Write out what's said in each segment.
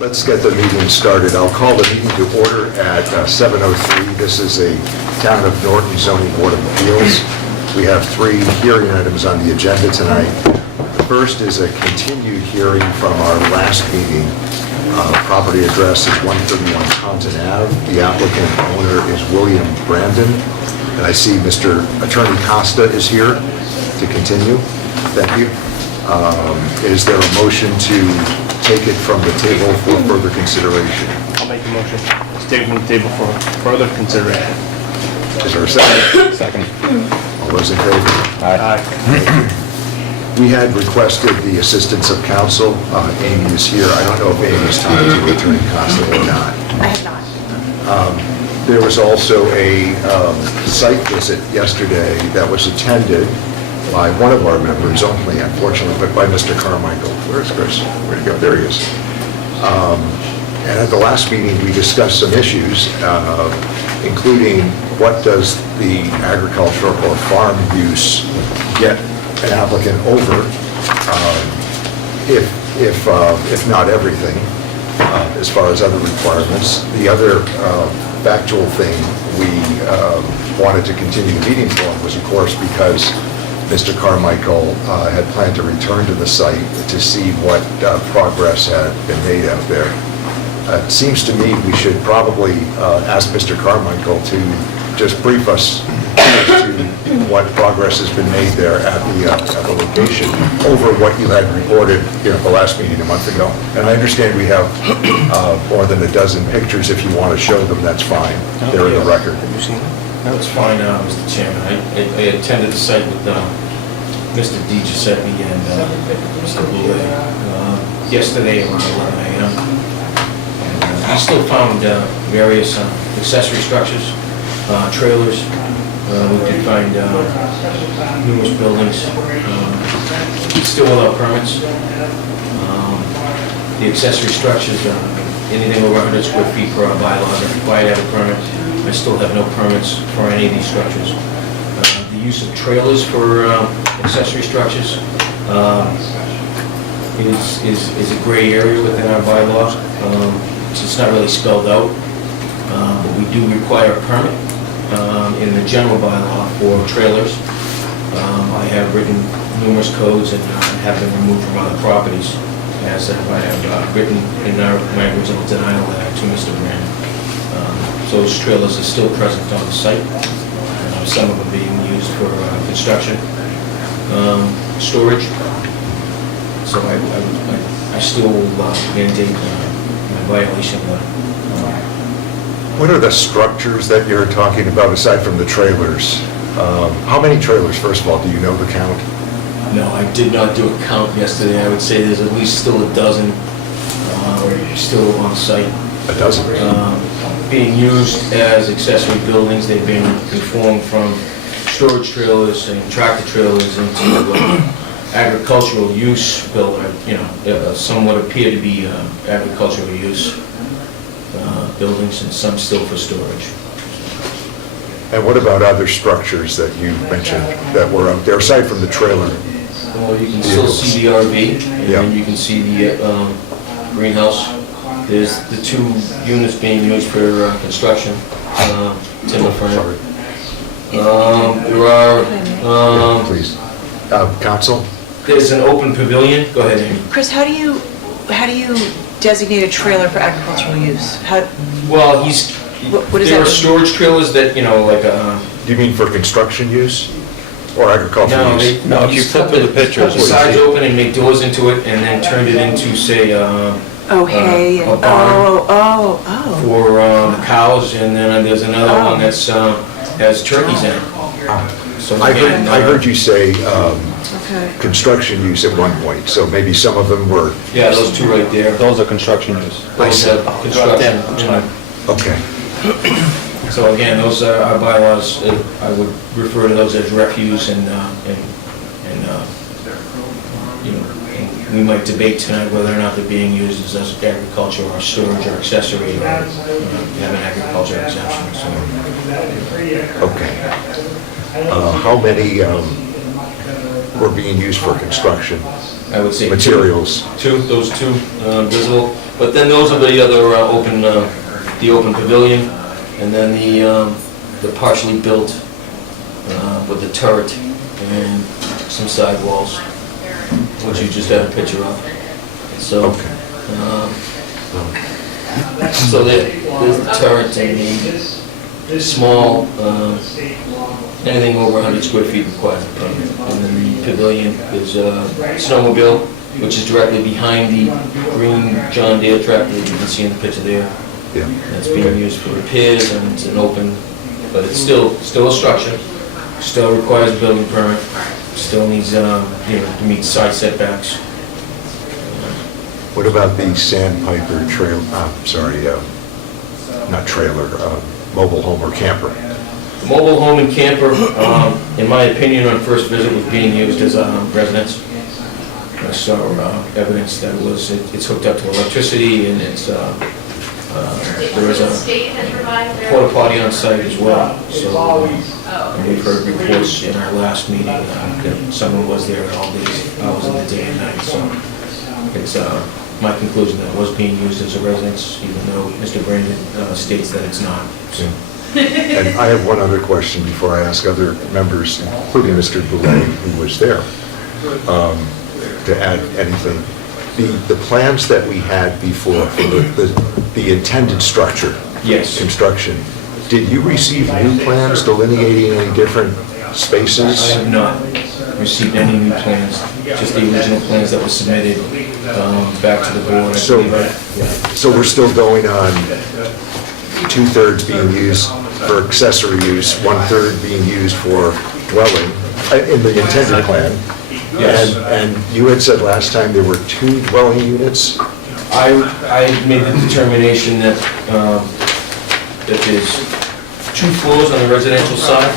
Let's get the meeting started. I'll call the meeting to order at 7:03. This is a Town of Norton Zoning Board of Appeals. We have 3 hearing items on the agenda tonight. The first is a continued hearing from our last meeting. Property address is 131 Taunton Ave. The applicant owner is William Brandon. And I see Mr. Attorney Costa is here to continue. Thank you. Is there a motion to take it from the table for further consideration? I'll make the motion. Let's take it from the table for further consideration. Is there a second? Second. All those in favor? Aye. We had requested the assistance of counsel. Amy is here. I don't know if Amy's talking to Attorney Costa or not. I have not. There was also a site visit yesterday that was attended by one of our members only, unfortunately, but by Mr. Carmichael. Where's Chris? Where'd he go? There he is. And at the last meeting, we discussed some issues, including what does the agricultural or farm use get an applicant over, if not everything, as far as other requirements. The other factual thing we wanted to continue the meeting for was, of course, because Mr. Carmichael had planned to return to the site to see what progress had been made out there. It seems to me we should probably ask Mr. Carmichael to just brief us as to what progress has been made there at the location over what you had reported, the last meeting a month ago. And I understand we have more than a dozen pictures. If you want to show them, that's fine. They're in the record. Have you seen it? That's fine, Mr. Chairman. I attended the site with Mr. Di Giuseppe and Mr. Boulay yesterday around 11 a.m. And I still found various accessory structures, trailers. We did find numerous buildings, still without permits. The accessory structures, anything over 100 square feet per our bylaws are required to have a permit. I still have no permits for any of these structures. The use of trailers for accessory structures is a gray area within our bylaw. It's not really spelled out, but we do require a permit in the general bylaw for trailers. I have written numerous codes and have them removed from other properties, as I have written in my original denial letter to Mr. Brandon. Those trailers are still present on the site. Some of them being used for construction, storage. So I still mandate my violation letter. What are the structures that you're talking about aside from the trailers? How many trailers, first of all, do you know the count? No, I did not do a count yesterday. I would say there's at least still a dozen still on site. A dozen? Being used as accessory buildings. They've been conformed from storage trailers and tractor trailers into agricultural use building. Some would appear to be agricultural use buildings, and some still for storage. And what about other structures that you mentioned that were out there, aside from the trailer? Well, you can still see the RV, and Yeah. then you can see the greenhouse. There's the 2 units being used for construction, timber frame. There are, Please. Counsel? there's an open pavilion. Go ahead, Amy. Chris, how do you designate a trailer for agricultural use? Well, What does there that are mean? storage trailers that, like, Do you mean for construction use or agricultural no, use? No, if you flip to the pictures, cut the sides open and make doors into it, and then turned it into, say, Oh, hay, a barn. oh. for the cows, and then there's another one that's has turkeys in it. So I again, heard you say Okay. construction use at one point, so maybe some of them were, Yeah, those 2 right there. those are construction use. Those have construction. okay. So again, those are our bylaws. I would refer to those as refuse, and we might debate tonight whether or not they're being used as agriculture or storage or accessory, or have an agriculture exemption. So Okay. How many were being used for construction I would say. materials. Those two visible. But then those are the other the open pavilion, and then the partially built with the turret and some sidewalls, which you just had a picture of. So, Okay. so there's the turret and the small, anything over 100 square feet requires a permit. And then the pavilion is a snowmobile, which is directly behind the green John Deere tractor that you can see in the picture there. Yeah. That's being used for repairs, and it's an open, but it's still a structure, still requires a building permit, still needs, to meet side setbacks. What about the Sandpiper trail, not trailer, mobile home or camper? The mobile home and camper, in my opinion, on first visit, was being used as a residence. I saw evidence that it's hooked up to electricity, and it's, there is a porta potty on site as well. So and we've heard reports in our last meeting that someone was there at all these hours of the day and night. So it's my conclusion that it was being used as a residence, even though Mr. Brandon states that it's not. So. And I have one other question before I ask other members, including Mr. Boulay, who was there, to add anything. The plans that we had before for the intended structure, Yes. construction, did you receive new plans delineating any different spaces? I have not received any new plans, just the original plans that were submitted back to the board. I So- believe. So we're still going on 2/3 being used for accessory use, 1/3 being used for dwelling in the intended plan? Yes. And you had said last time there were 2 dwelling units? I made the determination that there's 2 floors on the residential side,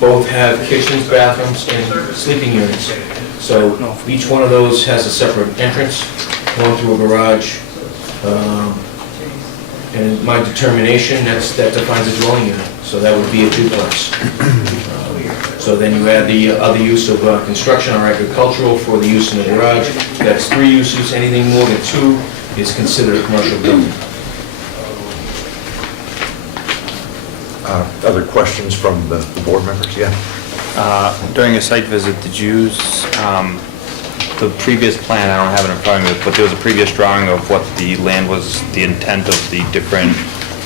both have kitchens, bathrooms, and sleeping units. So each one of those has a separate entrance, one through a garage. And my determination, that defines a dwelling unit, so that would be a duplex. So then you add the other use of construction or agricultural for the use in the garage. That's 3 uses. Anything more than 2 is considered a commercial building. Other questions from the board members? Yeah. During a site visit, did you use the previous plan? I don't have it in front of me, but there was a previous drawing of what the land was, the intent of the different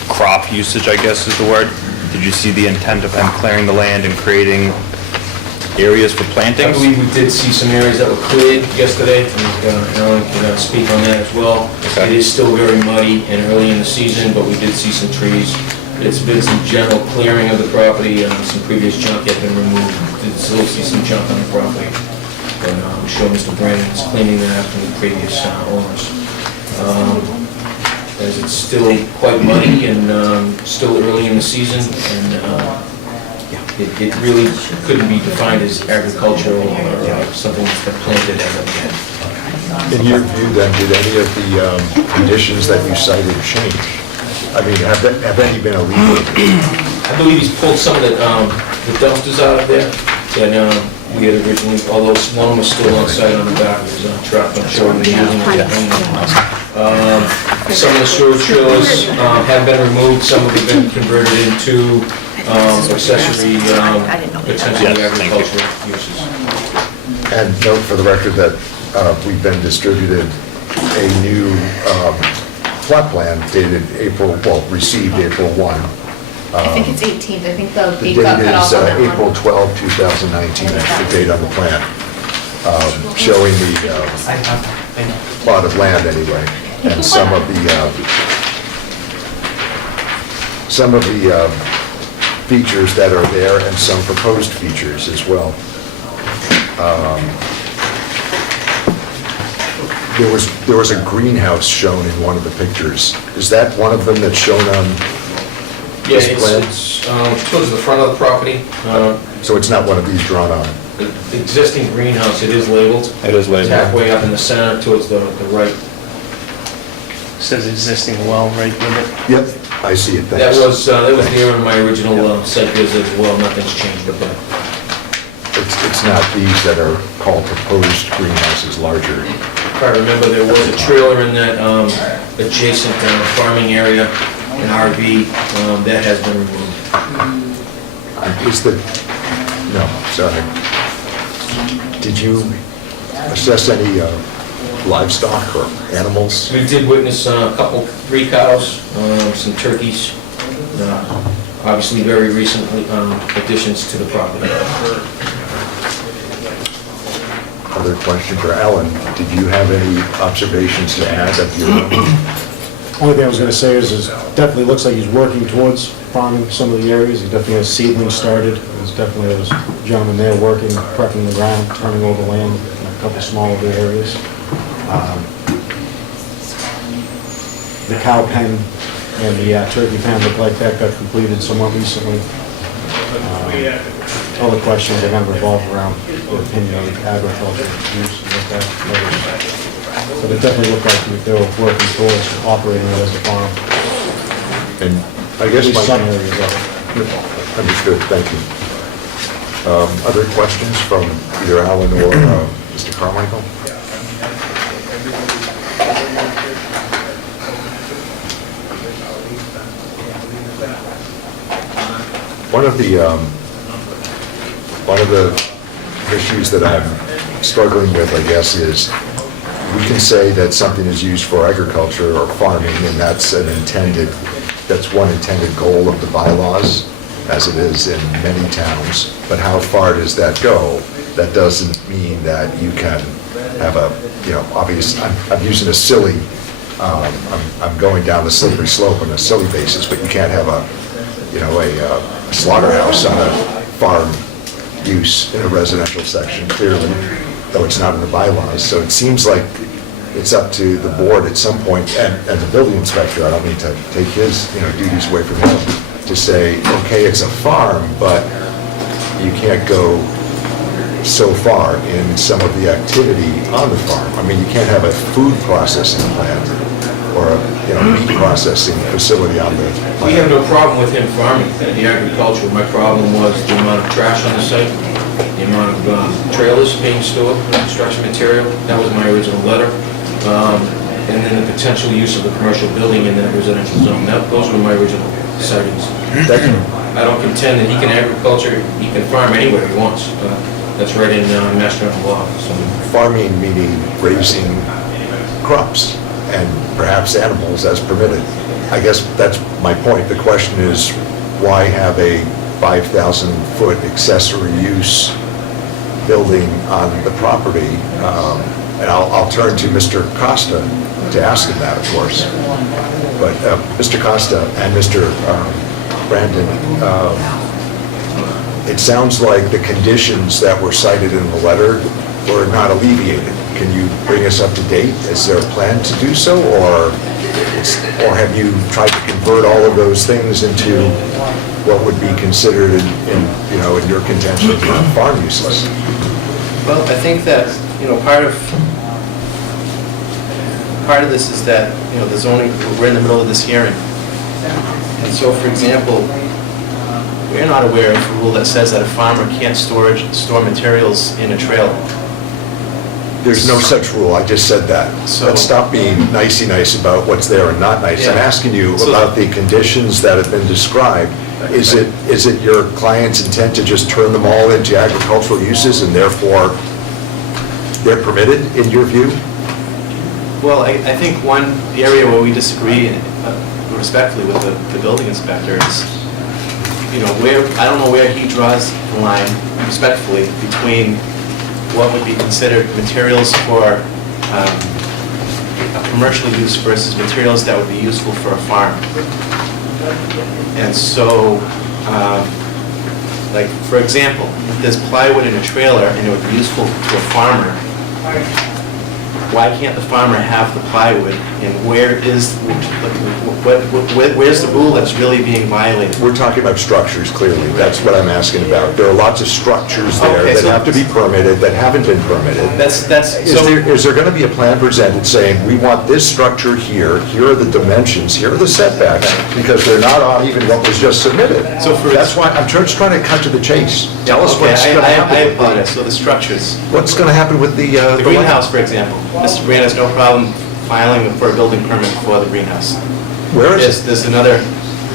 crop usage, I guess is the word. Did you see the intent of them clearing the land and creating areas for I plantings? believe we did see some areas that were cleared yesterday, and Alan can speak on that as well. Okay. It is still very muddy and early in the season, but we did see some trees. It's been some general clearing of the property, some previous junk had been removed. Did still see some junk on the property. And I'm sure Mr. Brandon's cleaning that from the previous owners. As it's still quite muddy and still early in the season, and it really couldn't be defined as agricultural or something that's been planted as of yet. In your view, then, did any of the conditions that you cited change? I mean, have any been alleviated? I believe he's pulled some of the dumpsters out of there that we had originally, although one was still on site on the back, it was trapped, I'm sure, and using it. Some of the storage trailers have been removed, some have been converted into accessory, potentially agricultural uses. And note for the record that we've been distributed a new plot plan dated received April 1. I think it's 18th, I think the The date date got cut off is on that April one. 12, 2019, that's the date on the plan, showing the plot of land anyway, and some of the features that are there and some proposed features as well. There was a greenhouse shown in one of the pictures. Is that one of them that's shown on Yeah, this plan? it's towards the front of the property. So it's not one of these drawn on? The existing greenhouse, it is labeled. It is labeled. It's halfway up in the center towards the right. Says existing well right with it. Yep, I see it, That thanks. was there in my original site visit as well, nothing's changed with that. it's not these that are called proposed greenhouses larger. If I remember, there was a trailer in that adjacent farming area, an RV, that has been removed. Is the, no, sorry. Did you assess any livestock or animals? We did witness a couple, 3 cows, some turkeys, obviously very recently additions to the property. Other questions for Alan? Did you have any observations to add of your own? Only thing I was gonna say is definitely looks like he's working towards farming some of the areas. He definitely has seedlings started. There's definitely those gentlemen there working, prepping the ground, turning over land in a couple smaller areas. The cow pen and the turkey pen look like that got completed somewhat recently. All the questions are gonna revolve around the opinion of agriculture use and what that covers. But it definitely looked like they were working towards operating it as a farm. And I guess At least some my... areas of it. Understood, thank you. Other questions from either Alan or Mr. Carmichael? One of the issues that I'm struggling with, I guess, is we can say that something is used for agriculture or farming, and that's one intended goal of the bylaws, as it is in many towns. But how far does that go? That doesn't mean that you can have a, I'm using a silly, I'm going down the slippery slope on a silly basis, but you can't have a slaughterhouse on a farm use in a residential section, clearly, though it's not in the bylaws. So it seems like it's up to the board at some point, and the building inspector, I don't mean to take his, duties away from him, to say, okay, it's a farm, but you can't go so far in some of the activity on the farm. I mean, you can't have a food processing plant or a, meat processing facility on the We have plant. no problem with him farming the agriculture. My problem was the amount of trash on the site, the amount of trailers being stored, construction material. That was my original letter. And then the potential use of the commercial building in that residential zone. Those were my original sightings. I don't contend that he can farm anywhere he wants. That's right in Mass General law. So Farming meaning raising crops and perhaps animals as permitted. I guess that's my point. The question is, why have a 5,000-foot accessory use building on the property? And I'll turn to Mr. Costa to ask him that, of course. But Mr. Costa and Mr. Brandon, it sounds like the conditions that were cited in the letter were not alleviated. Can you bring us up to date? Is there a plan to do so, or have you tried to convert all of those things into what would be considered in your contention, farm uses? Well, I think that, part of this is that, the zoning, we're in the middle of this hearing. And so, for example, we're not aware of a rule that says that a farmer can't store materials in a trailer. There's no such rule, I just said that. So- Let's stop being nicey-nice about what's there and not nice. I'm Yeah. asking you So- about the conditions that have been described. Is it your client's intent to just turn them all into agricultural uses and therefore they're permitted, in your view? Well, I think the area where we disagree respectfully with the building inspector is, I don't know where he draws the line respectfully between what would be considered materials for a commercial use versus materials that would be useful for a farm. And so, like, for example, if there's plywood in a trailer and it would be useful to a farmer, why can't the farmer have the plywood? And where's the rule that's really being violated? We're talking about structures, clearly. That's what I'm asking about. There are lots of structures there Okay, that so- have to be permitted, that haven't been permitted. So, Is there going to be a plan presented saying, we want this structure here are the dimensions, here are the setbacks, because they're not on even what was just submitted? So for- That's why, I'm just trying to cut to the chase. Tell us okay, what's going to I happen. apologize. So the structures. What's going to happen with the... The greenhouse, for example. Mr. Brand has no problem filing for a building permit for the greenhouse. Where is it? There's another,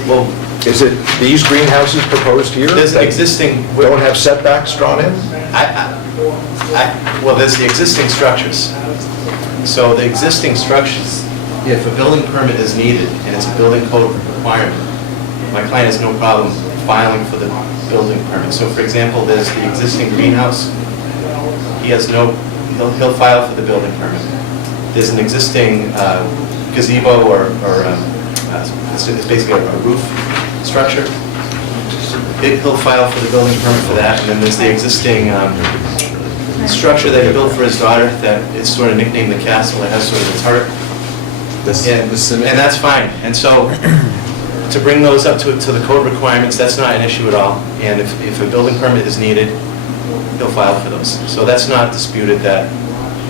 well, Is it these greenhouses proposed here? there's that existing, Don't have setbacks drawn in? well, there's the existing structures. So the existing structures, if a building permit is needed and it's a building code requirement, my client has no problem filing for the building permit. So for example, there's the existing greenhouse. He has no, he'll file for the building permit. There's an existing gazebo or it's basically a roof structure. He'll file for the building permit for that. And then there's the existing structure that he built for his daughter that is sort of nicknamed the castle. It has sort of a turret. And that's fine. And so to bring those up to the code requirements, that's not an issue at all. And if a building permit is needed, he'll file for those. So that's not disputed that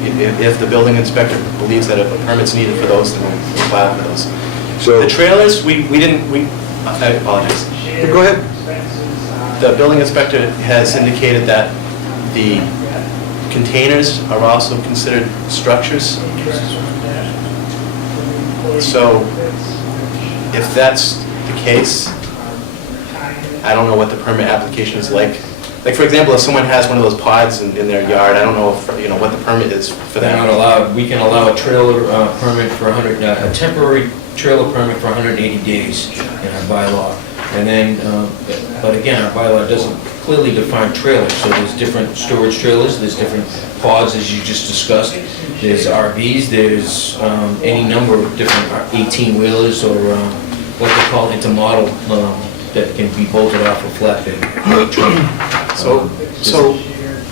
if the building inspector believes that a permit's needed for those, then we'll file for those. So, The trailers, I apologize. go ahead. The building inspector has indicated that the containers are also considered structures. So if that's the case, I don't know what the permit application is like. Like, for example, if someone has one of those pods in their yard, I don't know if, what the permit is for They're not that. allowed, we can allow a trailer permit for a temporary trailer permit for 180 days in our bylaw. And then, but again, our bylaw doesn't clearly define trailers, so there's different storage trailers, there's different pods, as you just discussed. There's RVs, there's any number of different 18-wheelers or what they call intermodal that can be bolted off a flatbed truck. So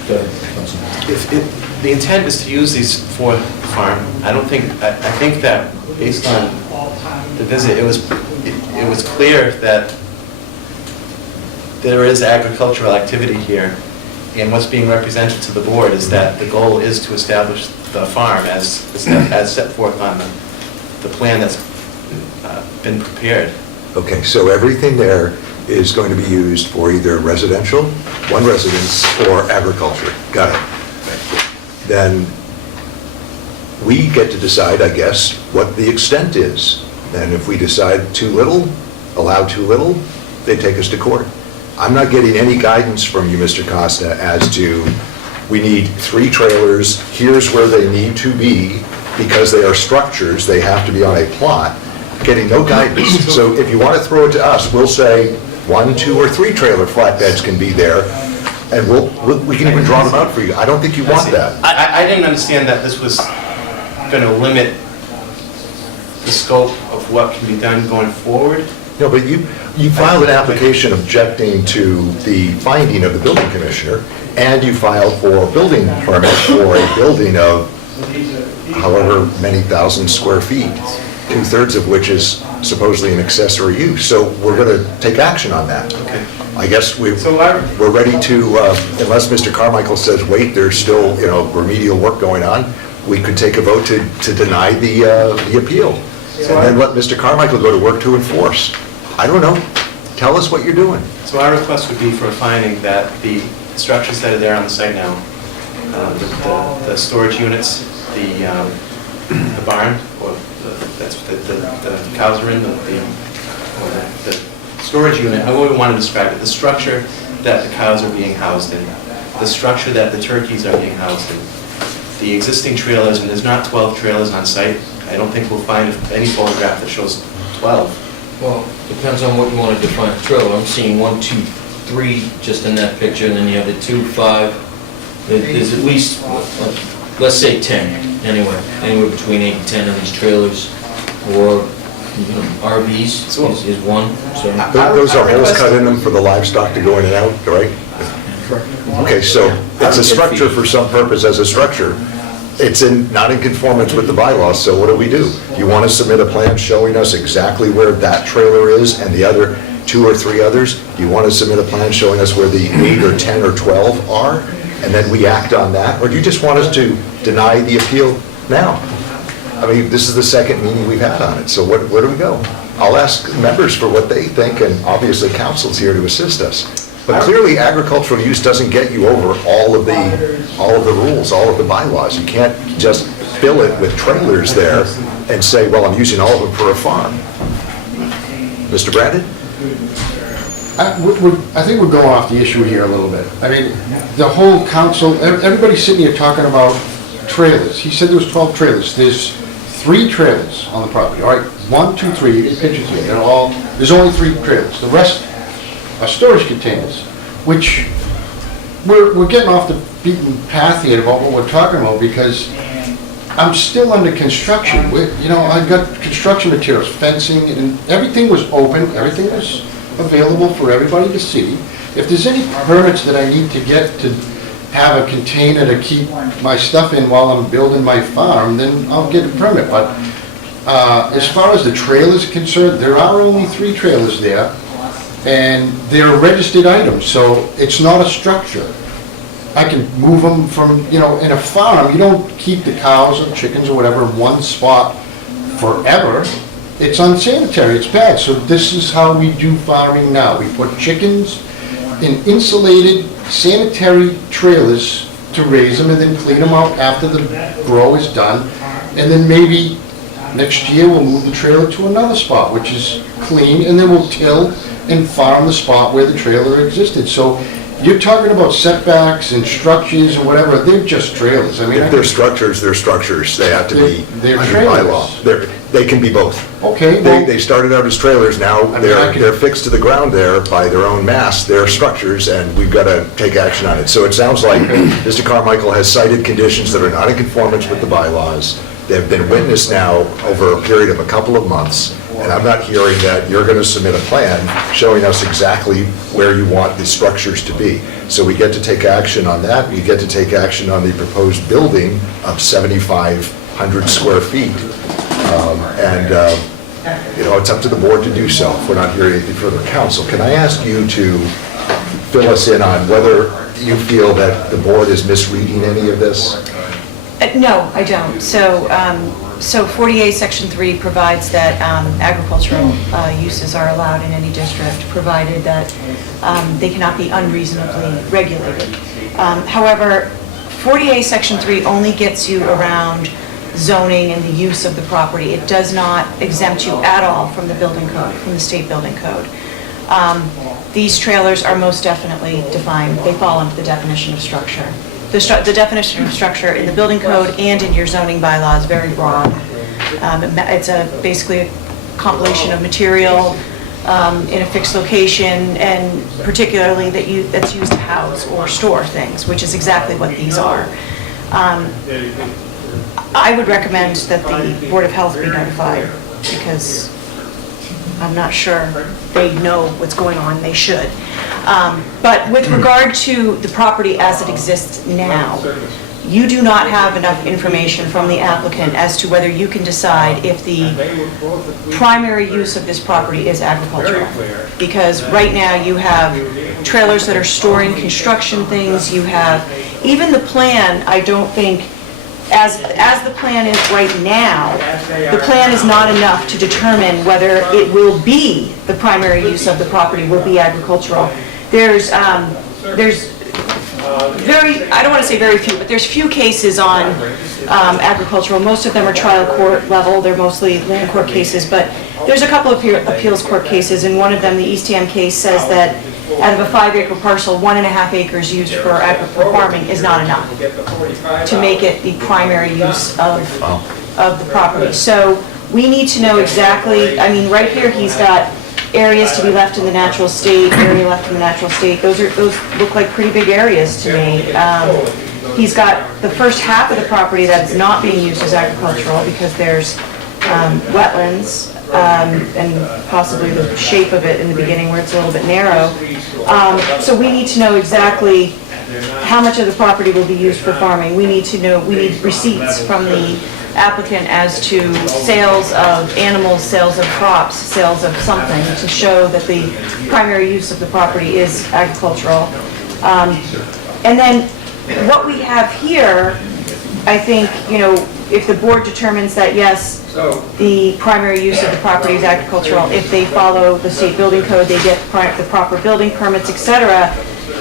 Go ahead. if the intent is to use these for the farm, I think that based on the visit, it was clear that there is agricultural activity here, and what's being represented to the board is that the goal is to establish the farm as set forth on the plan that's been prepared. Okay, so everything there is going to be used for either residential, one residence, or agriculture. Got it. Then we get to decide, I guess, what the extent is. And if we decide too little, allow too little, they take us to court. I'm not getting any guidance from you, Mr. Costa, as to, we need 3 trailers, here's where they need to be, because they are structures, they have to be on a plot, getting no guidance. So if you want to throw it to us, we'll say 1, 2, or 3 trailer flatbeds can be there, and we can even draw them out for you. I don't think you want that. I didn't understand that this was going to limit the scope of what can be done going forward. No, but you filed an application objecting to the finding of the building commissioner, and you filed for a building permit for a building of however many thousand square feet, 2/3 of which is supposedly an accessory use. So we're going to take action on that. Okay. I guess we're So I- ready to, unless Mr. Carmichael says, wait, there's still, remedial work going on, we could take a vote to deny the appeal. And then let Mr. Carmichael go to work to enforce. I don't know. Tell us what you're doing. So our request would be for a finding that the structures that are there on the site now, the storage units, the barn, or that's the cows are in, the storage unit, however we want to describe it, the structure that the cows are being housed in, the structure that the turkeys are being housed in, the existing trailers, and there's not 12 trailers on site. I don't think we'll find any photograph that shows 12. Well, depends on what you want to define a trailer. I'm seeing 1, 2, 3 just in that picture, and then you have the 2, 5. There's at least, let's say 10, anywhere between 8 and 10 of these trailers, or RVs is 1, so. Those are holes cut in them for the livestock to go in and out, right? Okay, so it's a structure for some purpose as a structure. it's not in conformance with the bylaws, so what do? You want to submit a plan showing us exactly where that trailer is and the other 2 or 3 others? Do you want to submit a plan showing us where the 8 or 10 or 12 are? And then we act on that? Or do you just want us to deny the appeal now? I mean, this is the second meeting we've had on it, so where do we go? I'll ask members for what they think, and obviously council's here to assist us. But clearly, agricultural use doesn't get you over all of the rules, all of the bylaws. You can't just fill it with trailers there and say, well, I'm using all of them for a farm. Mr. Brandon? I think we're going off the issue here a little bit. I mean, the whole council, everybody's sitting here talking about trailers. He said there was 12 trailers. There's 3 trailers on the property, all right? 1, 2, 3, you get pictures here. There's only 3 trailers. The rest are storage containers, which we're getting off the beaten path here about what we're talking about, because I'm still under construction. I've got construction materials, fencing, and everything was open, everything was available for everybody to see. If there's any permits that I need to get to have a container to keep my stuff in while I'm building my farm, then I'll get a permit. But as far as the trailers are concerned, there are only 3 trailers there, and they're registered items, so it's not a structure. I can move them from, in a farm, you don't keep the cows or chickens or whatever in one spot forever. It's unsanitary, it's bad. So this is how we do farming now. We put chickens in insulated sanitary trailers to raise them and then clean them out after the grow is done. And then maybe next year we'll move the trailer to another spot, which is clean, and then we'll till and farm the spot where the trailer existed. So you're talking about setbacks and structures or whatever, they're just trailers. I mean, If they're structures, they're structures. They have to be They're under trailers. bylaw. They can be both. Okay, well, They started out as trailers, now I mean, I can- they're fixed to the ground there by their own mass, they're structures, and we've got to take action on it. So it sounds like Mr. Carmichael has cited conditions that are not in conformance with the bylaws. They've been witnessed now over a period of a couple of months, and I'm not hearing that you're going to submit a plan showing us exactly where you want the structures to be. So we get to take action on that, we get to take action on the proposed building of 7,500 square feet. It's up to the board to do so if we're not hearing anything further. Council, can I ask you to fill us in on whether you feel that the board is misreading any of this? No, I don't. So 48 Section 3 provides that agricultural uses are allowed in any district, provided that they cannot be unreasonably regulated. However, 48 Section 3 only gets you around zoning and the use of the property. It does not exempt you at all from the building code, from the state building code. These trailers are most definitely defined. They fall under the definition of structure. The definition of structure in the building code and in your zoning bylaw is very broad. It's basically a compilation of material in a fixed location, and particularly that's used to house or store things, which is exactly what these are. I would recommend that the Board of Health be notified, because I'm not sure they know what's going on. They should. But with regard to the property as it exists now, you do not have enough information from the applicant as to whether you can decide if the primary use of this property is agricultural. Because right now you have trailers that are storing construction things, you have, even the plan, I don't think, as the plan is right now, the plan is not enough to determine whether it will be, the primary use of the property will be agricultural. There's very, I don't want to say very few, but there's few cases on agricultural. Most of them are trial court level. They're mostly land court cases, but there's a couple of appeals court cases, and one of them, the Eastham case, says that out of a 5-acre parcel, 1.5 acres used for farming is not enough to make it the primary use of the property. So we need to know exactly, I mean, right here he's got areas to be left in the natural state, area left in the natural state. Those look like pretty big areas to me. He's got the first half of the property that's not being used as agricultural because there's wetlands, and possibly the shape of it in the beginning where it's a little bit narrow. So we need to know exactly how much of the property will be used for farming. We need to know, we need receipts from the applicant as to sales of animals, sales of crops, sales of something, to show that the primary use of the property is agricultural. And then what we have here, I think, you know, if the board determines that, yes, the primary use of the property is agricultural, if they follow the state building code, they get the proper building permits, et cetera,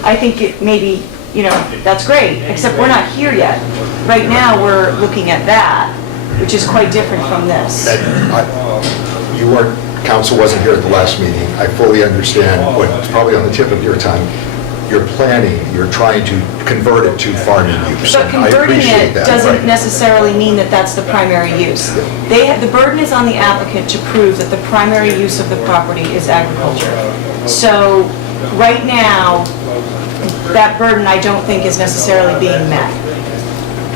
I think it maybe, you know, that's great, except we're not here yet. Right now, we're looking at that, which is quite different from this. You weren't, council wasn't here at the last meeting. I fully understand what's probably on the tip of your tongue. You're planning, you're trying to convert it to farming use. But and I converting appreciate it that, doesn't right. necessarily mean that that's the primary use. The burden is on the applicant to prove that the primary use of the property is agriculture. So, right now, that burden I don't think is necessarily being met.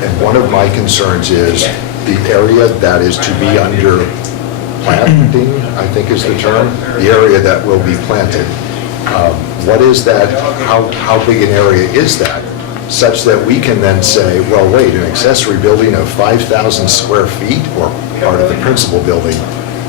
And one of my concerns is the area that is to be under planting, I think is the term, the area that will be planted. What is that, how big an area is that, such that we can then say, well, wait, an accessory building of 5,000 square feet, or part of the principal building,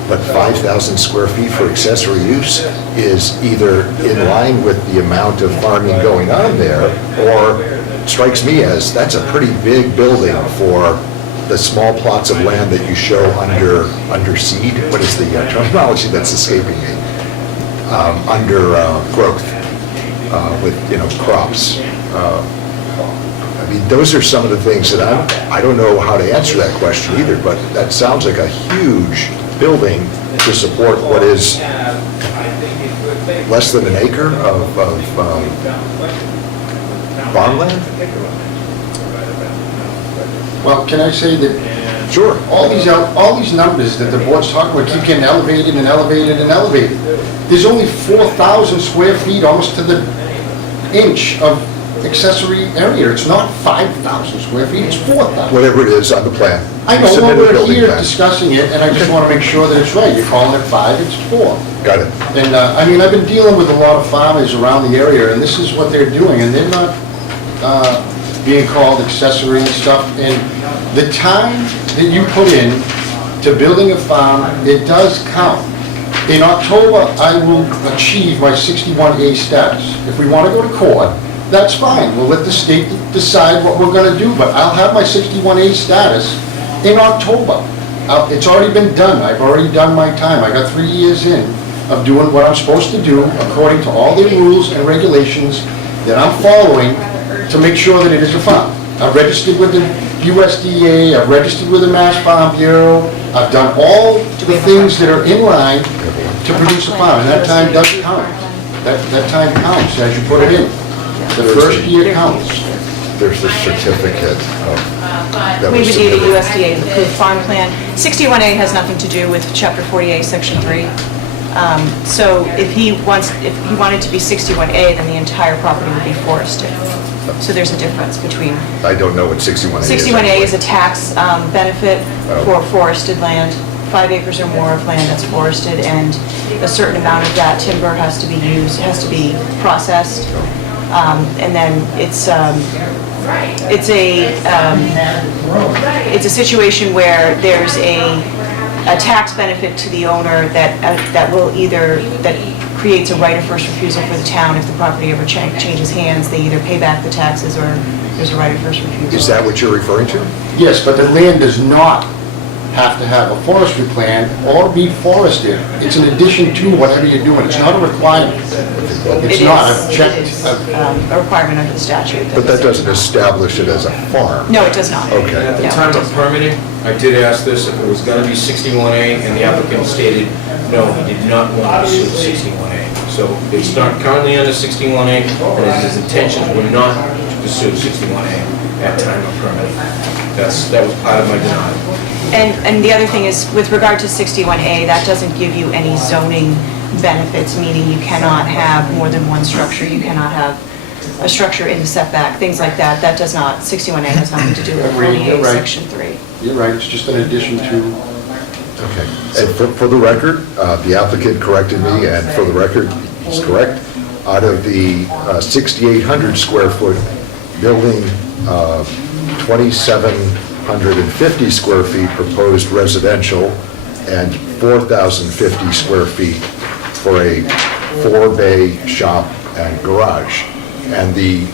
but 5,000 square feet for accessory use is either in line with the amount of farming going on there, or strikes me as, that's a pretty big building for the small plots of land that you show under seed. What is the terminology that's escaping me? Under growth, with, you know, crops. I mean, those are some of the things that I don't know how to answer that question either, but that sounds like a huge building to support what is less than an acre of farmland? Well, can I say that Sure. all these numbers that the board's talking about keep getting elevated and elevated and elevated. There's only 4,000 square feet, almost to the inch of accessory area. It's not 5,000 square feet, it's 4,000. Whatever it is on the plan. I You know, submit a we're building here plan. discussing it, and I just want to make sure that it's right. You're calling it 5, it's 4. Got it. And, I mean, I've been dealing with a lot of farmers around the area, and this is what they're doing, and they're not being called accessory and stuff. And the time that you put in to building a farm, it does count. In October, I will achieve my 61A status. If we want to go to court, that's fine. We'll let the state decide what we're going to do, but I'll have my 61A status in October. It's already been done. I've already done my time. I got 3 years in of doing what I'm supposed to do according to all the rules and regulations that I'm following to make sure that it is a farm. I've registered with the USDA, I've registered with the Mass Farm Bureau, I've done all the things that are in line to produce a farm, and that time does count. That time counts as you put it in. The first year counts. There's a certificate of, that We was would need a submitted. USDA approved farm plan. 61A has nothing to do with Chapter 48, Section 3. So if he wanted to be 61A, then the entire property would be forested. So there's a difference between, I don't know what 61A is. 61A is a tax benefit for forested land, 5 acres or more of land that's forested, and a certain amount of that timber has to be used, has to be processed. And then it's a situation where there's a tax benefit to the owner that will either, that creates a right of first refusal for the town if the property ever changes hands. They either pay back the taxes or there's a right of first refusal. Is that what you're referring to? Yes, but the land does not have to have a forestry plan or be forested. It's in addition to whatever you're doing. It's not a requirement. It's not. I've checked. It is a requirement under the statute. But that doesn't establish it as a farm. No, it does not. Okay. At the No, time it of doesn't. permitting, I did ask this, if it was gonna be 61A, and the applicant stated, no, he did not want to pursue 61A. So it's not currently under 61A, and his intentions were not to pursue 61A at time of permitting. That was part of my denial. And the other thing is, with regard to 61A, that doesn't give you any zoning benefits, meaning you cannot have more than one structure, you cannot have a structure in the setback, things like that. That does not, 61A has nothing to do with Agreed, you're 48, right. Section 3. You're right, it's just an addition to. Okay. And for the record, the applicant corrected me, and for the record, he's correct. Out of the 6,800 square foot building 2,750 square feet proposed residential and 4,050 square feet for a 4-bay shop and garage. And the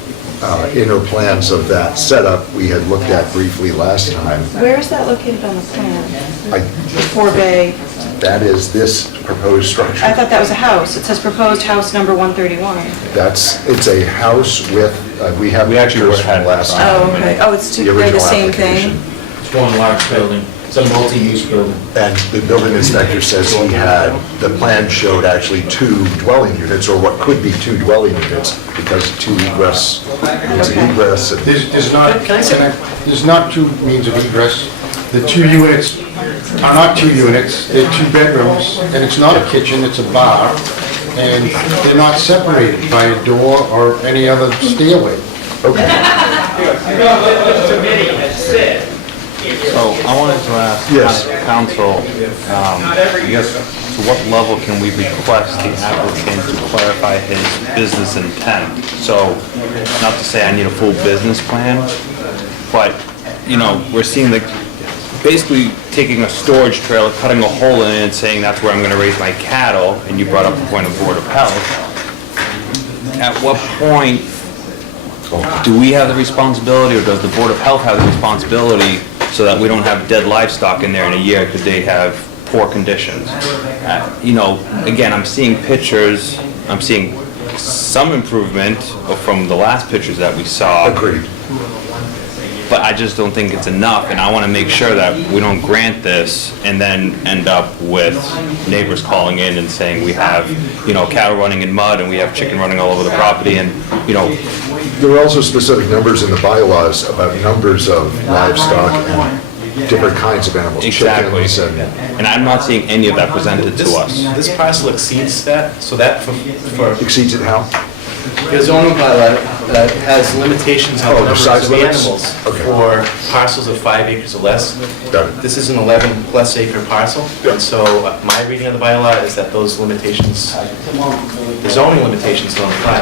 inner plans of that setup, we had looked at briefly last time. Where is that located on the plan? I- The 4-bay, That is this proposed structure. I thought that was a house. It says proposed house number 131. It's a house with, we have We actually pictures had from last it. time. Oh, okay. Oh, it's The they're the original same application. thing? It's one large building, it's a multi-use building. And the building inspector says he had, the plan showed actually 2 dwelling units, or what could be 2 dwelling units, because 2 egress, means of egress. and- There's not, Can I say- there's not 2 means of egress. The 2 units are not 2 units, they're 2 bedrooms, and it's not a kitchen, it's a bar, and they're not separated by a door or any other stairway. Okay, So I wanted to ask Yes. council, I guess, to what level can we request the applicant to clarify his business intent? So, not to say I need a full business plan, but, you know, we're seeing basically taking a storage trailer, cutting a hole in it and saying that's where I'm gonna raise my cattle, and you brought up the point of Board of Health. At what point do we have the responsibility, or does the Board of Health have the responsibility, so that we don't have dead livestock in there in a year because they have poor conditions? You know, again, I'm seeing pictures, I'm seeing some improvement from the last pictures that we saw. agreed. But I just don't think it's enough, and I want to make sure that we don't grant this and then end up with neighbors calling in and saying we have, you know, cattle running in mud and we have chicken running all over the property, and, you know, There are also specific numbers in the bylaws about numbers of livestock and different kinds of animals. exactly. Chickens and, And I'm not seeing any of that presented to us. This parcel exceeds that, so that for exceeds it how? the zoning bylaw has limitations on Oh, the the numbers size of limits? animals Okay. for parcels of 5 acres or less. Got it. This is an 11-plus acre parcel, and so my reading of the bylaw is that those limitations, the zoning limitations don't apply.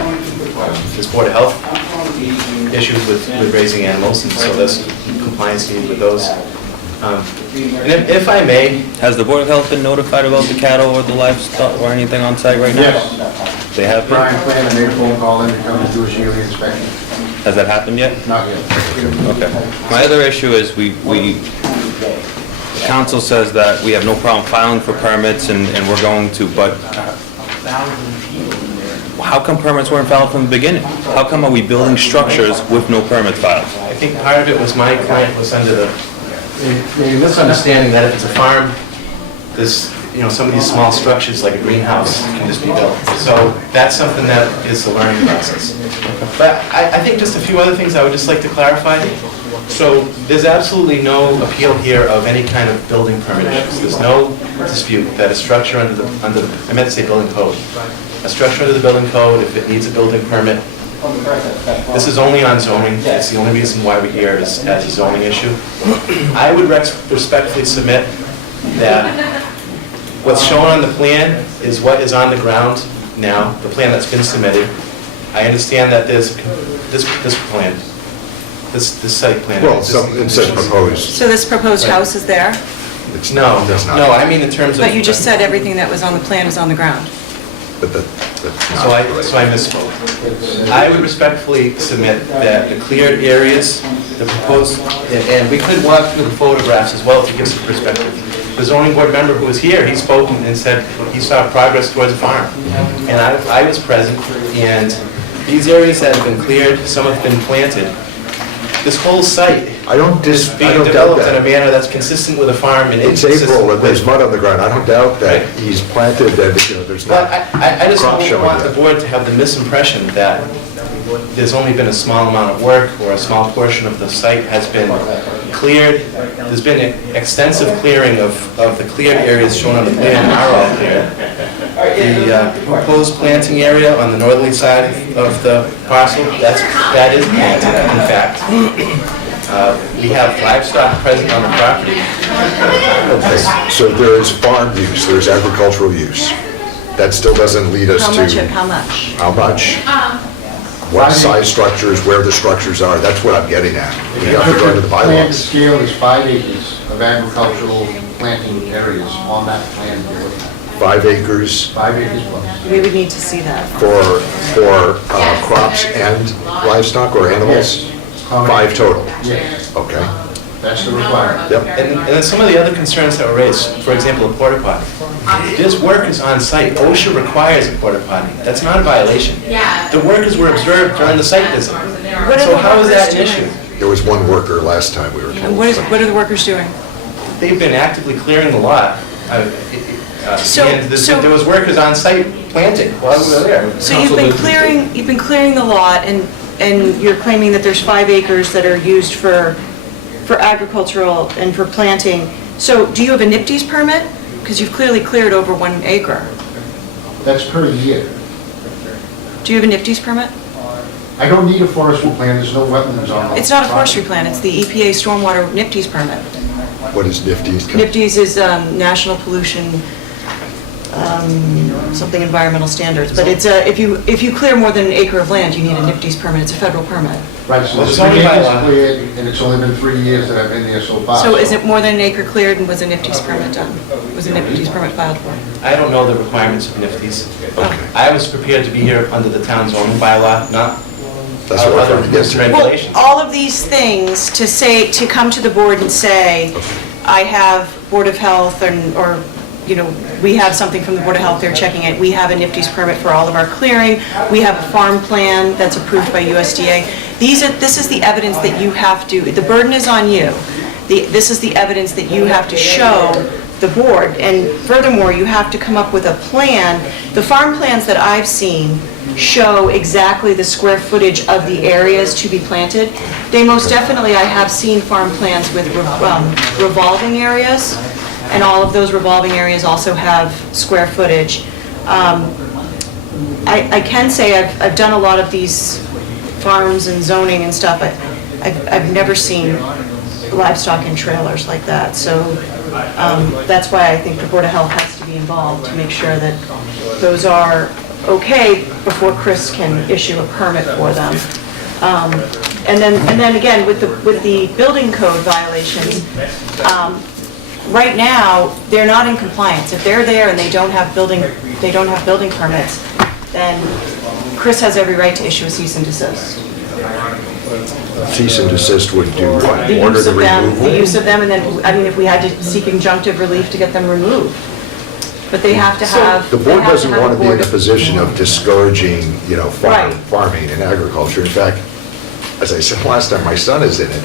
There's Board of Health issues with raising animals, and so there's compliance needed with those. And if I may, Has the Board of Health been notified about the cattle or the livestock or anything on site right now? Yes. They have been? Brian Planner made a phone call in to come and do a yearly inspection. Has that happened yet? Not yet. Okay. My other issue is the council says that we have no problem filing for permits and we're going to, but how come permits weren't filed from the beginning? How come are we building structures with no permits filed? I think part of it was my client was under the misunderstanding that if it's a farm, there's, you know, some of these small structures like a greenhouse can just be built. So that's something that is a learning process. But I think just a few other things I would just like to clarify. So there's absolutely no appeal here of any kind of building permit issues. There's no dispute that a structure under the, I meant to say building code. A structure under the building code, if it needs a building permit, this is only on zoning. It's the only reason why we're here is as a zoning issue. I would respectfully submit that what's shown on the plan is what is on the ground now, the plan that's been submitted. I understand that there's this plan, this site plan. Well, it says proposed. So this proposed house is there? It's No, does not. no, I mean in terms of. But you just said everything that was on the plan is on the ground. But that's So not I correct. misspoke. I would respectfully submit that the cleared areas, the proposed, and we could walk through the photographs as well to give some perspective. The zoning board member who was here, he spoke and said he saw progress towards a farm. And I was present, and these areas that have been cleared, some have been planted. This whole site I don't is being doubt developed in a that. manner that's consistent with a farm and It's inconsistent April and there's with. mud on the ground. I don't doubt that Right. he's planted and, you know, there's Well, not. I just crop don't showing want the yet. board to have the misimpression that there's only been a small amount of work or a small portion of the site has been cleared. There's been extensive clearing of the cleared areas shown on the plan are all cleared. The proposed planting area on the northerly side of the parcel, that is planted, in fact. We have livestock present on the property. Okay, so there is farm use, there's agricultural use. That still doesn't lead us How to. much? How much? How much? what size structures, where the structures are, that's what I'm getting at. We have to go to the Plan to bylaws. scale is 5 acres of agricultural planting areas on that plan. 5 acres 5 acres plus. We would need to see that. for crops and livestock or animals? 5 total? Yes, Okay, that's the requirement. yep. And then some of the other concerns that were raised, for example, a porta potty. There's workers on site. OSHA requires a porta potty. That's not a violation. The workers were observed during the site visit. What are So the how is that workers an doing? issue? There was one worker last time we were And told. what are the workers doing? They've been actively clearing the lot. So- And so- there was workers on site planting while we were there. So you've been clearing the lot, and you're claiming that there's 5 acres that are used for agricultural and for planting. So do you have a NIPDES permit? Because you've clearly cleared over 1 acre. That's per year. Do you have a NIPDES permit? I don't need a forestry plan, there's no wetlands on the It's not a property. forestry plan, it's the EPA stormwater NIPDES permit. What is NIFTY's? NIPDES is National Pollution, something environmental standards. But it's, if you clear more than 1 acre of land, you need a NIPDES permit, it's a federal permit. Right, so Well, there's it's only 3 acres bylaw. cleared, and it's only been 3 years that I've been there so far. So is it more than 1 acre cleared and was a NIPDES permit done? Was a NIPDES permit filed for? I don't know the requirements of NIFTY's. Okay, I was prepared to be here under the town's own bylaw, not that's what I'm other trying to get to. Well, regulations. all of these things to come to the board and say, I have Board of Health or, you know, we have something from the Board of Health, they're checking it, we have a NIPDES permit for all of our clearing, we have a farm plan that's approved by USDA. This is the evidence that you have to, the burden is on you. This is the evidence that you have to show the board. And furthermore, you have to come up with a plan. The farm plans that I've seen show exactly the square footage of the areas to be planted. They most definitely, I have seen farm plans with revolving areas, and all of those revolving areas also have square footage. I can say I've done a lot of these farms and zoning and stuff, but I've never seen livestock in trailers like that. So that's why I think the Board of Health has to be involved to make sure that those are okay before Chris can issue a permit for them. And then again, with the building code violations, right now, they're not in compliance. If they're there and they don't have building permits, then Chris has every right to issue a cease and desist. Cease and desist would do what? The Order use the of them, the removal? use of them, and then, I mean, if we had to seek injunctive relief to get them removed. But they have to have. The they board have doesn't have want to be in board- a position of discouraging, you know, Right. farming and agriculture. In fact, as I said last time, my son is in it.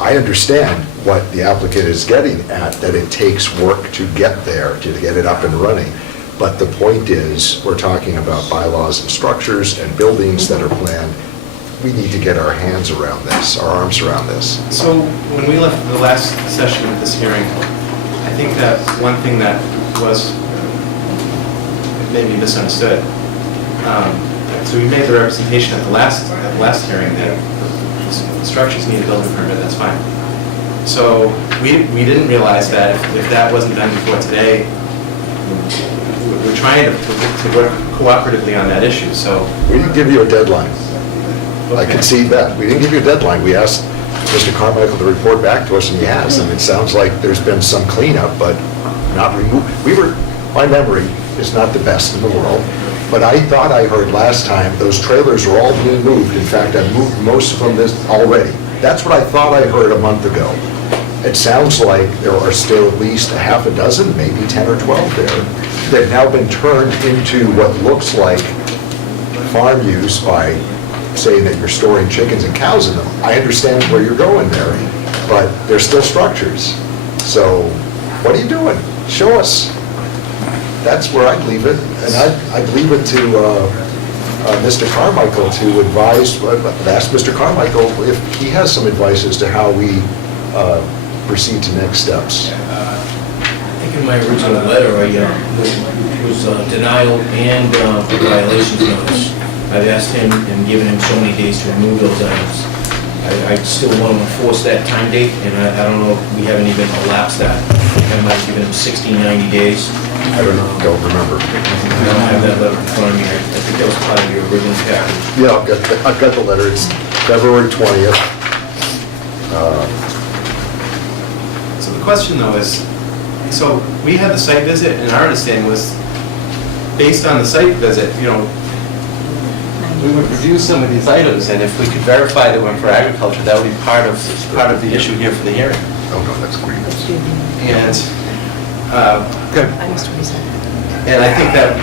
I understand what the applicant is getting at, that it takes work to get there, to get it up and running. But the point is, we're talking about bylaws and structures and buildings that are planned. We need to get our hands around this, our arms around this. So when we left the last session of this hearing, I think that one thing that was maybe misunderstood. So we made the representation at the last hearing that the structures need a building permit, that's fine. So we didn't realize that if that wasn't done before today, we're trying to work cooperatively on that issue, so. We didn't give you a deadline. I Okay. concede that. We didn't give you a deadline. We asked Mr. Carmichael to report back to us, and he has. And it sounds like there's been some cleanup, but not removed. My memory is not the best in the world, but I thought I heard last time those trailers were all being moved. In fact, I moved most of them already. That's what I thought I heard a month ago. It sounds like there are still at least a half a dozen, maybe 10 or 12 there. They've now been turned into what looks like farm use by saying that you're storing chickens and cows in them. I understand where you're going there, but they're still structures. So what are you doing? Show us. That's where I'd leave it, and I'd leave it to Mr. Carmichael to advise, ask Mr. Carmichael if he has some advice as to how we proceed to next steps. I think in my original letter, it was denial and violations notice. I've asked him and given him so many days to remove those items. I still want to enforce that time date, and I don't know if we haven't even elapsed that. I might have given him 60, 90 days. I don't remember. I don't have that letter in front of me. I think that was part of your original package. Yeah, I've got the letter. It's February 20th. So the question though is, so we had the site visit and our understanding was, based on the site visit, we would review some of these items and if we could verify they went for agriculture, that would be part of the issue here for the hearing. Oh, no, that's great. Let's do the, And, I missed what he said. and I think that,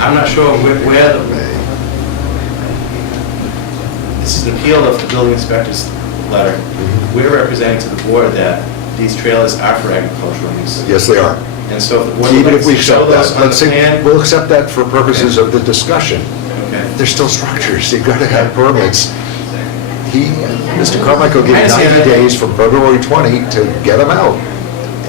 I'm not sure where this is an appeal of the building inspector's letter. We're representing to the board that these trailers are for agricultural use. Yes, they are. And so if the board would Even like if we to show accept those that, on the let's say, plan. we'll accept that for purposes of the discussion. Okay. They're still structures, they've got to have permits. Mr. Carmichael gave I understand 90 that. days from February 20 to get them out.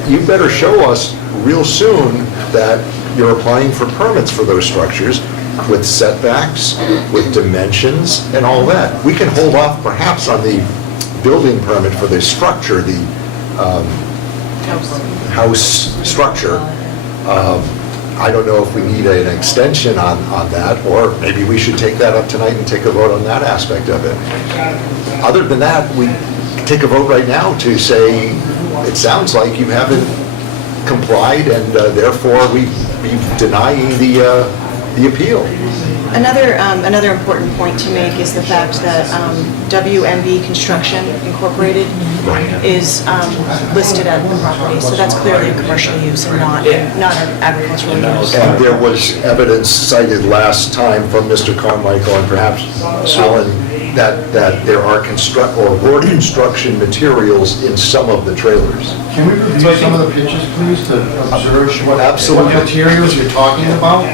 You better show us real soon that you're applying for permits for those structures with setbacks, with dimensions, and all that. We can hold off perhaps on the building permit for the structure, the house structure. I don't know if we need an extension on that, or maybe we should take that up tonight and take a vote on that aspect of it. Other than that, we take a vote right now to say, it sounds like you haven't complied, and therefore we be denying the appeal. Another important point to make is the fact that WMB Construction Incorporated is listed at the property, so that's clearly a commercial use and not an agricultural use. And there was evidence cited last time from Mr. Carmichael and perhaps Alan, that there are were construction materials in some of the trailers. Can we review some of the pictures, please, to observe what Absolutely. materials you're talking about?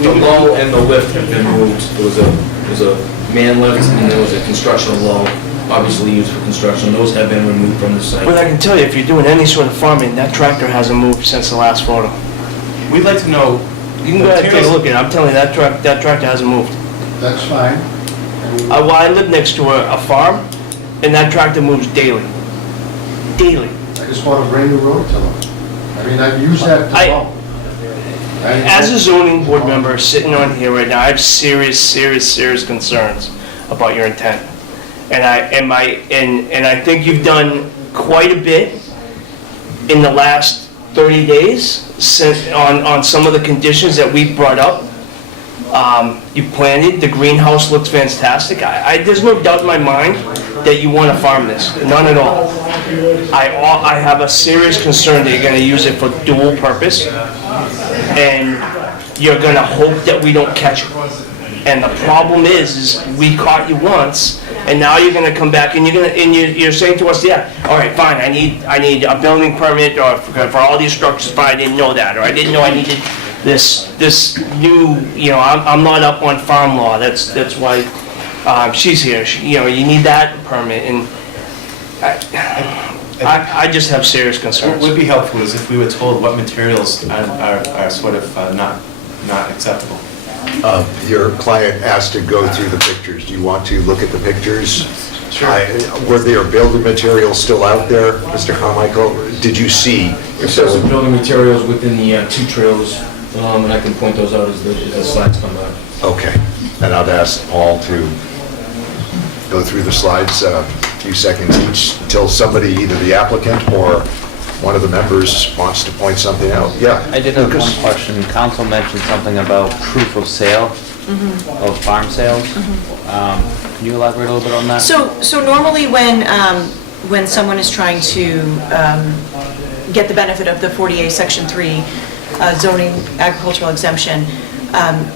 The low and the lift have been moved. There was a man lift and there was a construction low, obviously used for construction. Those have been removed from the But site. I can tell you, if you're doing any sort of farming, that tractor hasn't moved since the last photo. We'd like to know. You can go ahead and take a look at it. I'm telling you, that tractor hasn't moved. That's fine. Well, I live next to a farm, and that tractor moves daily. Daily. I just want to bring the road to them. I mean, I've used that to go. As a zoning board member sitting on here right now, I have serious concerns about your intent. And I think you've done quite a bit in the last 30 days since, on some of the conditions that we brought up. You planted, the greenhouse looks fantastic. There's no doubt in my mind that you want to farm this, none at all. I have a serious concern that you're going to use it for dual purpose, and you're going to hope that we don't catch it. And the problem is we caught you once, and now you're going to come back and you're saying to us, yeah, all right, fine, I need a building permit or for all these structures, but I didn't know that, or I didn't know I needed this new, I'm not up on farm law, that's why she's here. You need that permit, and I just have serious What concerns. would be helpful is if we were told what materials are sort of not acceptable. Your client asked to go through the pictures. Do you want to look at the pictures? Sure. Were there building materials still out there, Mr. Carmichael? Did you see? If there's some building materials within the two trailers, and I can point those out as the slides come out. Okay, and I'd ask Paul to go through the slides a few seconds each until somebody, either the applicant or one of the members, wants to point something out. Yeah. I did have one question. Council mentioned something about proof of sale, of farm sales. Can you elaborate a little bit on that? So normally when someone is trying to get the benefit of the 40A Section 3 zoning agricultural exemption,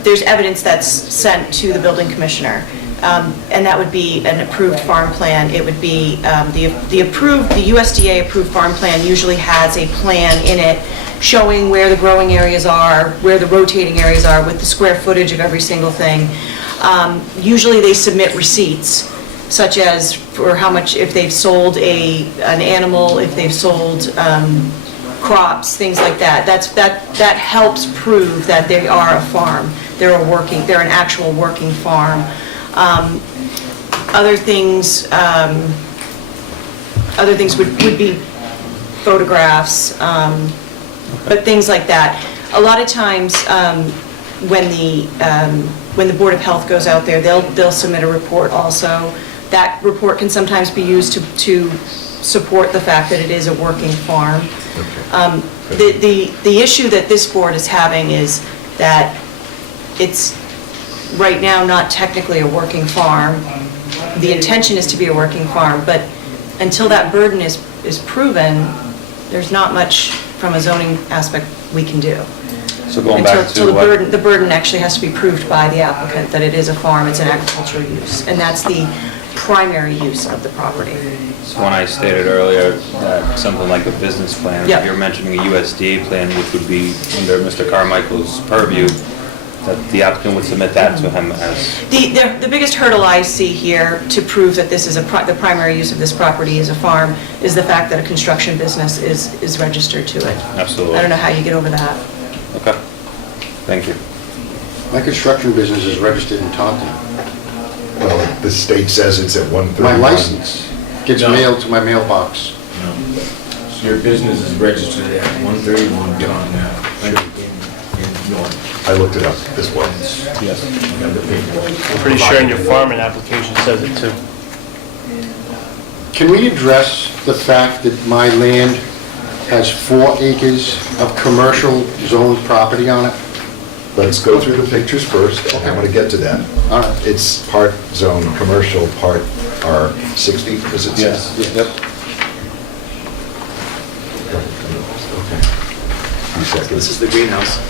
there's evidence that's sent to the building commissioner. And that would be an approved farm plan. It would be the USDA approved farm plan usually has a plan in it showing where the growing areas are, where the rotating areas are, with the square footage of every single thing. Usually they submit receipts, such as for how much, if they've sold an animal, if they've sold crops, things like that. That helps prove that they are a farm. They're an actual working farm. Other things would be photographs, but things like that. A lot of times, when the Board of Health goes out there, they'll submit a report also. That report can sometimes be used to support the fact that it is a working farm. The issue that this board is having is that it's right now not technically a working farm. The intention is to be a working farm, but until that burden is proven, there's not much from a zoning aspect we can do. So going back to what... The burden actually has to be proved by the applicant, that it is a farm, it's an agricultural use, and that's the primary use of the property. So when I stated earlier that something like a business plan, Yep. you're mentioning a USDA plan, which would be under Mr. Carmichael's purview, that the applicant would submit that to him as... The biggest hurdle I see here to prove that this is the primary use of this property is a farm is the fact that a construction business is registered to it. Absolutely. I don't know how you get over that. Okay. Thank you. My construction business is registered in Taunton. Well, the state says it's at 131. My license gets No. mailed to my mailbox. So your business is registered at 131 John Ave, in North. I looked it up as well. Yes. You have the paperwork. I'm pretty sure in your farming application says it too. Can we address the fact that my land has 4 acres of commercial zoned property on it? Let's go through the pictures first, and I'm going to get to that. All right. It's part zone commercial, part R60, as it says. Yep. Okay. Few seconds. This is the greenhouse.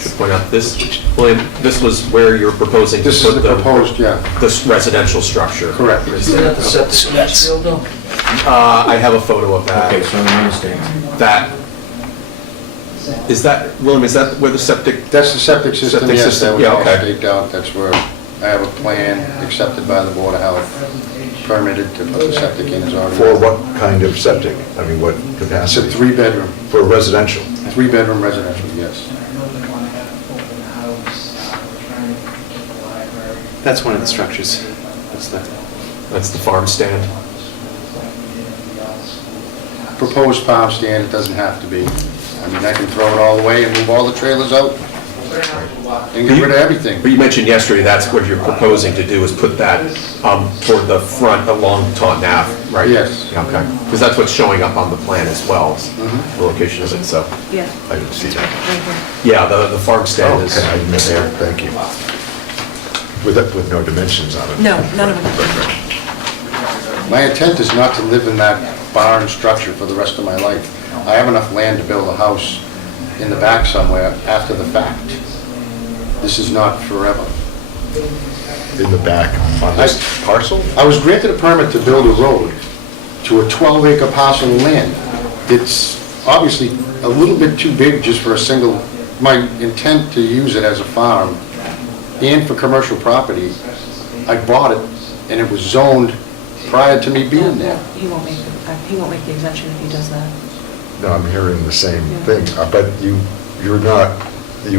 Should point out this, William, this was where you're proposing to This is put the proposed, yeah, this residential structure. correct. I have a photo of that. Okay, so I'm mistaken. That, is that, William, is that where the septic? That's the septic system, Septic yes, system, that was yeah, all okay. staked out. That's where I have a plan accepted by the Board of Health, permitted to put the septic in as already. For what kind of septic? I mean, what It's a capacity? 3-bedroom, For residential? 3-bedroom residential, yes. That's one of the structures. That's the farm stand. Proposed farm stand, it doesn't have to be. I mean, I can throw it all away and move all the trailers out and get rid of everything. But you mentioned yesterday, that's what you're proposing to do, is put that toward the front along Taunton Ave, right? Yes. Okay, because that's what's showing up on the plan as well, the location of it, so. Yeah. I didn't see that. Right here. Yeah, the farm stand is... Okay, I missed that, thank you. With no dimensions on it? No, none of them. My intent is not to live in that barn structure for the rest of my life. I have enough land to build a house in the back somewhere after the fact. This is not forever. In the back on this parcel? I was granted a permit to build a road to a 12-acre parcel of land. It's obviously a little bit too big just for a single, my intent to use it as a farm and for commercial property. I bought it and it was zoned prior to me being there. He won't make the exemption if he does that. No, I'm hearing the same thing, but you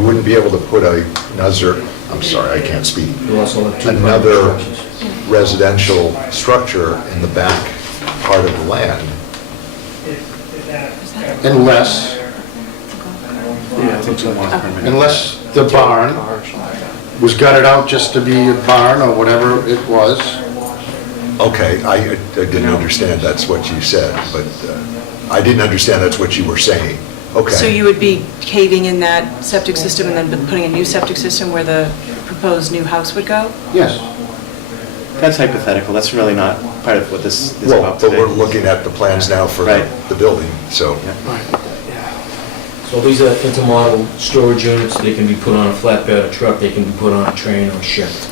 wouldn't be able to put I'm sorry, I can't speak. You also have 2 Another structures. residential structure in the back part of the land. Unless, unless the barn was gutted out just to be a barn or whatever it was. Okay, I didn't understand that's what you said, but I didn't understand that's what you were saying. Okay. So you would be caving in that septic system and then putting a new septic system where the proposed new house would go? Yes. That's hypothetical, that's really not part of what this is Well, about but today. we're looking at the plans now for Right. the building, so. So these are intermodal storage units, they can be put on a flatbed, a truck, they can be put on a train or shipped.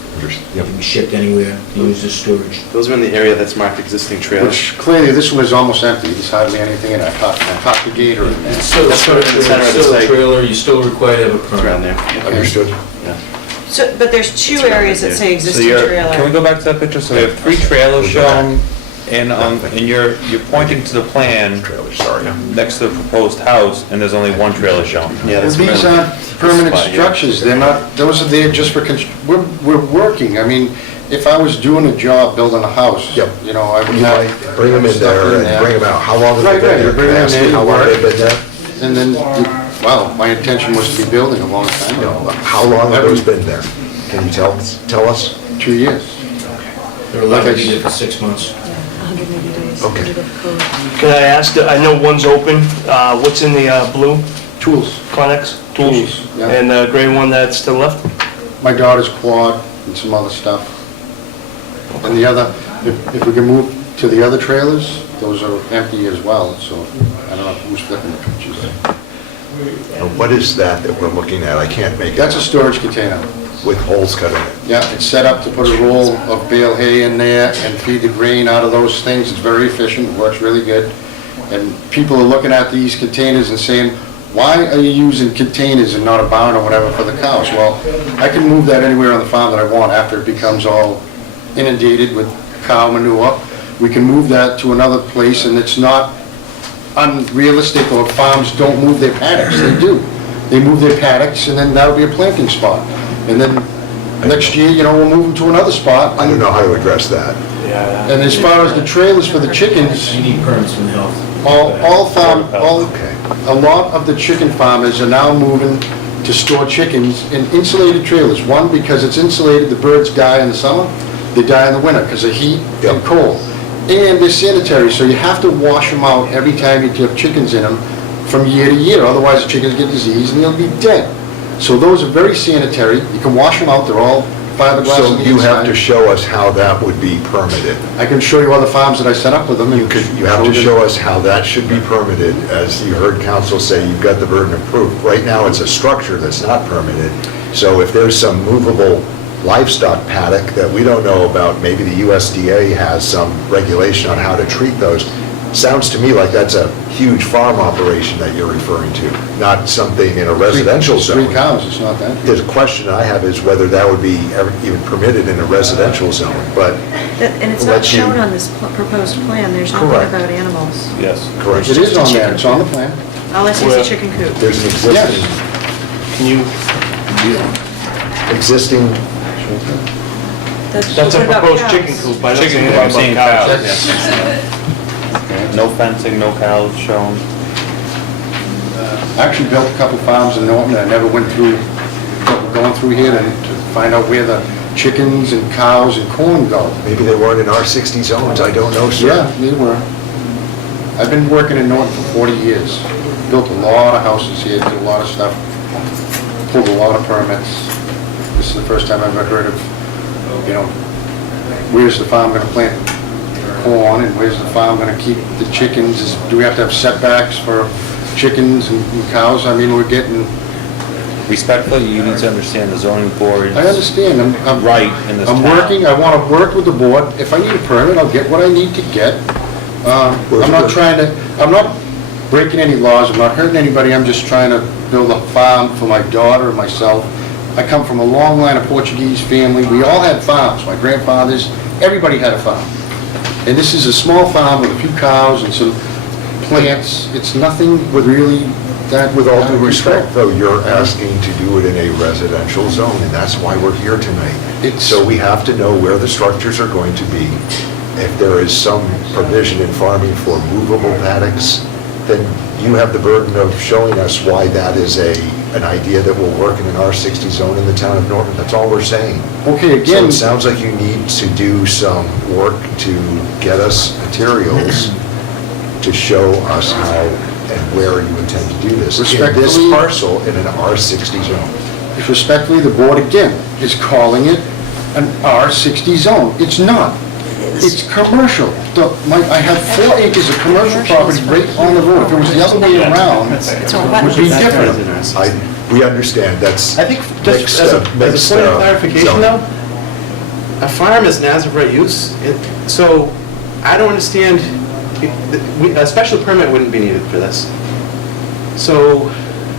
They can be shipped anywhere, used as storage. Those are in the area that's marked existing trailers. Which clearly this one is almost empty. There's hardly anything in it. I caught the gator in there. It's still That's sort of in the center of the still a site. trailer, you still require to have a It's around permit. there. Understood? So, but there's 2 It's around areas that there. say So existing you're, trailer. can we go back to that picture? So we have 3 trailers shown, and you're pointing to the plan Trailer, sorry. next to the proposed house, and there's only 1 trailer shown. Yeah, Well, that's these really- aren't permanent Spot, yeah. structures. They're not, those are there just for, we're working. I mean, if I was doing a job, building a house, Yep. you know, I would You have. might bring them in stuff there and bring them out. How long have Right, they right, been you there? bring Can I them ask in, you how you long work. they've been there? And then, well, my intention was to be building a long time ago. How long have those been there? Can you tell us? 2 years. They're allowed to be there for 6 months. 180 days Okay. under the code. Can I ask, I know one's open, what's in the blue Tools. Connex? Tools, yeah. And the gray one that's to the left? My daughter's quad and some other stuff. And the other, if we can move to the other trailers, those are empty as well, so I don't know who's flipping the pictures. Now, what is that we're looking at? I can't make it That's a out. storage container. With holes cut in it. Yeah, it's set up to put a roll of bale hay in there and feed the grain out of those things. It's very efficient, works really good. And people are looking at these containers and saying, why are you using containers and not a barn or whatever for the cows? Well, I can move that anywhere on the farm that I want after it becomes all inundated with cow manure. We can move that to another place, and it's not unrealistic, or farms don't move their paddocks. They do. They move their paddocks, and then that'll be a planting spot. And then next year, you know, we'll move them to another spot. I don't know how to address that. Yeah. And as far as the trailers for the chickens, You need permits from the health. a lot of the chicken farmers are now moving to store chickens in insulated trailers. One, because it's insulated, the birds die in the summer, they die in the winter because of heat and Yep. cold. And they're sanitary, so you have to wash them out every time you have chickens in them from year to year, otherwise the chickens get disease and they'll be dead. So those are very sanitary, you can wash them out, they're all fiberglass So on the you have to inside. show us how that would be permitted. I can show you other farms that I set up with them. You have to show us how that should be permitted. As you heard council say, you've got the burden of proof. Right now, it's a structure that's not permitted. So if there's some movable livestock paddock that we don't know about, maybe the USDA has some regulation on how to treat those. Sounds to me like that's a huge farm operation that you're referring to, not something in a residential zone. 3 cows, it's not that. The question I have is whether that would be even permitted in a residential zone, but And it's not Let you- shown on this proposed plan, there's nothing Correct. about animals. Yes. correct. It is on there, it's on the plan. All I see is Where? a chicken coop. There's an Yes. Can you, existing, that's a What about proposed cows? chicken coop, I don't see Chicken anything coop, I'm seeing about cows, cows. yeah. No fencing, no cows shown. I actually built a couple farms in Norton, I never went through, going through here to find out where the chickens and cows and corn go. maybe they weren't in R60 zones, I don't know, sir. Yeah, they were. I've been working in Norton for 40 years. Built a lot of houses here, did a lot of stuff, pulled a lot of permits. This is the first time I've ever heard of, you know, where's the farm gonna plant corn and where's the farm gonna keep the chickens? Do we have to have setbacks for chickens and cows? I mean, we're getting, Respectfully, you need to understand the zoning board. I understand, I'm Right in this I'm town. working, I wanna work with the board. If I need a permit, I'll get what I need to get. I'm not trying to, I'm not breaking any laws, I'm not hurting anybody, I'm just trying to build a farm for my daughter and myself. I come from a long line of Portuguese family, we all had farms, my grandfathers, everybody had a farm. And this is a small farm with a few cows and some plants, it's nothing with really that. With all due respect, though, you're asking to do it in a residential zone, and that's why we're here tonight. It's- So we have to know where the structures are going to be. If there is some provision in farming for movable paddocks, then you have the burden of showing us why that is an idea that will work in an R60 zone in the town of Norton. That's all we're saying. Okay, So again, it sounds like you need to do some work to get us materials to show us how and where you intend to do this. In this Respectfully- parcel in an R60 zone. respectfully, the board again is calling it an R60 zone. It's not. It's commercial. I have 4 acres of commercial property right on the road. If it was the other way around, It's all it would be different. We understand, that's I think, mixed, just as a mixed, point of clarification zone. though, a farm is an as-of-right use, so I don't understand, a special permit wouldn't be needed for this. So,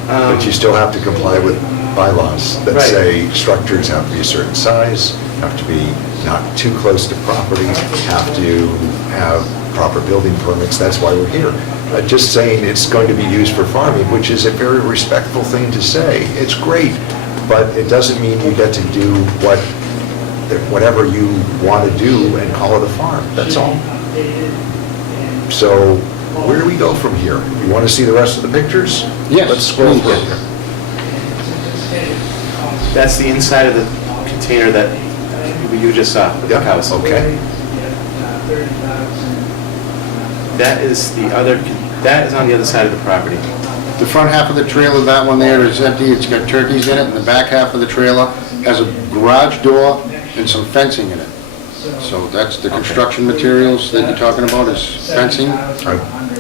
But you still have to comply with bylaws that Right. say structures have to be a certain size, have to be not too close to property, have to have proper building permits, that's why we're here. Just saying it's going to be used for farming, which is a very respectful thing to say, it's great, but it doesn't mean you get to do what whatever you want to do and call it a farm, that's all. So where do we go from here? You want to see the rest of the pictures? Yes, Let's scroll please. through. That's the inside of the container that you just saw with the Yeah, cows. okay. That is that is on the other side of the property. The front half of the trailer, that one there is empty, it's got turkeys in it, and the back half of the trailer has a garage door and some fencing in it. So that's the construction materials that you're talking about is fencing?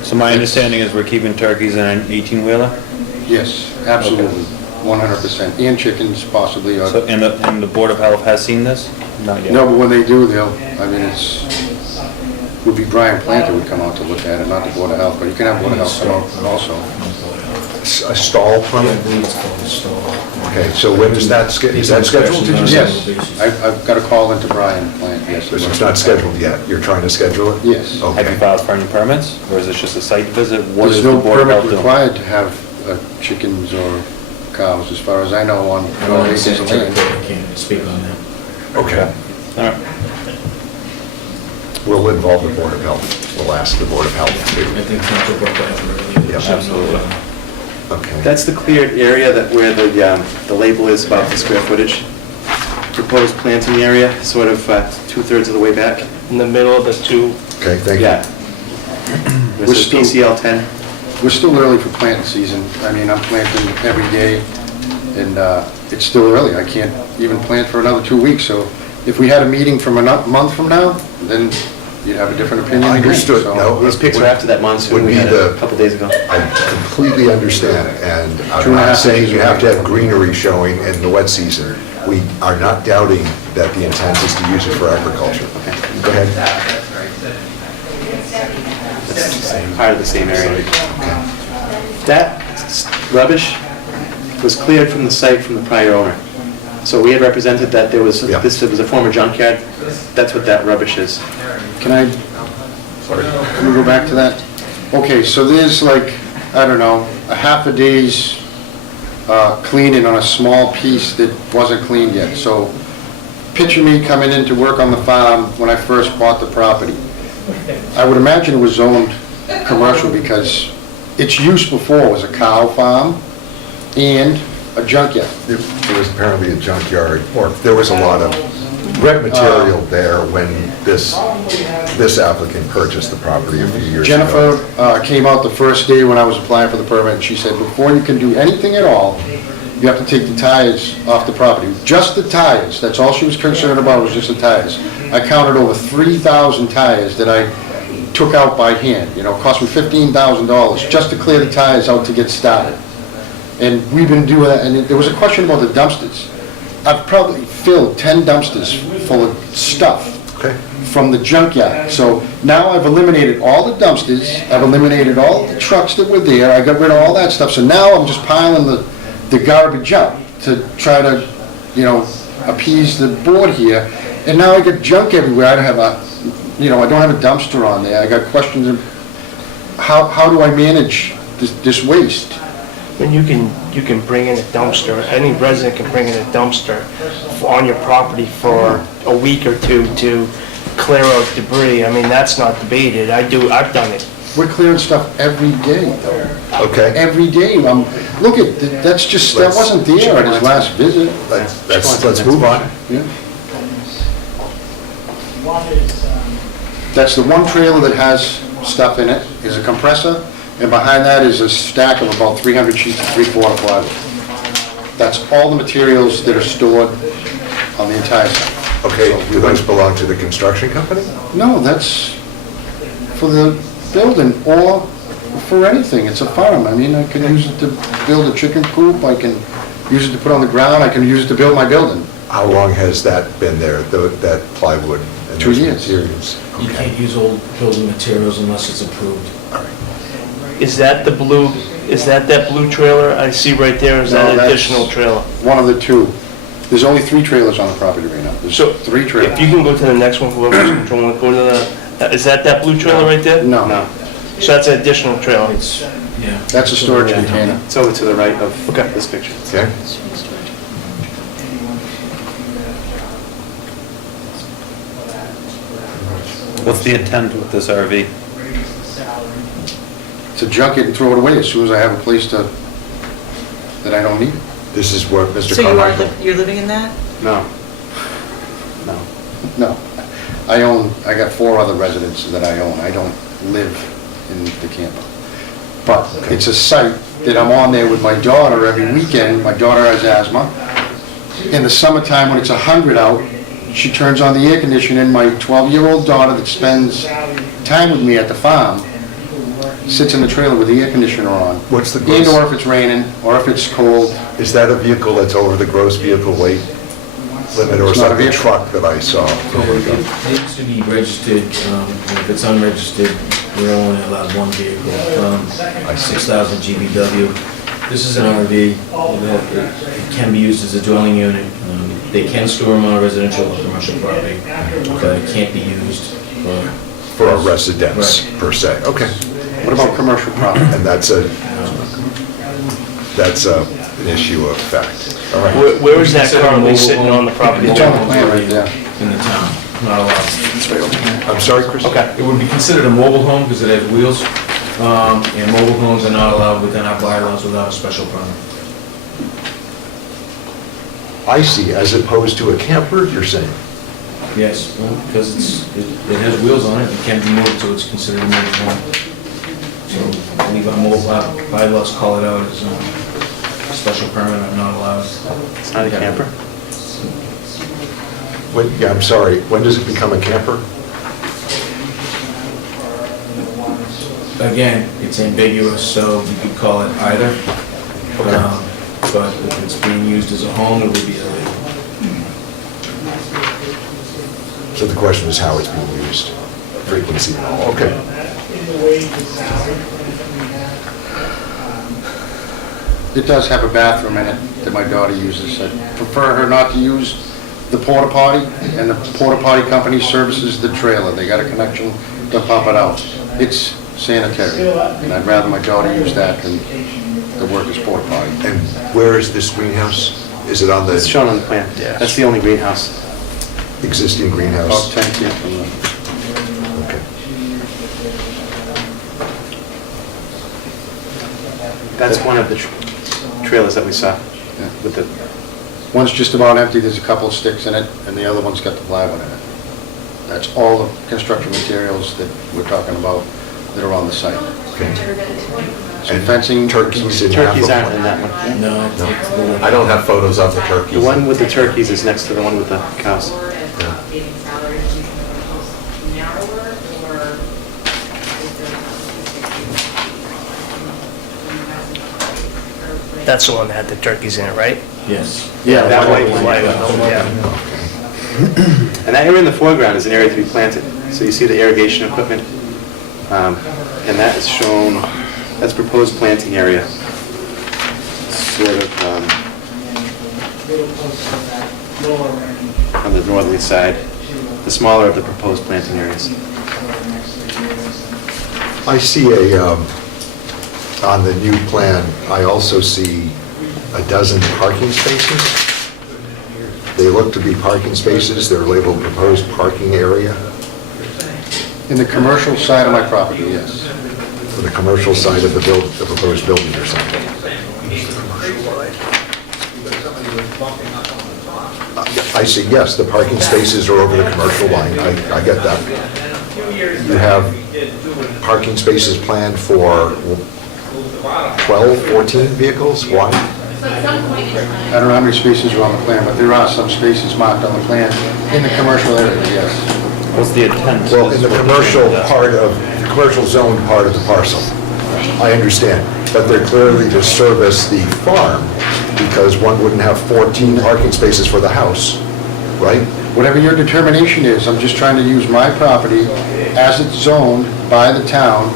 So my understanding is we're keeping turkeys in an 18-wheeler? Yes, absolutely, 100%, and chickens possibly. So, and the Board of Health has seen this? Not yet. No, but when they do, would be Brian Planter would come out to look at it, not the Board of Health, but you can have Board of Health come out also. A stall I permit? believe it's called a stall. Okay, so when is that scheduled, did you say? Yes, I've got a call into Brian Plant, yes. It's not scheduled yet, you're trying to schedule it? Yes. Have you Okay. filed for any permits, or is this just a site visit? What There's is the no Board of permit Health doing? required to have chickens or cows, as far as I know, on I don't acres of understand, land. I can't speak on that. Okay, All right. we'll involve the Board of Health, we'll ask the Board of Health I to, think Council brought that up earlier. Yep, absolutely. okay. That's the cleared area that where the label is about the square footage. Proposed planting area, sort of 2/3 of the way back. In the middle of the two, Okay, thank you. Yeah. This We're is still- PCL 10. We're still early for planting season. I mean, I'm planting every day, and it's still early. I can't even plant for another 2 weeks, so if we had a meeting from a month from now, then you'd have a different opinion. Understood, So- no. These pics are after that monsoon Would we be had the- a couple days ago. I completely understand, and I'm 2.5 not saying inches you of have to rain. have greenery showing in the wet season. We are not doubting that the intent is to use it for agriculture. Go ahead. It's part of the same area. That rubbish was cleared from the site from the prior owner. So we had represented that there was, Yeah. this was a former junkyard. That's what that rubbish is. Can we go back to that? Okay, so there's like, I don't know, a half a day's cleaning on a small piece that wasn't cleaned yet. So picture me coming in to work on the farm when I first bought the property. I would imagine it was zoned commercial because its use before was a cow farm and a junkyard. There was apparently a junkyard, or there was a lot of red material there when this applicant purchased the property a few years ago. Jennifer came out the first day when I was applying for the permit, and she said, before you can do anything at all, you have to take the tires off the property. Just the tires, that's all she was concerned about, was just the tires. I counted over 3,000 tires that I took out by hand, it cost me $15,000 just to clear the tires out to get started. And we've been doing that, and there was a question about the dumpsters. I've probably filled 10 dumpsters full of stuff Okay. from the junkyard. So now I've eliminated all the dumpsters, I've eliminated all the trucks that were there, I got rid of all that stuff, so now I'm just piling the garbage up to try to, appease the board here. And now I got junk everywhere, I don't have I don't have a dumpster on there, I got questions of, how do I manage this waste? when you can bring in a dumpster, any resident can bring in a dumpster on your property for a week or two to clear out debris. I mean, that's not debated. I've done it. We're clearing stuff every day, though. Okay, Every day, look at, that wasn't there at his last visit. let's move on. Yeah. That's the one trailer that has stuff in it, is a compressor, and behind that is a stack of about 300 sheets of 3/4 plywood. That's all the materials that are stored on the entire site. Okay, do those belong to the construction company? No, that's for the building or for anything. It's a farm. I mean, I can use it to build a chicken coop, I can use it to put on the ground, I can use it to build my building. How long has that been there, that plywood? and 2 those years. materials? You Okay. can't use old building materials unless it's approved. Is that that blue trailer I see right there? Is No, that an that's- additional trailer? One of the two. There's only 3 trailers on the property right now. There's So 3 trailers. if you can go to the next one, whoever's controlling it, go to is that blue trailer right there? No, So that's an additional trailer. It's, yeah. that's a storage container. It's over to the right of Okay. this picture. Okay, What's the intent with this RV? To junk it and throw it away as soon as I have a place to, that I don't need. This is what Mr. So Carmichael... you're living in that? No. No. I got 4 other residences that I own. I don't live in the camper. But it's a site that I'm on there with my daughter every weekend. My daughter has asthma. In the summertime, when it's 100 out, she turns on the air conditioner, and my 12-year-old daughter that spends time with me at the farm sits in the trailer with the air conditioner on. What's the And gross... or if it's raining, or if it's cold. Is that a vehicle that's over the gross vehicle weight limit, or is It's not a that the vehicle. truck that I saw? It needs to be registered, if it's unregistered, we're only allowed 1 vehicle. 6,000 GBW. This is an RV that it can be used as a dwelling unit. They can store them on a residential or commercial property, but it can't be used For a residence, Right. per se? Okay. What about commercial property? And that's an issue of fact. All right. Where is that Consider a currently mobile sitting home. on the property? It's on the plan right there. in the town, not allowed. I'm sorry, Chris? Okay. It would be considered a mobile home because it has wheels, and mobile homes are not allowed within our bylaws without a special permit. I see, as opposed to a camper, you're saying? Yes, because it has wheels on it, it can't be moved, so it's considered a mobile home. So I believe our mobile bylaws call it out as a special permit or not allowed. It's not a camper? Yeah, I'm sorry, when does it become a camper? Again, it's ambiguous, so you could call it either. But if it's being used as a home, it would be illegal. So the question is how it's being used, frequency and all, okay. It does have a bathroom in it that my daughter uses. I prefer her not to use the porta potty, and the porta potty company services the trailer. They got a connection to pump it out. It's sanitary, and I'd rather my daughter use that than the worker's porta potty. And where is this greenhouse? Is it on It's the shown on the plan. That's the only greenhouse. existing About greenhouse? 10 feet from the... Okay. That's one of the trailers that we saw Yeah. with the, One's just about empty, there's a couple of sticks in it, and the other one's got the plywood in it. That's all the construction materials that we're talking about that are on the site. Okay. Some And fencing... turkeys in half turkeys of aren't in one? that one. No, it's the one. I don't have photos of the turkeys. The one with the turkeys is next to the one with the cows. That's the one that had the turkeys in it, right? Yes. Yeah, that white one. Yeah. And that area in the foreground is an area to be planted. So you see the irrigation equipment, and that is shown, that's proposed planting area. Sort of on the northerly side, the smaller of the proposed planting areas. I see on the new plan, I also see a dozen parking spaces. They look to be parking spaces, they're labeled proposed parking area In the commercial side of my property, yes. for the commercial side of the proposed building or something. I see, yes, the parking spaces are over the commercial line, I get that. You have parking spaces planned for 12, 14 vehicles, why? I don't know how many spaces are on the plan, but there are some spaces marked on the plan in the commercial area, yes. What's the intent? Well, in the commercial part of, the commercial zone part of the parcel, I understand, but they're clearly to service the farm, because one wouldn't have 14 parking spaces for the house, right? Whatever your determination is, I'm just trying to use my property as it's zoned by the town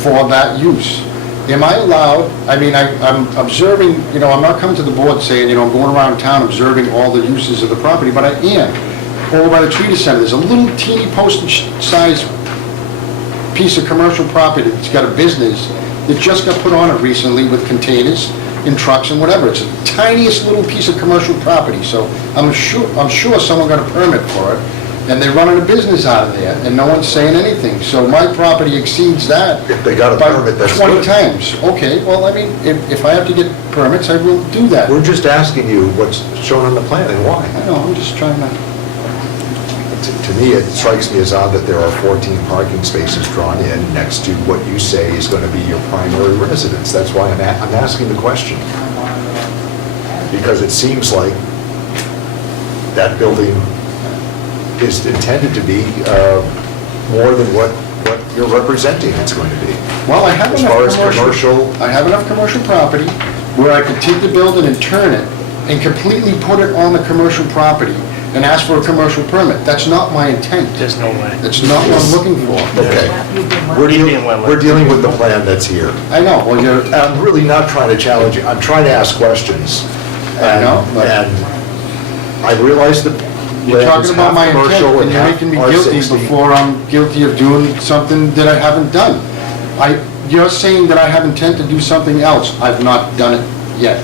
for that use. Am I allowed, I mean, I'm observing, you know, I'm not coming to the board saying, you know, I'm going around town observing all the uses of the property, but I am. Over by the Treaty Center, there's a little teeny postage-sized piece of commercial property that's got a business that just got put on it recently with containers and trucks and whatever. It's the tiniest little piece of commercial property, so I'm sure someone got a permit for it. and they're running a business out of there, and no one's saying anything. So my property exceeds that If they got a by permit, that's 20 good. times. Okay, well, I mean, if I have to get permits, I will do that. We're just asking you what's shown on the plan and why. I know, I'm just trying to, To me, it strikes me as odd that there are 14 parking spaces drawn in next to what you say is going to be your primary residence. That's why I'm asking the question. Because it seems like that building is intended to be more than what you're representing it's going to be. well, I have As enough far as commercial. commercial, I have enough commercial property where I could take the building and turn it and completely put it on the commercial property and ask for a commercial permit. That's not my intent. There's no way. That's not what I'm looking for. okay. You'd be in We're You'd be in dealing, wetlands. we're dealing with the plan that's here. I know, well, you're, I'm really not trying to challenge you, I'm trying to ask questions. I know, but- And I realize the you're land is talking about half my intent commercial and you're half making me guilty R60. before I'm guilty of doing something that I haven't done. You're saying that I have intent to do something else. I've not done it yet.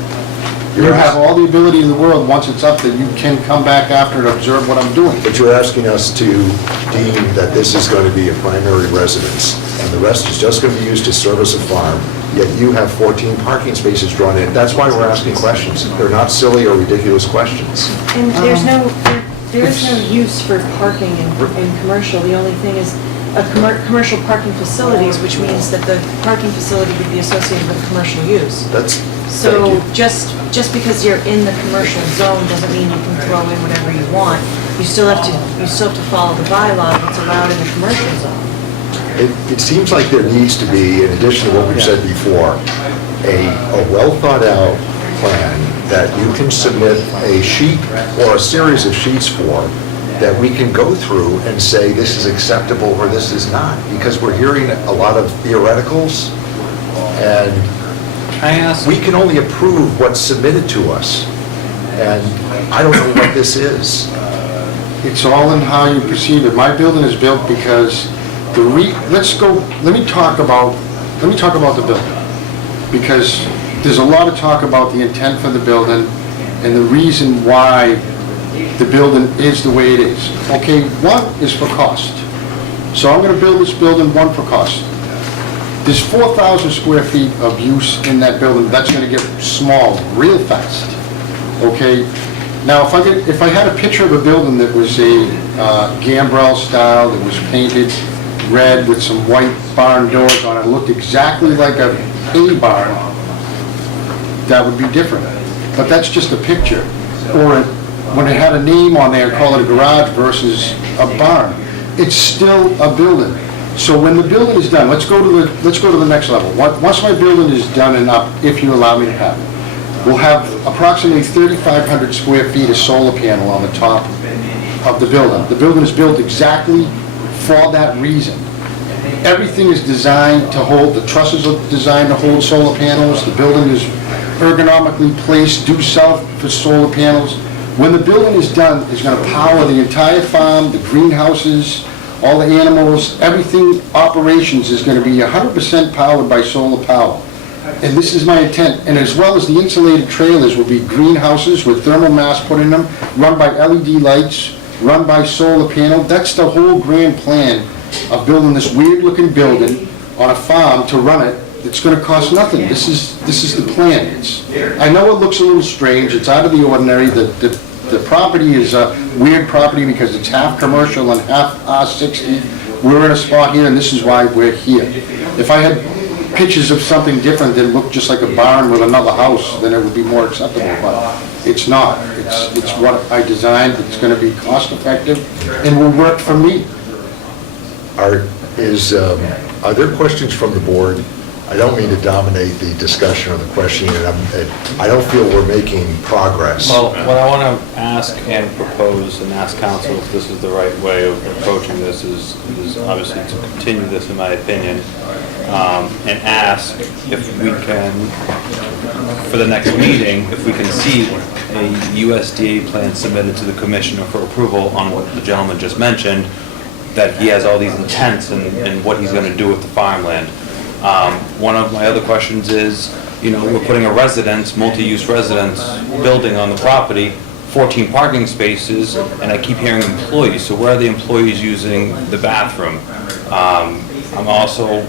You have all the ability in the world, once it's up, that you can come back after and observe what I'm doing. But you're asking us to deem that this is going to be a primary residence, and the rest is just going to be used to service a farm, yet you have 14 parking spaces drawn in. That's why we're asking questions. They're not silly or ridiculous questions. And there is no use for parking in commercial. The only thing is commercial parking facilities, which means that the parking facility would be associated with commercial use. That's, So thank you. just because you're in the commercial zone doesn't mean you can throw in whatever you want. You still have to follow the bylaw that's allowed in the commercial zone. It seems like there needs to be, in addition to what we've said before, a well-thought-out plan that you can submit a sheet or a series of sheets for, that we can go through and say, this is acceptable or this is not, because we're hearing a lot of theoreticals, and Can I ask? we can only approve what's submitted to us, and I don't know what this is. It's all in how you perceive it. My building is built because let me talk about the building. Because there's a lot of talk about the intent for the building and the reason why the building is the way it is. Okay, one is for cost. So I'm gonna build this building, one for cost. There's 4,000 square feet of use in that building. That's gonna get small real fast. Okay? Now, if I had a picture of a building that was a gambrel style, that was painted red with some white barn doors on it, looked exactly like a barn, that would be different. But that's just a picture. Or when it had a name on there, call it a garage versus a barn. It's still a building. So when the building is done, let's go to the next level. Once my building is done and up, if you allow me to have it, we'll have approximately 3,500 square feet of solar panel on the top of the building. The building is built exactly for that reason. Everything is designed to hold, the trusses are designed to hold solar panels, the building is ergonomically placed due south for solar panels. When the building is done, it's gonna power the entire farm, the greenhouses, all the animals, everything, operations is gonna be 100% powered by solar power. And this is my intent, and as well as the insulated trailers will be greenhouses with thermal mass put in them, run by LED lights, run by solar panel. That's the whole grand plan of building this weird-looking building on a farm to run it. It's gonna cost nothing. This is the plan. I know it looks a little strange, it's out of the ordinary. The property is a weird property because it's half commercial and half R60. We're in a spot here, and this is why we're here. If I had pictures of something different that looked just like a barn with another house, then it would be more acceptable, but it's not. It's what I designed, it's gonna be cost-effective, and will work for me. Are there questions from the board? I don't mean to dominate the discussion or the questioning, and I don't feel we're making progress. Well, what I want to ask and propose and ask council if this is the right way of approaching this is obviously to continue this, in my opinion, and ask if we can, for the next meeting, if we can see a USDA plan submitted to the commissioner for approval on what the gentleman just mentioned, that he has all these intents and what he's going to do with the farmland. One of my other questions is, we're putting a residence, multi-use residence building on the property 14 parking spaces, and I keep hearing employees, so where are the employees using the bathroom? I'm also,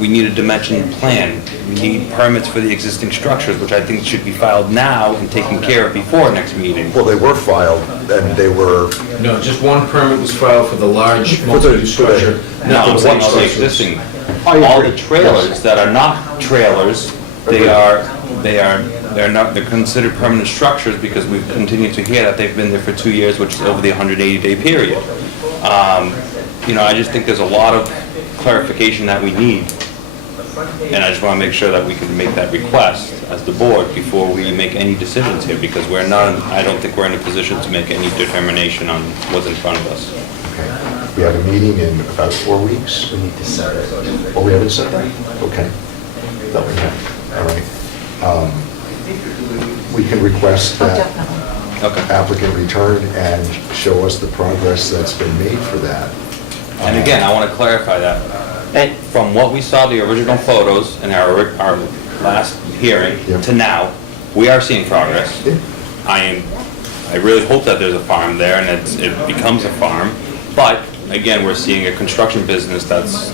we need a dimension plan. We need permits for the existing structures, which I think should be filed now and taken care of before next meeting. Well, they were filed, and they were, No, just one permit was filed for the large For the- multi-use structure. No, Nothing I'm saying all the structures. existing, I all agree. the trailers that are not trailers, they're not, they're considered permanent structures because we've continued to hear that they've been there for 2 years, which is over the 180-day period. I just think there's a lot of clarification that we need, and I just want to make sure that we can make that request as the board before we make any decisions here, because I don't think we're in a position to make any determination on what's in front of us. we have a meeting in about 4 weeks. We need to set it. Oh, we haven't set that? Okay. Thought we had. All right. We can request Oh, that definitely. Okay. applicant return and show us the progress that's been made for that. And again, I want to clarify that. And From what we saw, the original photos in our last hearing Yep. to now, we are seeing progress. Yeah. I really hope that there's a farm there and it becomes a farm. But again, we're seeing a construction business that's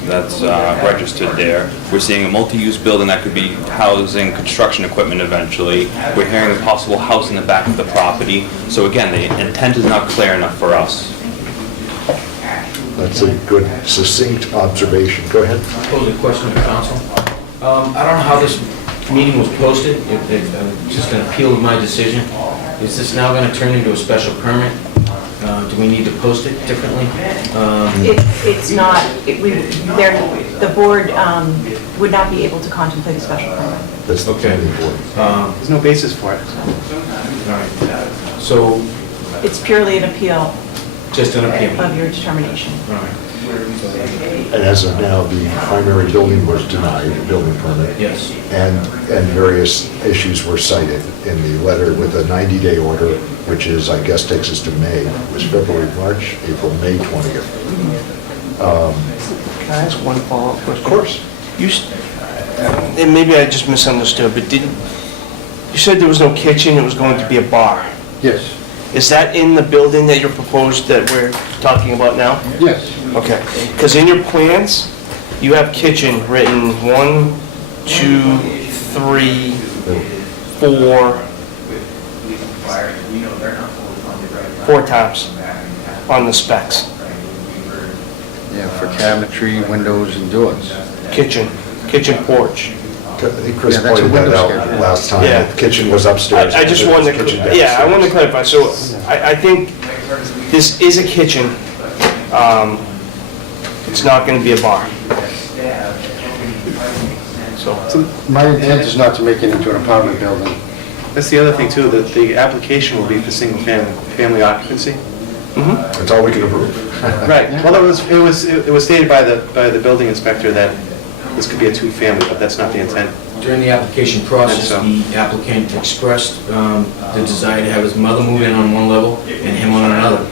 registered there. We're seeing a multi-use building that could be housing construction equipment eventually. We're hearing a possible house in the back of the property. So again, the intent is not clear enough for us. That's a good succinct observation. Go ahead. Pose a question to council. I don't know how this meeting was posted. I'm just going to appeal to my decision. Is this now going to turn into a special permit? Do we need to post it differently? It's not, the board would not be able to contemplate a special permit. That's the Okay. planning board. There's no basis for it. All right. So, It's purely an appeal just an appeal. of your determination. All right. And as of now, the primary building was denied, building permit. Yes. And various issues were cited in the letter with a 90-day order, which is, I guess, takes us to May. It was February, March, April, May 20th. can I ask one follow-up question? Of course. And maybe I just misunderstood, but you said there was no kitchen, it was going to be a bar. Yes, Is that in the building that you're proposed that we're talking about now? yes. Okay, because in your plans, you have kitchen written 1, 2, 3, 4 times on the specs. Yeah, for cabinetry, windows, and doors. Kitchen porch. I think Chris Yeah, that's a pointed that window out schedule. last time. Yeah. The kitchen was upstairs. I just wanted to, Kitchen yeah, I wanted to downstairs. clarify. So I think this is a kitchen. It's not going to be a bar. So, My intent is not to make it into an apartment building. That's the other thing too, that the application will be for single family occupancy. That's all we can approve. Right, well, it was stated by the building inspector that this could be a two-family, but that's not the intent. During the application process, And the applicant expressed the desire to have his mother move in on one level and him on another.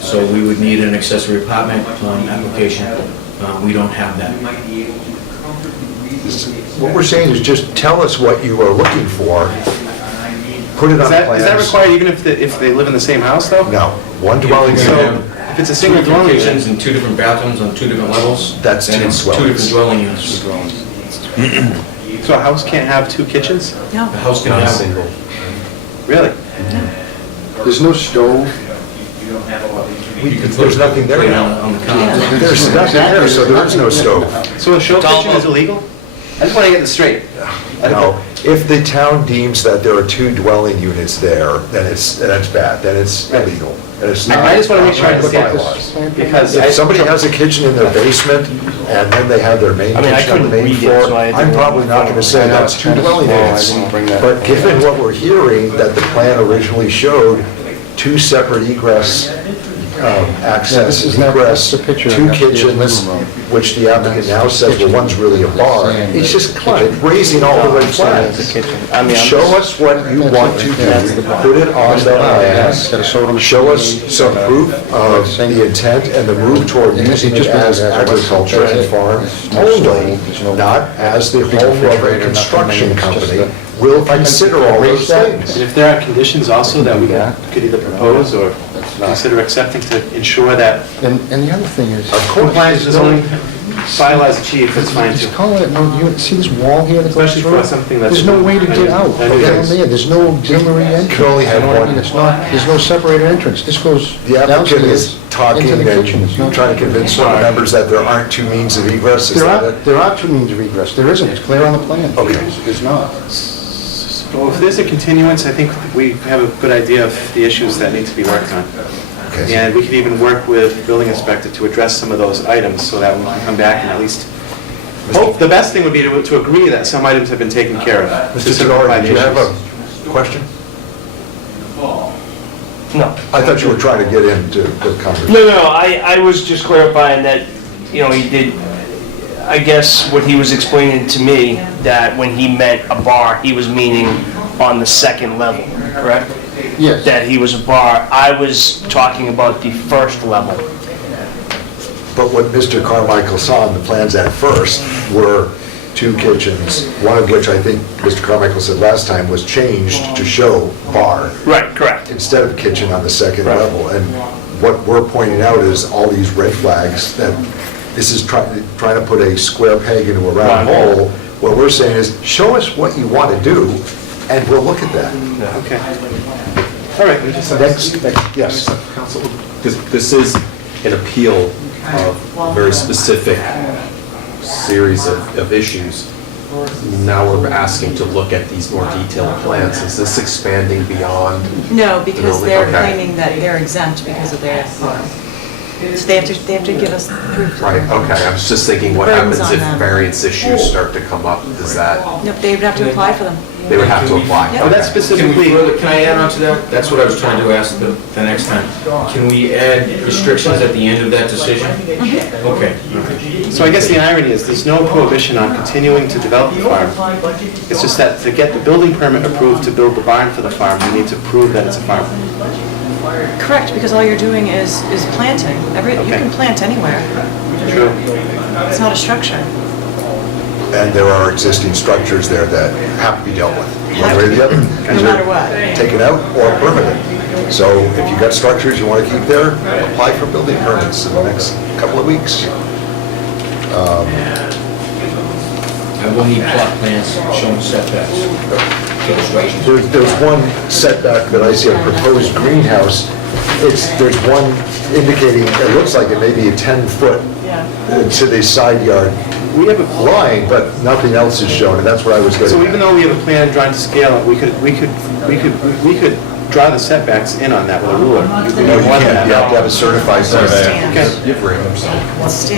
So we would need an accessory apartment application. We don't have that. What we're saying is just tell us what you are looking for, put it on Is that plans. required even if they live in the same house, though? No, one dwelling So, unit, if it's a Two single different dwelling kitchens unit, and 2 different bathrooms on 2 different levels. That's then two it's 2 dwellings. different dwelling units. so a house can't have 2 kitchens? No. The house can have... Really? There's no stove. there's nothing there now. On the counter. There's nothing there, so there is no stove. So a show It's all kitchen is about- illegal? I just want to get this straight. No, if the town deems that there are 2 dwelling units there, then that's bad, then it's illegal. And it's not. I just want to make sure I not in the understand bylaws. this, because If somebody has a kitchen in their basement, and then they have their main I mean, I kitchen on the couldn't main read it, floor, so I had to I'm look probably not gonna say I know, that's it's 2 kinda dwelling small, I units. didn't bring that. But given what we're hearing, that the plan originally showed 2 separate egress, access, this is not- egress, that's the picture, 2 that's the kitchens, living room. which the applicant now says, well, one's really a bar. He's just raising all the red flags. Show us what you want to do, put it on the plan, show us some proof of the intent and the move toward using it as agriculture and farm only, not as the home of a construction company we'll If I can consider all those erase that. things. And if there are conditions also that we could either propose or consider accepting to ensure that And the other thing is. Of course. compliance with zoning bylaws achieved, that's fine too. Just call it, no, you see this wall here that goes Especially through? for something that's- There's no way to get out I know down this. there, there's no auxiliary entrance. You can only have You know what I one. mean? It's not, there's no separated entrance, this goes The applicant is downstairs talking into the kitchen. It's and not- trying to convince some members that there aren't two means of egress, is that it? There are two means of egress, there isn't, it's clear on the plan. Okay. There's not. Well, if there's a continuance, I think we have a good idea of the issues that need to be worked on. Okay. And we could even work with the building inspector to address some of those items so that we can come back and at least, the best thing would be to agree that some items have been taken care of. to Mr. simplify Tenori, the do you have issues. a question? No. I thought you were trying to get into the conversation. No, I was just clarifying that, he did, I guess what he was explaining to me, that when he meant a bar, he was meaning on the second level, correct? Yes. That he was a bar. I was talking about the first level. But what Mr. Carmichael saw in the plans at first were two kitchens, one of which I think Mr. Carmichael said last time was changed to show bar Right, correct. instead of kitchen on the second Right. level. And what we're pointing out is all these red flags that this is trying to put a square peg into a round Round hole. hole. What we're saying is, show us what you want to do, and we'll look at that. Okay. All right, we just... Next, yes. Council, this is an appeal of a very specific series of issues. Now we're asking to look at these more detailed plans. Is this expanding beyond? No, because they're Okay. claiming that they're exempt because of their, so they have to give us proof. Right, okay, I was just thinking, what Burdens happens on if them. variance issues start to come up? Does that, Nope, they would have to apply for them. they would have to apply? Yeah. Oh, that's Can we specifically... further, can I add on to that? That's what I was trying to ask the next time. Can we add restrictions at the end of that decision? Okay. So I guess the irony is, there's no prohibition on continuing to develop the farm. It's just that to get the building permit approved to build the barn for the farm, we need to prove that it's a farm. Correct, because all you're doing is planting. You Okay. can plant anywhere. True. It's not a structure. And there are existing structures there that have to be dealt with, one way or the other. No matter what. Taken out or permitted. So if you've got structures you want to keep there, apply for building permits in the next couple of weeks. I will need plot plans showing setbacks. There's one setback that I see, a proposed greenhouse. There's one indicating, it looks like it may be a 10-foot to the side yard We have a, line, but nothing else is shown, and that's what I was getting so even at. though we have a plan drawn to scale, we could draw the setbacks in on that with a ruler. We could No, do you more than can't, you have to have a certified survey Stand. Okay.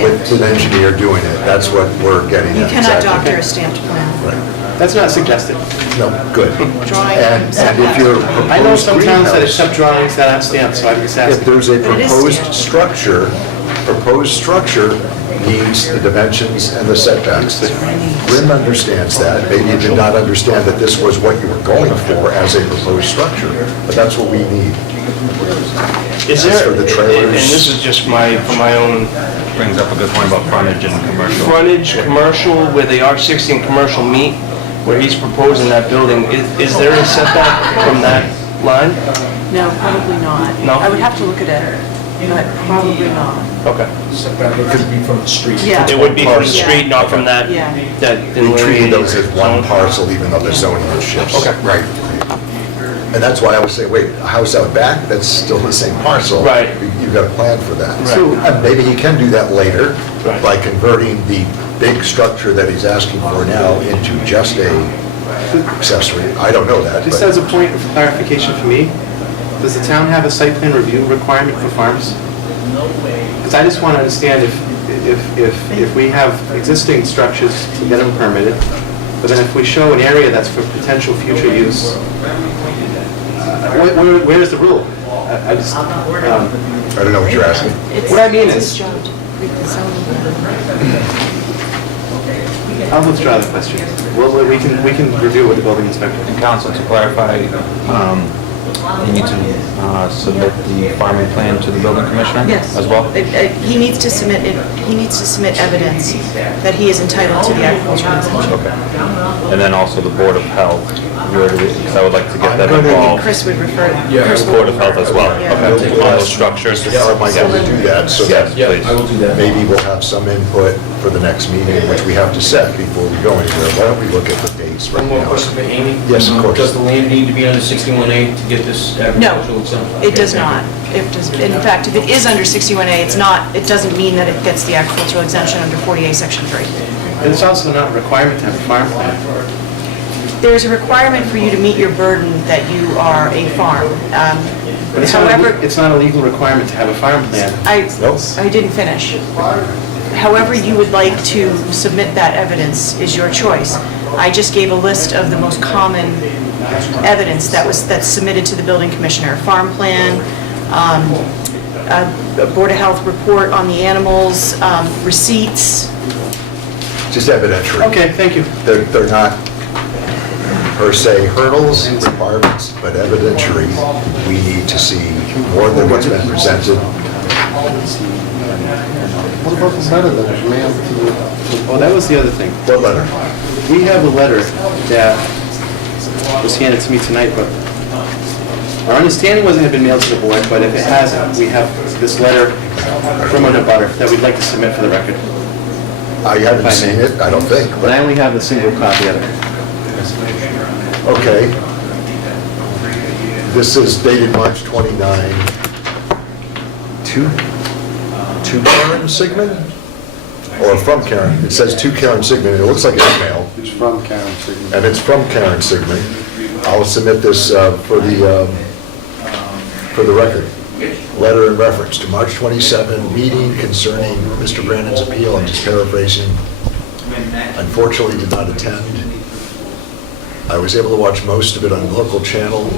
with an engineer doing it. That's what we're getting You at. cannot exactly. doctor a stamped plan. Right. That's not suggested. No, good. Drawing And if your I know proposed some towns that greenhouse, accept drawings that aren't stamped, so I'm just if asking. there's a But it is proposed stamped. proposed structure needs the dimensions and the setbacks. Rim understands that. Maybe you did not understand that this was what you were going for as a proposed structure, but that's what we need. Is As there, for the and trailers- this is just for my own Brings up a good point about frontage and commercial. frontage, commercial, where the R60 and commercial meet, where he's proposing that building, is there a setback from that line? No, probably not. No? I would have to look at it, but probably not. Okay. Setback would be from the street. Yeah. It would be from the Yeah. street, not from that, Yeah. that We treated those as one zone? parcel, even though the zoning shifts. Okay. Right. And that's why I was saying, wait, a house out back, that's still the same parcel. Right. You've got a plan for that. Right. So, and maybe he can do that later Right. by converting the big structure that he's asking for now into just a accessory. I don't know that, Just but as a point of clarification for me, does the town have a site plan review requirement for farms? Because I just want to understand if we have existing structures to get them permitted, but then if we show an area that's for potential future use, where is the rule? I just, I don't know what you're asking. What I mean It's is- his job to read the zoning. I'll withdraw the question. We can review it with the building inspector. And council, to clarify, You need to submit the farming plan to the building commissioner Yes. as well? He needs to submit, he needs to submit evidence that he is entitled to the agricultural exemption. Okay. And then also the Board of Health, because I would like to get them I'm gonna- involved. Chris would refer. Yeah, Chris The will Board of Health as well, Yeah. okay, on those structures. Yeah, Michael to do that, so that Yes, please. I will do that. maybe we'll have some input for the next meeting, which we have to set before we go anywhere. Why don't we look at the dates right One more now? question for Amy. Yes, of course. Does the land need to be under 61A to get this agricultural exemption? It does not. It does, in fact, if it is under 61A, it's not, it doesn't mean that it gets the agricultural exemption under 48, Section 3. And it's also not a requirement to have a farm plan. There is a requirement for you to meet your burden that you are a farm. But it's not, However, it's not a legal requirement to have a farm plan. Nope. I didn't finish. However you would like to submit that evidence is your choice. I just gave a list of the most common evidence that's submitted to the building commissioner. Farm plan, a Board of Health report on the animals, receipts. Just evidentiary. Okay, thank you. They're not per se hurdles, requirements, but evidentiary. We need to see more than what's been presented. What about the letter that was mailed to the... Well, that was the other thing. What letter? We have a letter that was handed to me tonight, but our understanding was it had been mailed to the board, but if it hasn't, we have this letter from a abutter that we'd like to submit for the record. I haven't seen it, I don't think, But I but, only have a single copy of it. okay. This is dated March 29. To Karen Sigmund? Or from Karen? It says to Karen Sigmund, it looks like it's email, It's from Karen Sigmund. and it's from Karen Sigmund. I'll submit this for the record. Letter in reference to March 27 meeting concerning Mr. Brandon's appeal, I'm just paraphrasing. Unfortunately did not attend. I was able to watch most of it on the local channel.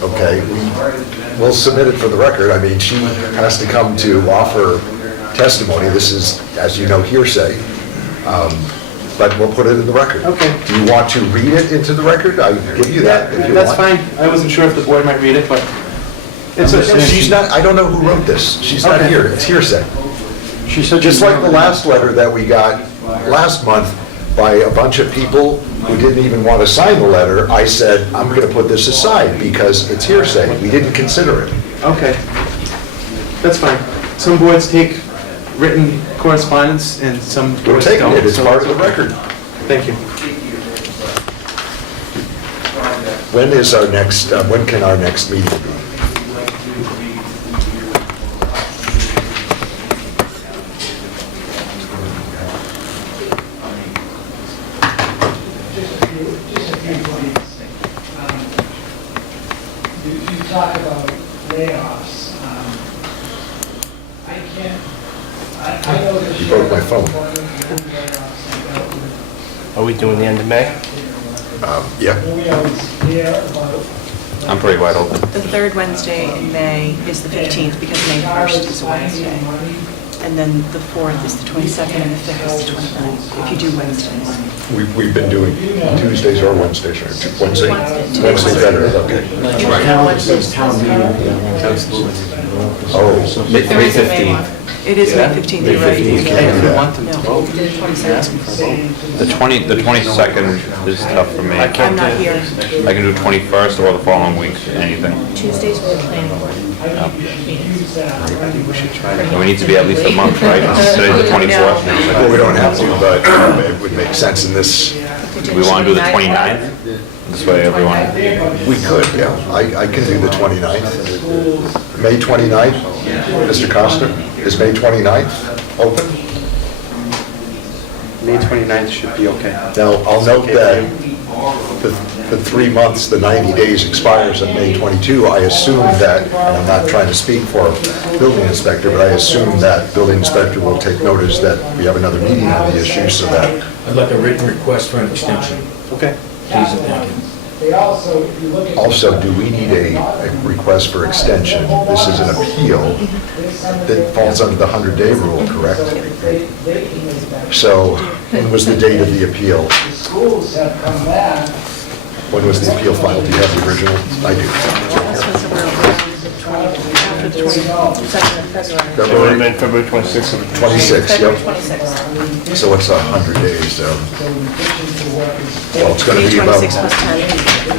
Okay, we'll submit it for the record. I mean, she has to come to offer testimony. This is, as you know, hearsay. But we'll put it in the record. Okay. Do you want to read it into the record? I can give you that if you That's want. fine. I wasn't sure if the board might read it, but She's not, I don't know who wrote this. She's not Okay. here. It's hearsay. She said... Just like the last letter that we got last month by a bunch of people who didn't even want to sign the letter, I said, I'm going to put this aside because it's hearsay. We didn't consider it. okay. That's fine. Some boards take written correspondence and some We're boards taking don't. it. It's so part of the okay. record. Thank you. When is our next, when can our next meeting be? You talk about layoffs. I can't, I know the... You broke my phone. Are we doing the end of May? Yeah. We always hear about... I'm pretty wide open. The third Wednesday in May is the 15th because May 1st is a Wednesday. And then the 4th is the 22nd and the 5th is the 29th, if you do Wednesdays. We've been doing Tuesdays or Wednesdays, right? Wednesday? Wednesday. Wednesday's better, okay. It says town meeting. Oh, May 15th. It is May 15th, you're right. You can't do that. No, we did it 22nd. The 22nd is tough for me. I I'm not here. can do 21st or the following week, anything. Tuesdays for the planning board. And we need to be at least a month, right? Today's the 24th. Well, we don't have to, but it would make sense in this, Do we want to do the 29th? This way everyone, we could, yeah. I can do the 29th. May 29th, Mr. Costa, is May 29th open? May 29th should be okay. Now, I'll note that the 3 months, the 90 days expires on May 22. I assume that, and I'm not trying to speak for building inspector, but I assume that building inspector will take notice that we have another meeting on the issue so that, I'd like a written request for an extension, Okay. please and thank you. They also, if you look at... also, do we need a request for extension? This is an appeal that falls under the 100-day rule, correct? So, when was the date of the appeal? The schools have come back When was the appeal filed? Do you have the original? I do. After the 22nd of February. It would have been February 26th of 26, February yep. 26th. So it's 100 days. Well, it's going to May be about... 26 plus 10.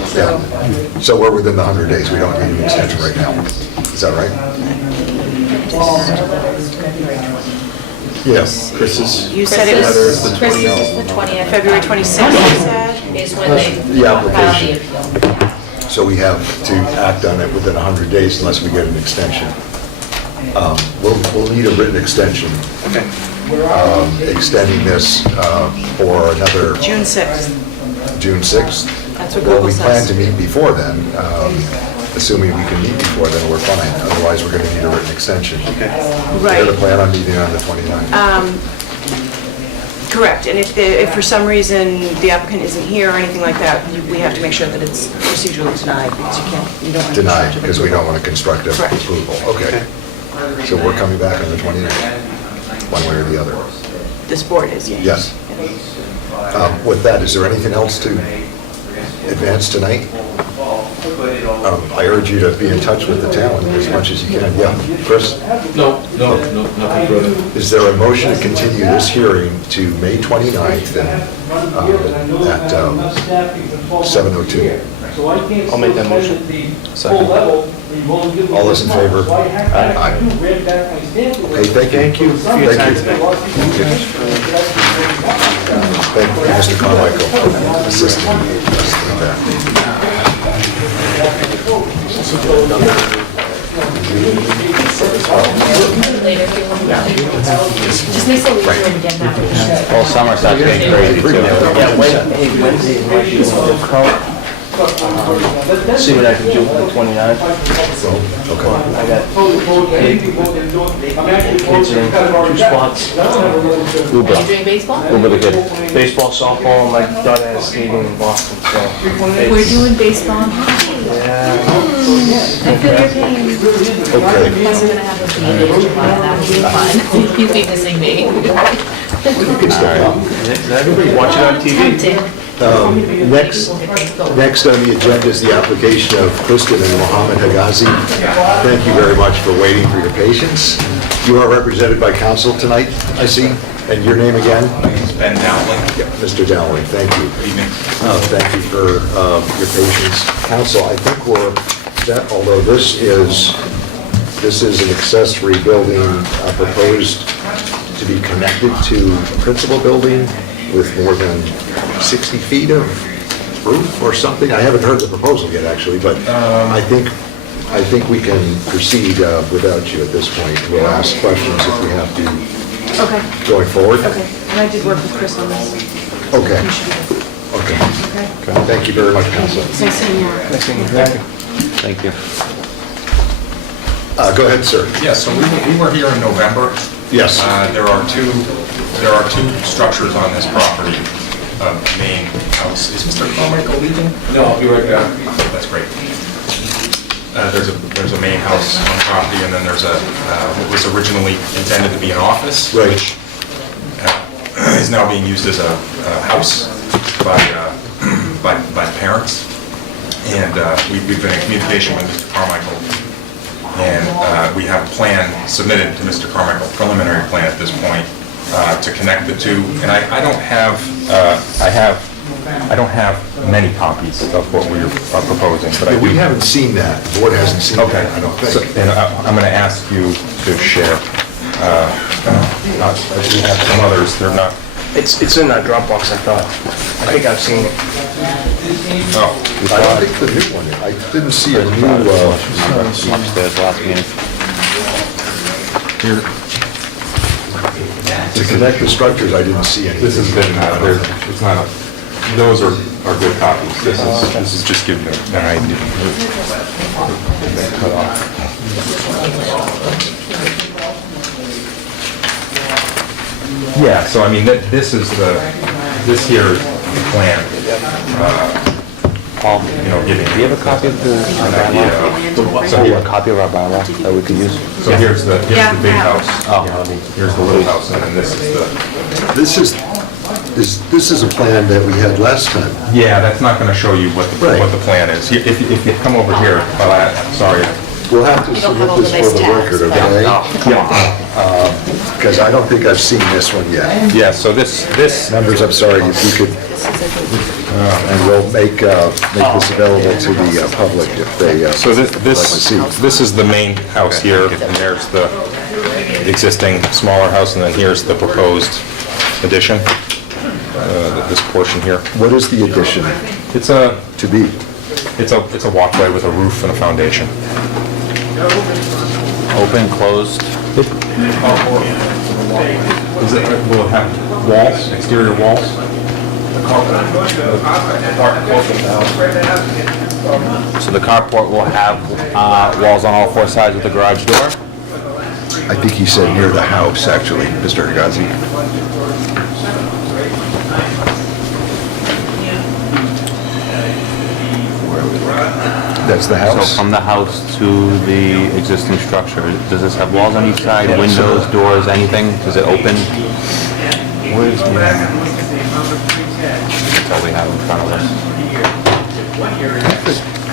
So, Yeah. So we're within the 100 days. We don't need an extension right now. Is that right? Yes. Chris's you said it letter is was the Christmas 20th. is the 20th. February 26th, you said? Is when they The file the application. appeal. So we have to act on it within 100 days unless we get an extension. We'll need a written extension. Extending this for another June 6th. June 6th. That's what Well, Google we plan says. to meet before then. Assuming we can meet before then, we're fine. Otherwise, we're going to need a written extension. We're going Right. to plan on meeting on the 29th. Correct, and if for some reason the applicant isn't here or anything like that, we have to make sure that it's procedurally denied, because you don't want to... Denied, because we don't want to construct a Correct. approval. Okay. So we're coming back on the 29th, one way or the other. This board is, yes. Yes. With that, is there anything else to advance tonight? I urge you to be in touch with the town as much as you can. Yeah, Chris? No, nothing further. Is there a motion to continue this hearing to May 29th at 7:02? I'll make that motion. Second. All those in favor? Aye. Okay, thank you. Thank you for your time today. Thank you, Mr. Carmichael, for assisting us with that. Later, if you want to. Just makes it easier to get that. Well, summer starts getting crazy too. Yeah, Wednesday might be a little difficult. See what I can do with the 29th. I got kids in 2 spots. Are you doing baseball? Uber the kid. Baseball, softball, my daughter has skating in Boston, so. We're doing baseball and hockey. Yeah. I feel your pain. Okay. Plus, we're gonna have a game in July, that'll be fun. You'll be missing me. Everybody watching on TV. Tempting. Next on the agenda is the application of Kristen and Mohammed Hagazi. Thank you very much for waiting for your patience. You are represented by counsel tonight, I see. And your name again? My name's Ben Dowling. Mr. Dowling, thank you. Good evening. Thank you for your patience. Counsel, I think although this is an accessory building proposed to be connected to a principal building with more than 60 feet of roof or something. I haven't heard the proposal yet, actually, but I think we can proceed without you at this point. We'll ask questions if we have to Okay, going forward. okay. And I did work with Chris on this. Okay. You should be good. Okay. Okay. Thank you very much, counsel. It's nice seeing you. Next thing, thank you. Thank you. Go ahead, sir. Yes, so we were here in November. Yes. There are two structures on this property. Main house. Is Mr. Carmichael leaving? No, I'll be right back. That's great. There's a main house on the property, and then there's what was originally intended to be an office, Right. which is now being used as a house by parents. And we've been in communication with Mr. Carmichael, and we have a plan submitted to Mr. Carmichael, preliminary plan at this point, to connect the two. And I don't have many copies of what we're proposing, but I do. We haven't seen that. The board hasn't seen Okay. that, I don't So, think. and I'm going to ask you to share. We have some others, they're not, It's in that Dropbox, I thought. I think I've seen it. oh, I don't think the new one, I didn't see a new, Upstairs last meeting. here, to connect the structures, I didn't see any. this has been, it's not, those are good copies. This is just giving you an idea. Cut off. Yeah, so I mean, this here is the plan. Paul, Giving. do you have a copy of the bylaw? So Do you have a copy of our bylaw that we could use? So here's the Yeah, big I have house. Here's the little house, and then this is the, This is a plan that we had last time. Yeah, that's not gonna show you what Right. the plan is. If you come over here, sorry. We'll have to You don't submit have all the this nice for the tabs, record, but- okay? Because I don't think I've seen this one yet. Yeah, so this, Members, I'm sorry, if you could, and we'll make this available to the public if they so like to see. this is the main house here, and there's the existing smaller house, and then here's the proposed addition, this portion here. What is the addition It's a, to be? it's a walkway with a roof and a foundation. Open, closed? Is it, will it have walls, exterior walls? So the carport will have walls on all four sides with the garage door? I think he said near the house, actually, Mr. Higazi. That's the So house? from the house to the existing structure, does this have walls on each side, windows, doors, anything? Does it open? Where's the... That's all we have in front of us.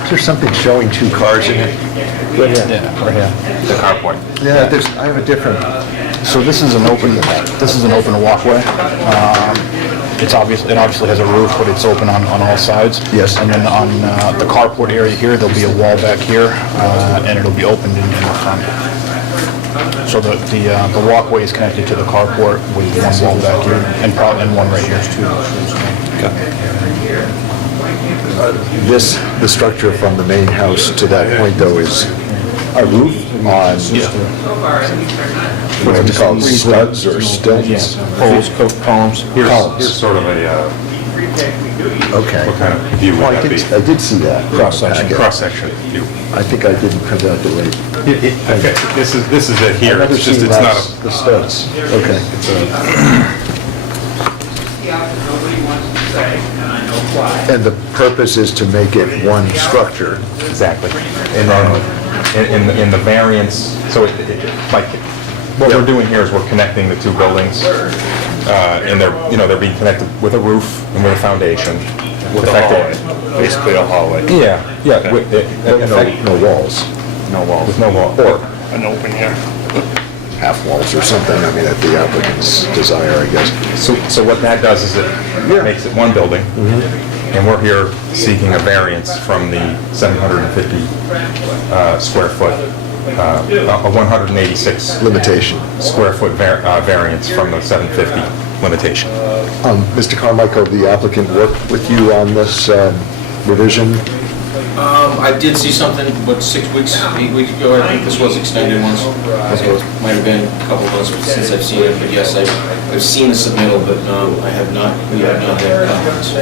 Is there something showing two cars in it? Right here. Yeah, right here. The carport. Yeah, I have a different, So this is an open walkway. It obviously has a roof, but it's open on all sides. Yes. And then on the carport area here, there'll be a wall back here, and it'll be opened in the front. So the walkway is connected to the carport with one wall back here, and one right here too. the structure from the main house to that point, though, is a roof on, what's it called, studs or stilts? Poles, columns. Here's sort of a, Okay. what kind of view Oh, would I that be? did see that. Cross-section. Cross-section view. I think I didn't print out the right. Okay, this is it here, I've never it's just, seen it's not that, the studs. Okay. And the purpose is to make it one structure. exactly. And then, in the variance, so like, what we're doing here is we're connecting the two buildings, and they're being connected with a roof and with a foundation. With a hallway, basically a hallway. Yeah, yeah. No walls. No walls. With no wall. Or An open here. half walls or something, I mean, at the applicant's desire, I guess. So what that does is it makes it one building, and we're here seeking a variance from the 750 square foot, a 186 Limitation. square foot variance from the 750 limitation. Mr. Carmichael, the applicant worked with you on this revision? I did see something, 6 weeks, 8 weeks ago, I think this was extended once. So it might have been a couple months since I've seen it, but yes, I've seen the submittal, but we have not had comments.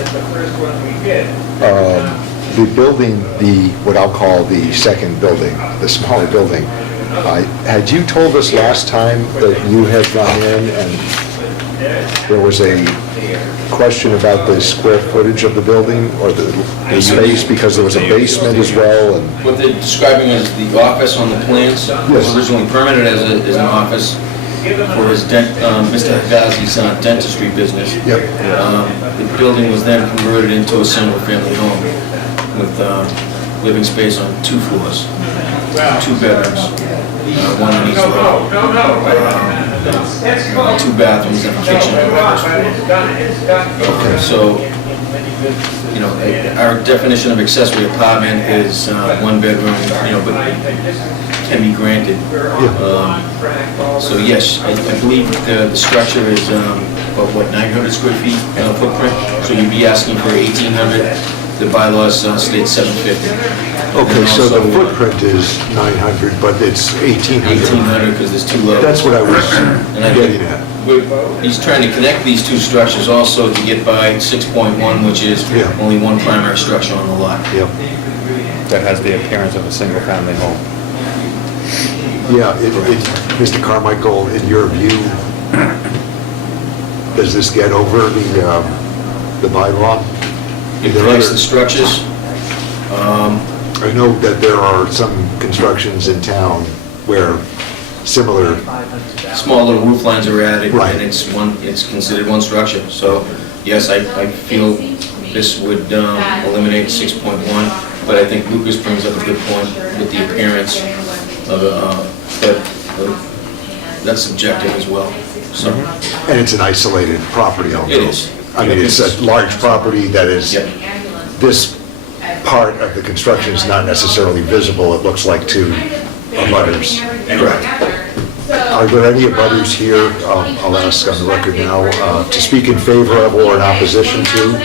The building, what I'll call the second building, the smaller building, had you told us last time that you had gone in and there was a question about the square footage of the building or the space, because there was a basement as well, and What they're describing as the office on the plans was originally permitted as an office for his Mr. Higazi's dentistry business. Yep. The building was then converted into a single-family home with living space on 2 floors, 2 bedrooms, one on each floor. 2 bathrooms and a kitchen on the first floor. So, our definition of accessory apartment is 1 bedroom, but can be granted. So yes, I believe the structure is about 900 square feet footprint. So you'd be asking for 1,800. The bylaws state 750. okay, so the footprint is 900, but it's 1,800. 1,800 because there's 2 levels. That's what I was And I getting think at. he's trying to connect these 2 structures also to get by 6.1, which is Yeah. only 1 primary structure on the lot. Yep. That has the appearance of a single-family home. Yeah, Mr. Carmichael, in your view, does this get over the bylaw? It There are connects other- the structures. I know that there are some constructions in town where similar, Small little roof lines are added, Right. and it's considered one structure. So, yes, I feel this would eliminate 6.1, but I think Lucas brings up a good point with the appearance of but that's subjective as well, so. and it's an isolated property also. It is. I mean, it's a large property that is, Yeah. this part of the construction is not necessarily visible, it looks like, to abutters. Correct. Are there any abutters here, I'll ask on the record now, to speak in favor of or in opposition to?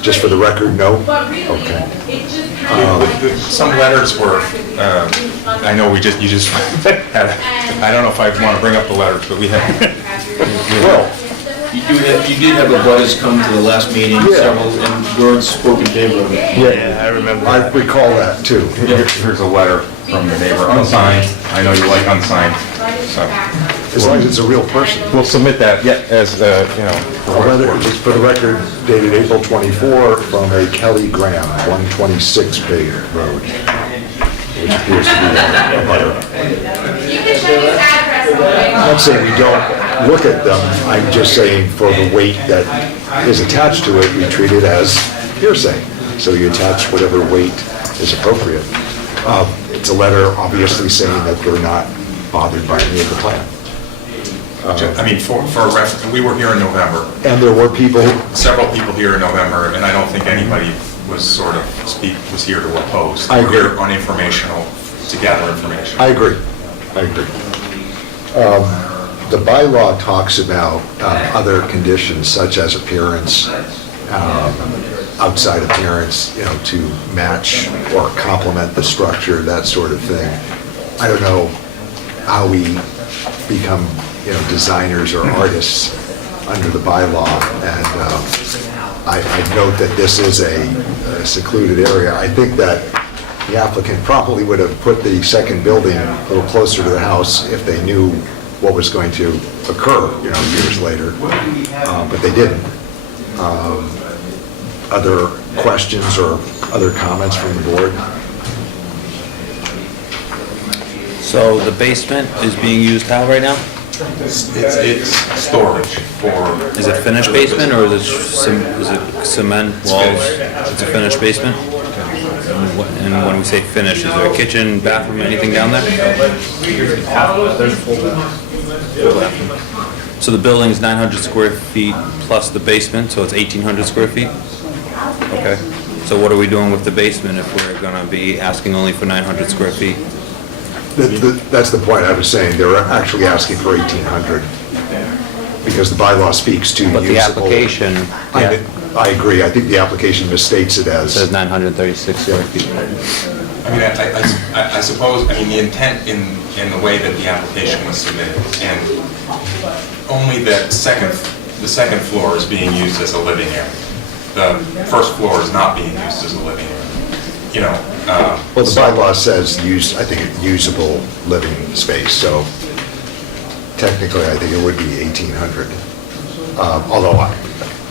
Just for the record, no? Okay. Some letters were, I know you just had, I don't know if I want to bring up the letters, but we had, Well, You did have abutters come to the last meeting, Yeah. several, and words spoke in favor of it. Yeah, I remember I that. recall that too. here's a letter from the neighbor, unsigned. I know you like unsigned, so As long as it's a real person. we'll submit that, yeah, as, A letter, just for the record, dated April 24, from a Kelly Graham, 126 Bay Road, which appears to be a butter. I'm not saying we don't look at them, I'm just saying for the weight that is attached to it, we treat it as hearsay. So you attach whatever weight is appropriate. It's a letter obviously saying that they're not bothered by any of the plan. I mean, for reference, we were here in November, And there were people, several people here in November, and I don't think anybody was was here to oppose. I agree. We're here on informational, to gather information. I agree. The bylaw talks about other conditions such as appearance, outside appearance, to match or complement the structure, that sort of thing. I don't know how we become, designers or artists under the bylaw, and I note that this is a secluded area. I think that the applicant probably would have put the second building a little closer to the house if they knew what was going to occur, years later, but they didn't. Other questions or other comments from the board? So the basement is being used how right now? It's storage for, Is it finished basement or is it cement walls? It's a finished basement? And when we say finished, is there a kitchen, bathroom, anything down there? There's a full bathroom. So the building's 900 square feet plus the basement, so it's 1,800 square feet? Okay. So what are we doing with the basement if we're gonna be asking only for 900 square feet? That's the point I was saying, they're actually asking for 1,800, because the bylaw speaks to usable. But the application, yeah, I agree, I think the application misstates it as. says 936 square feet. I mean, I suppose, the intent in the way that the application was submitted, and only the second floor is being used as a living area. The first floor is not being used as a living area. Well, the bylaw says I think usable living space, so technically, I think it would be 1,800. Although,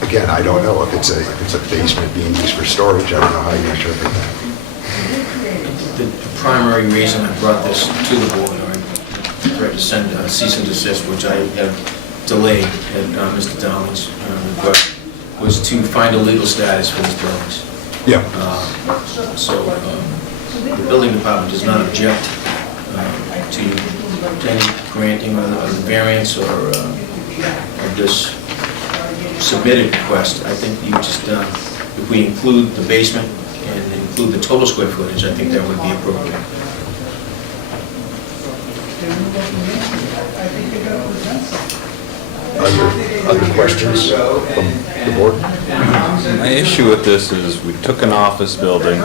again, I don't know if it's a basement being used for storage, I don't know how you interpret that. The primary reason I brought this to the board, or I tried to send a cease and desist, which I have delayed at Mr. Dowling's request, was to find a legal status for these buildings. Yeah. So the building department does not object to any granting of the variance or of this submitted request. I think you just, if we include the basement and include the total square footage, I think that would be appropriate. Other questions from the board? My issue with this is we took an office building,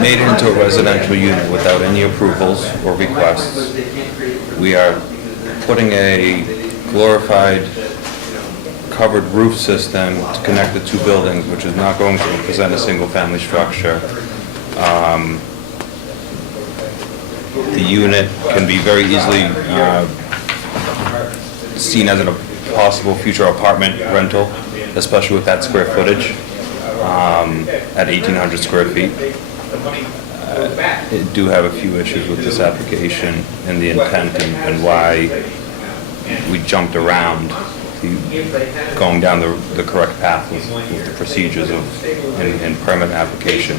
made it into a residential unit without any approvals or requests. We are putting a glorified covered roof system to connect the two buildings, which is not going to represent a single-family structure. The unit can be very easily seen as a possible future apartment rental, especially with that square footage at 1,800 square feet. I do have a few issues with this application and the intent and why we jumped around going down the correct path with the procedures in permit application.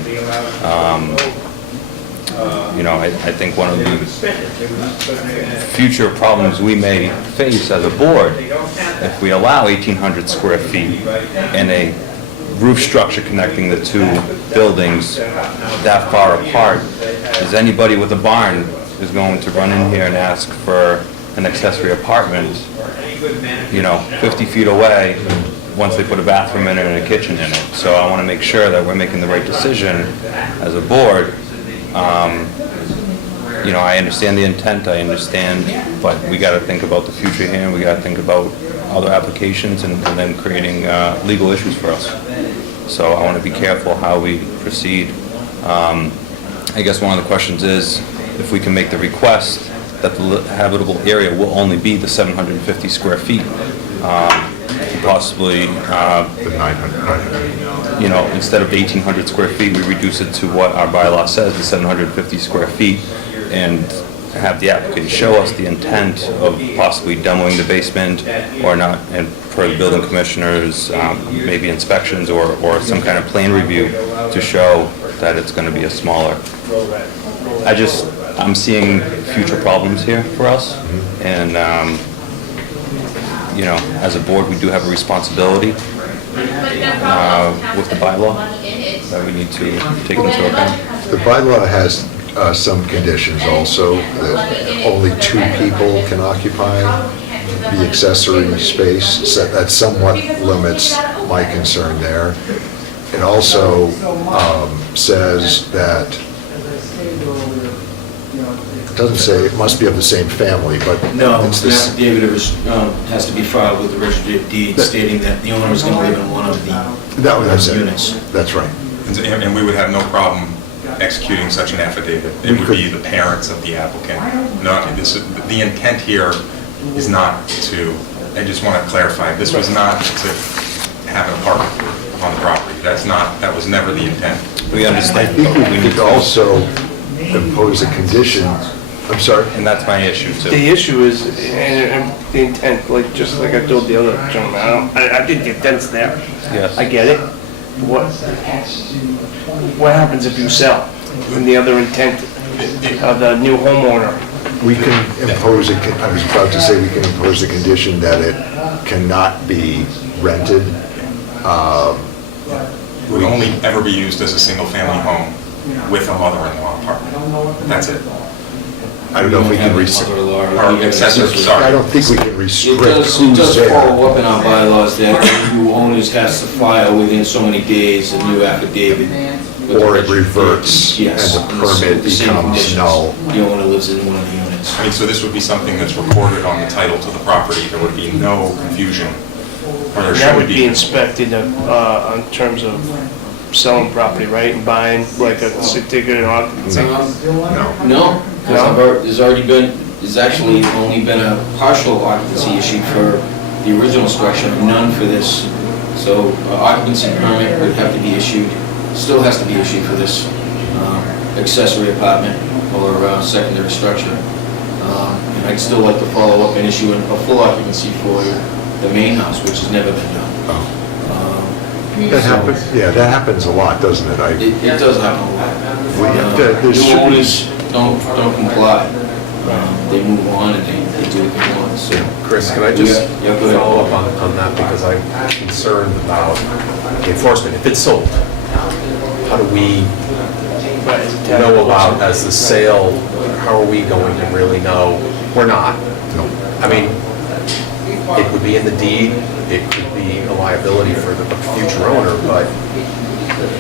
I think one of the future problems we may face as a board, if we allow 1,800 square feet and a roof structure connecting the two buildings that far apart, is anybody with a barn is going to run in here and ask for an accessory apartment, 50 feet away, once they put a bathroom in it and a kitchen in it. So I want to make sure that we're making the right decision as a board. I understand the intent, but we got to think about the future here, and we got to think about other applications and then creating legal issues for us. So I want to be careful how we proceed. I guess one of the questions is if we can make the request that the habitable area will only be the 750 square feet. Possibly, The 900. Instead of 1,800 square feet, we reduce it to what our bylaw says, the 750 square feet, and have the applicant show us the intent of possibly demoing the basement or not, and per the building commissioners, maybe inspections or some kind of plan review to show that it's going to be a smaller. I'm seeing future problems here for us, and as a board, we do have a responsibility with the bylaw that we need to take into account. The bylaw has some conditions also, that only 2 people can occupy the accessory space, so that somewhat limits my concern there. It also says that, it doesn't say it must be of the same family, but No, an it's this. affidavit has to be filed with the registry of deeds stating that the owner is going to live in one of That's the it. units. That's right. And we would have no problem executing such an affidavit. It We would could- be the parents of the applicant. The intent here is not to, I just want to clarify, this was not to have an apartment on the property. That was never the intent. We I understand, think but we we need could to also impose a condition, I'm sorry? and that's my issue too. The issue is, and the intent, just like I told the other gentleman, I think the intent's there. Yes. I get it. What happens if you sell? And the other intent of the new homeowner? We can impose I was about to say we can impose a condition that it cannot be rented. It would only ever be used as a single-family home with a mother-in-law apartment. That's it. I don't know if we can Or accessory, I sorry. don't think we can restrict It who's does there. follow up in our bylaws that the new owners has to file within so many days a new affidavit. with the Or it registry of reverts deeds. Yes, and the permit the same becomes conditions. null. The owner lives in one of the units. I mean, so this would be something that's recorded on the title to the property. There would be no confusion. Or there That would should be inspected in terms of selling property, right? And buying like a certificate of occupancy? No, because there's actually only been a partial occupancy issued for the original structure, none for this. So occupancy permit would have to be issued, still has to be issued for this accessory apartment or secondary structure. And I'd still like to follow up and issue a full occupancy for the main house, which has never been done. That happens, yeah, that happens a lot, doesn't it? It does happen a lot. We have to- there should New be- owners don't comply. They move on and they do what they want, so. Chris, can I just Yeah, go ahead. follow up on that, because I'm concerned about the enforcement. If it's sold, how do we know about, as the sale, how are we going to really know? We're not. No. I mean, it would be in the deed, it could be a liability for the future owner, but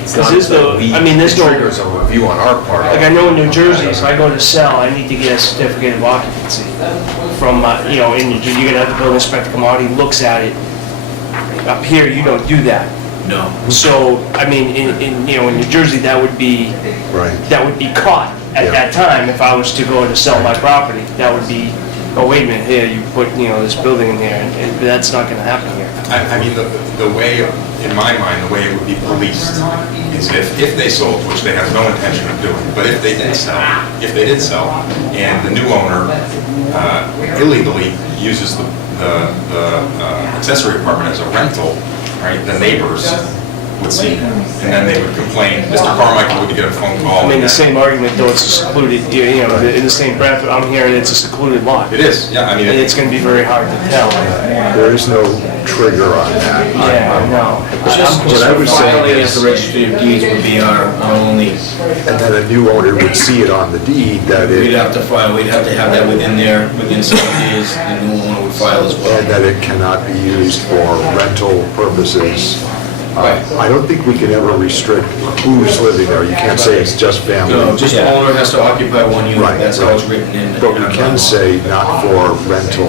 it's not There's no- that we, I mean, there's it no- triggers a review on our part. Like I know in New Jersey, if I go to sell, I need to get a certificate of occupancy from, in New Jersey, you're gonna have the building inspector come out, he looks at it. Up here, you don't do that. No. So, I mean, in New Jersey, that would be Right. caught at Yeah. that time if I was to go to sell my property. That would be oh, wait a minute, here, you put, this building in here, and that's not gonna happen here. I mean, the way, in my mind, the way it would be policed is if they sold, which they have no intention of doing, but if they did sell, and the new owner illegally uses the accessory apartment as a rental, right, the neighbors would see that, and then they would complain, Mr. Carmichael would get a phone call. I mean, the and- same argument, though, it's a secluded, in the same breath, I'm hearing it's a secluded lot. It is, yeah, I mean. And it's gonna be very hard to tell. There is no trigger on that. Yeah, no. What I was saying Filing at is, the registry of deeds would be our only, and then a new owner would see it on the deed that we'd it, have to file, we'd have to have that within 7 days, the new owner would file as well. and that it cannot be used for rental purposes. I don't think we can ever restrict who's living there. You can't say it's just family. No, just the owner has to occupy one unit, Right, that's how it's written in. But we can say not for rental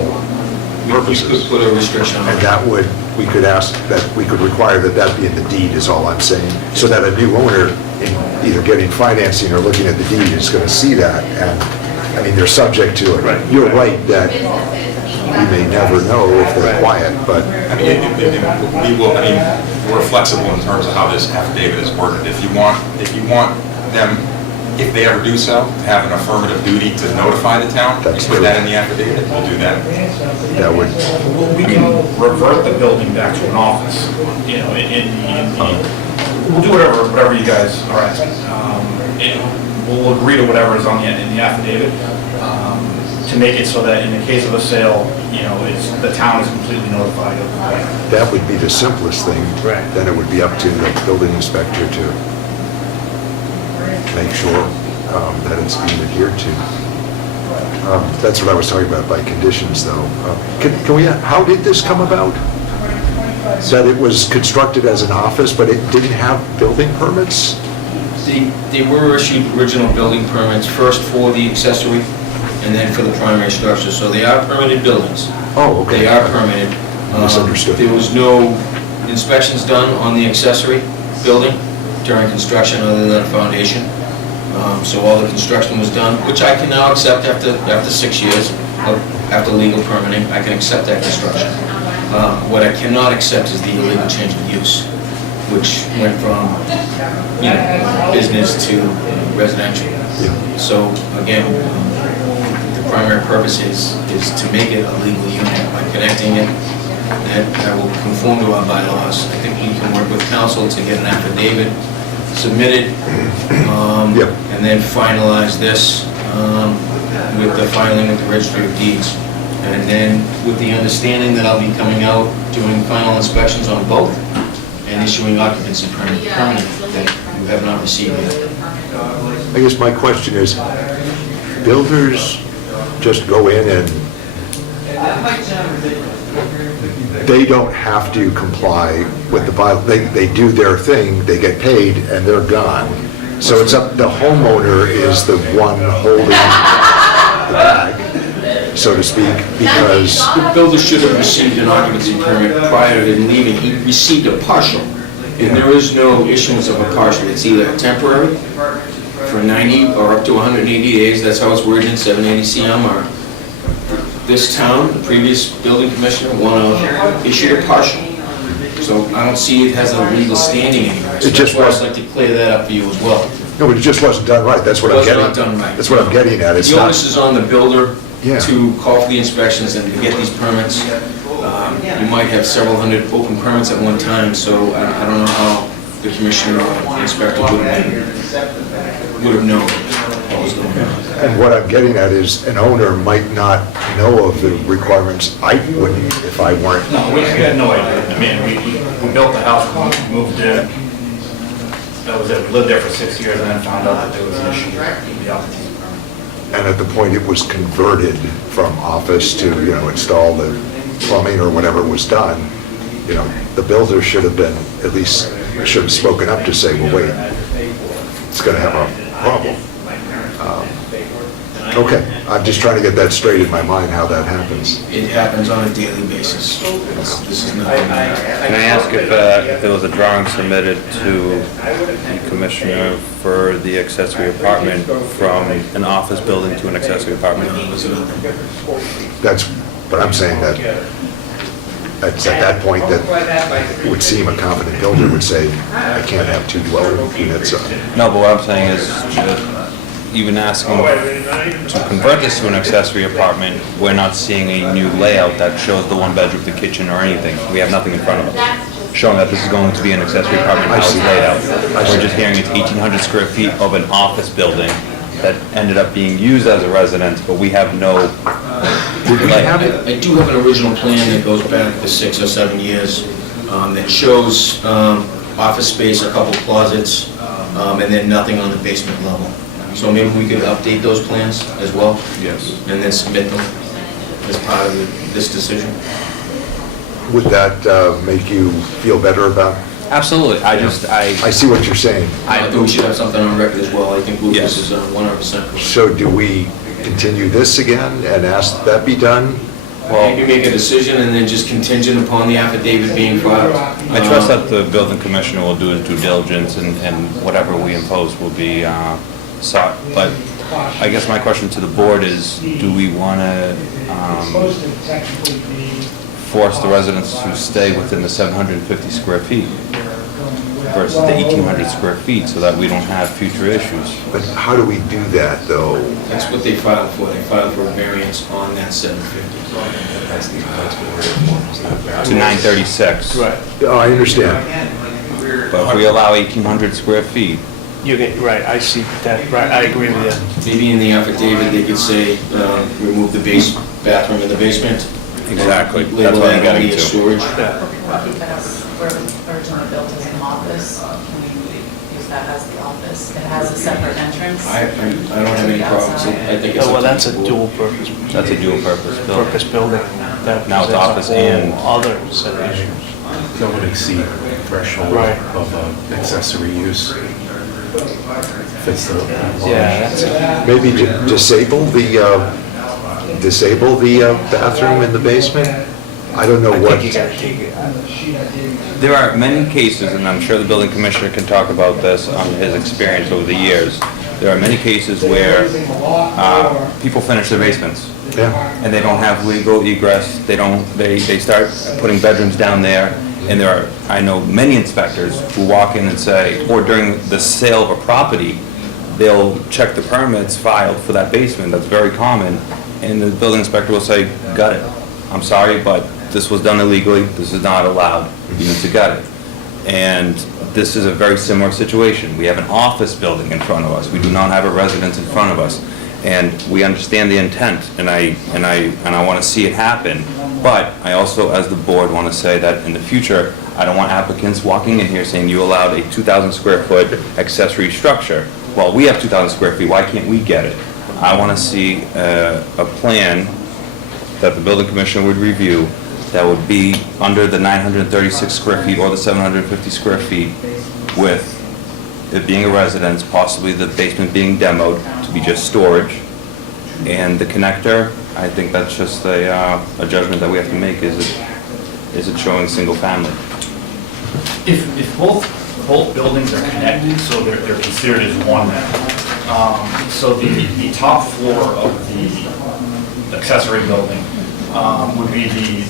We could purposes. put a restriction on And it. that would, we could ask, that we could require that that be in the deed is all I'm saying. So that a new owner, in either getting financing or looking at the deed, is gonna see that. And, I mean, they're subject to it. You're right that we may never know if they're quiet, but I mean, we will, I mean, we're flexible in terms of how this affidavit is worded. If you want them, if they ever do so, to have an affirmative duty to notify the town, you That's put that in the affidavit, we'll do that. that would, We can revert the building back to an office, we'll do whatever you guys are asking. We'll agree to whatever is on in the affidavit, to make it so that in the case of a sale, the town is completely notified of that. that would be the simplest thing. Right. Then it would be up to the building inspector to make sure that it's being adhered to. That's what I was talking about by conditions, though. Can we, how did this come about? That it was constructed as an office, but it didn't have building permits? They were issued original building permits, first for the accessory and then for the primary structure, so they are permitted buildings. Oh, okay. They are permitted. Misunderstood. There was no inspections done on the accessory building during construction other than a foundation. So all the construction was done, which I can now accept after 6 years, after legal permitting, I can accept that construction. What I cannot accept is the illegal change of use, which went from, business to residential. So again, the primary purpose is to make it a legal unit by connecting it. That will conform to our bylaws. I think we can work with council to get an affidavit submitted, and then finalize this with the filing with the registry of deeds. And then with the understanding that I'll be coming out, doing final inspections on both, and issuing occupancy permit that you have not received yet. I guess my question is, builders just go in and they don't have to comply with the bylaw. They do their thing, they get paid, and they're gone. So it's up, the homeowner is the one holding the bag, so to speak, because, The builder should have received an occupancy permit prior to leaving. He received a partial, and there is no issuance of a partial. It's either temporary for 90 or up to 180 days. That's how it's worded in 780 CMR. This town, the previous building commissioner, issued a partial. So I don't see it has a legal standing anywhere. So It just that's why I'd was- like to clear that up for you as well. no, but it just wasn't done right, that's what I'm Was getting. not done right. That's what I'm getting at, it's The not, onus is on the builder Yeah. to call for the inspections and to get these permits. You might have several hundred open permits at one time, so I don't know how the commissioner or inspector would have known what was going on. and what I'm getting at is, an owner might not know of the requirements. I wouldn't if I weren't. No, we had no idea. I mean, we built the house, we moved in. That was it. We lived there for 6 years and then found out that there was an issue with the occupancy permit. And at the point it was converted from office to, install the plumbing or whatever was done, the builder should have been, at least, should have spoken up to say, well, wait, it's gonna have a problem. Okay, I'm just trying to get that straight in my mind, how that happens. It happens on a daily basis. This is nothing. Can I ask if there was a drawing submitted to the commissioner for the accessory apartment from an office building to an accessory apartment? That's, but I'm saying that, it's at that point that it would seem a confident builder would say, I can't have 2 dwelling units. No, but what I'm saying is, even asking to convert this to an accessory apartment, we're not seeing a new layout that shows the 1 bedroom, the kitchen, or anything. We have nothing in front of us showing that this is going to be an accessory apartment, how it's laid out. We're just hearing it's 1,800 square feet of an office building that ended up being used as a residence, but we have no layout. I do have an original plan that goes back to 6 or 7 years that shows office space, a couple closets, and then nothing on the basement level. So maybe we could update those plans as well? Yes. And then submit them as part of this decision? Would that make you feel better about? Absolutely, I see what you're saying. I think we should have something on record as well. I think Lucas is 100% correct. So do we continue this again and ask that be done? Well, you can make a decision and then just contingent upon the affidavit being filed. I trust that the building commissioner will do his due diligence and whatever we impose will be sought. But I guess my question to the board is, do we want to force the residents to stay within the 750 square feet versus the 1,800 square feet so that we don't have future issues? But how do we do that, though? That's what they filed for. They filed for a variance on that 750. To 936. Right. Oh, I understand. But if we allow 1,800 square feet, You get, right, I see that, right, I agree with you. Maybe in the affidavit, they could say, remove the bathroom in the basement. exactly, that's Label what I'm that getting only as to. storage. Keep it as, where it was originally built as an office, can we use that as the office? It has a separate entrance. I don't have any problems. I think it's. Oh, well, up to that's a the board. dual purpose. That's a dual purpose building. Purpose building. That Now it's presents a office whole and- other set of issues. That would exceed the threshold Right. of accessory use. Fits the Yeah, that's it. Maybe disable the bathroom in the basement? I don't know I what. think you gotta take it. There are many cases, and I'm sure the building commissioner can talk about this on his experience over the years. There are many cases where people finish their basements Yeah. and they don't have legal egress. They start putting bedrooms down there. And there are, I know many inspectors who walk in and say, or during the sale of a property, they'll check the permits filed for that basement. That's very common. And the building inspector will say, gut it. I'm sorry, but this was done illegally. This is not allowed. You need to gut it. And this is a very similar situation. We have an office building in front of us. We do not have a residence in front of us. And we understand the intent, and I want to see it happen. But I also, as the board, want to say that in the future, I don't want applicants walking in here saying you allowed a 2,000 square foot accessory structure. Well, we have 2,000 square feet, why can't we get it? I want to see a plan that the building commissioner would review that would be under the 936 square feet or the 750 square feet with it being a residence, possibly the basement being demoed to be just storage. And the connector, I think that's just a judgment that we have to make. Is it showing single family? If both buildings are connected, so they're considered as one now. So the top floor of the accessory building would be the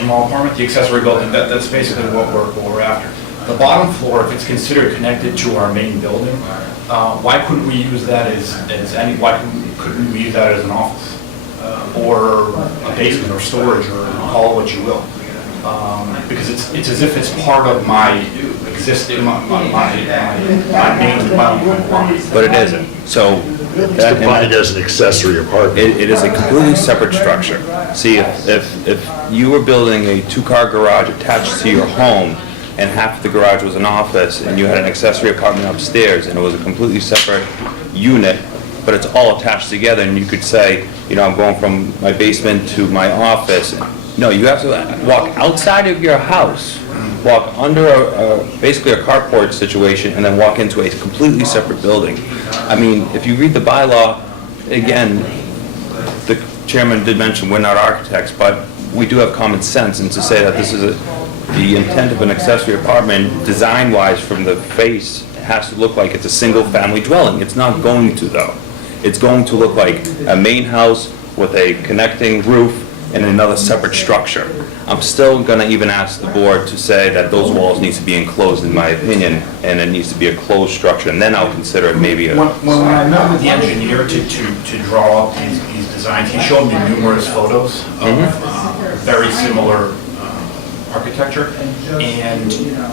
in-law apartment, the accessory building. That's basically what we're after. The bottom floor, if it's considered connected to our main building, why couldn't we use that why couldn't we use that as an office? Or a basement or storage, or call it what you will? Because it's as if it's part of my existing, my main dwelling. But it isn't. So It's defined as an accessory apartment. it is a completely separate structure. See, if you were building a two-car garage attached to your home, and half of the garage was an office, and you had an accessory apartment upstairs, and it was a completely separate unit, but it's all attached together, and you could say, I'm going from my basement to my office. No, you have to walk outside of your house, walk under basically a carport situation, and then walk into a completely separate building. I mean, if you read the bylaw, again, the chairman did mention we're not architects, but we do have common sense, and to say that this is the intent of an accessory apartment, design-wise from the face, has to look like it's a single-family dwelling. It's not going to, though. It's going to look like a main house with a connecting roof and another separate structure. I'm still gonna even ask the board to say that those walls need to be enclosed, in my opinion, and it needs to be a closed structure, and then I'll consider it maybe a... When I met with the engineer to draw up these designs, he showed me numerous photos of very similar architecture. And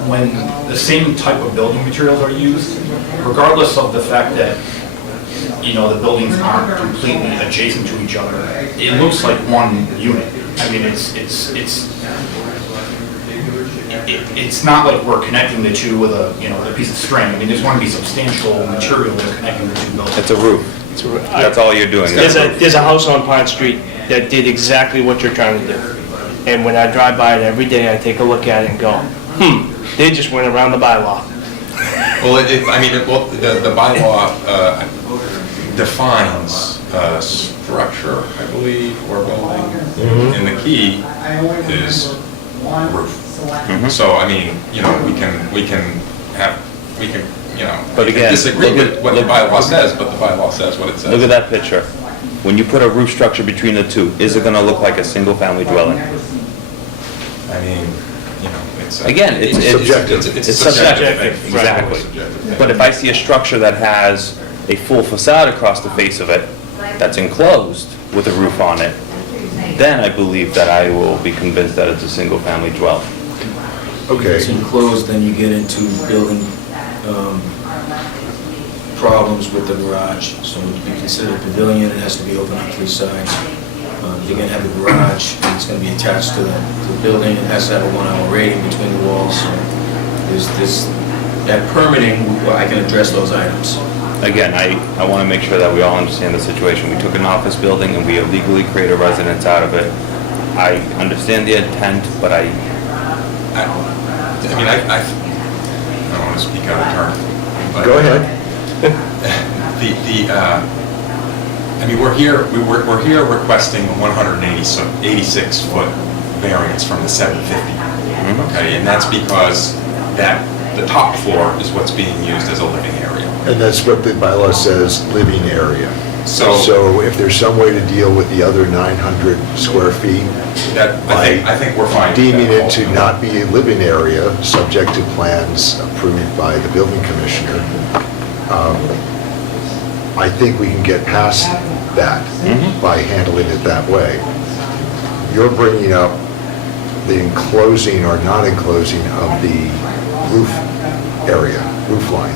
when the same type of building materials are used, regardless of the fact that, you know, the buildings aren't completely adjacent to each other, it looks like one unit. I mean, it's not like we're connecting the two with a, you know, a piece of string. I mean, there's going to be substantial material that's connecting the two buildings. It's a roof. That's all you're doing. There's a house on Pine Street that did exactly what you're trying to do. And when I drive by it every day, I take a look at it and go, they just went around the bylaw. Well, the bylaw defines structure, I believe, or building, and the key is roof. So, I mean, you know, we can, you know, But again, disagree look with at- what the look- bylaw says, but the bylaw says what it says. Look at that picture. When you put a roof structure between the two, is it gonna look like a single-family dwelling? I mean, you know, it's... Again, it's subjective. It's subjective, Right. exactly. Subjective. But if I see a structure that has a full facade across the face of it, that's enclosed with a roof on it, then I believe that I will be convinced that it's a single-family dwelling. Okay. If it's enclosed, then you get into building problems with the garage. So to be considered a pavilion, it has to be open on three sides. You're going to have a garage, and it's going to be attached to the building. It has to have a 1 hour rating between the walls. So there's that permitting, I can address those items. Again, I want to make sure that we all understand the situation. We took an office building and we illegally created a residence out of it. I understand the intent, but I don't want to speak out of turn. but- Go ahead. I mean, we're here requesting a 186-foot variance from the 750. Okay, and that's because the top floor is what's being used as a living area. And that's what the bylaw says, living area. So So if there's some way to deal with the other 900 square feet, I think we're fine. with deeming that it to ultimately. not be a living area, subject to plans approved by the building commissioner, I think we can get past that by handling it that way. You're bringing up the enclosing or not enclosing of the roof area, roof line.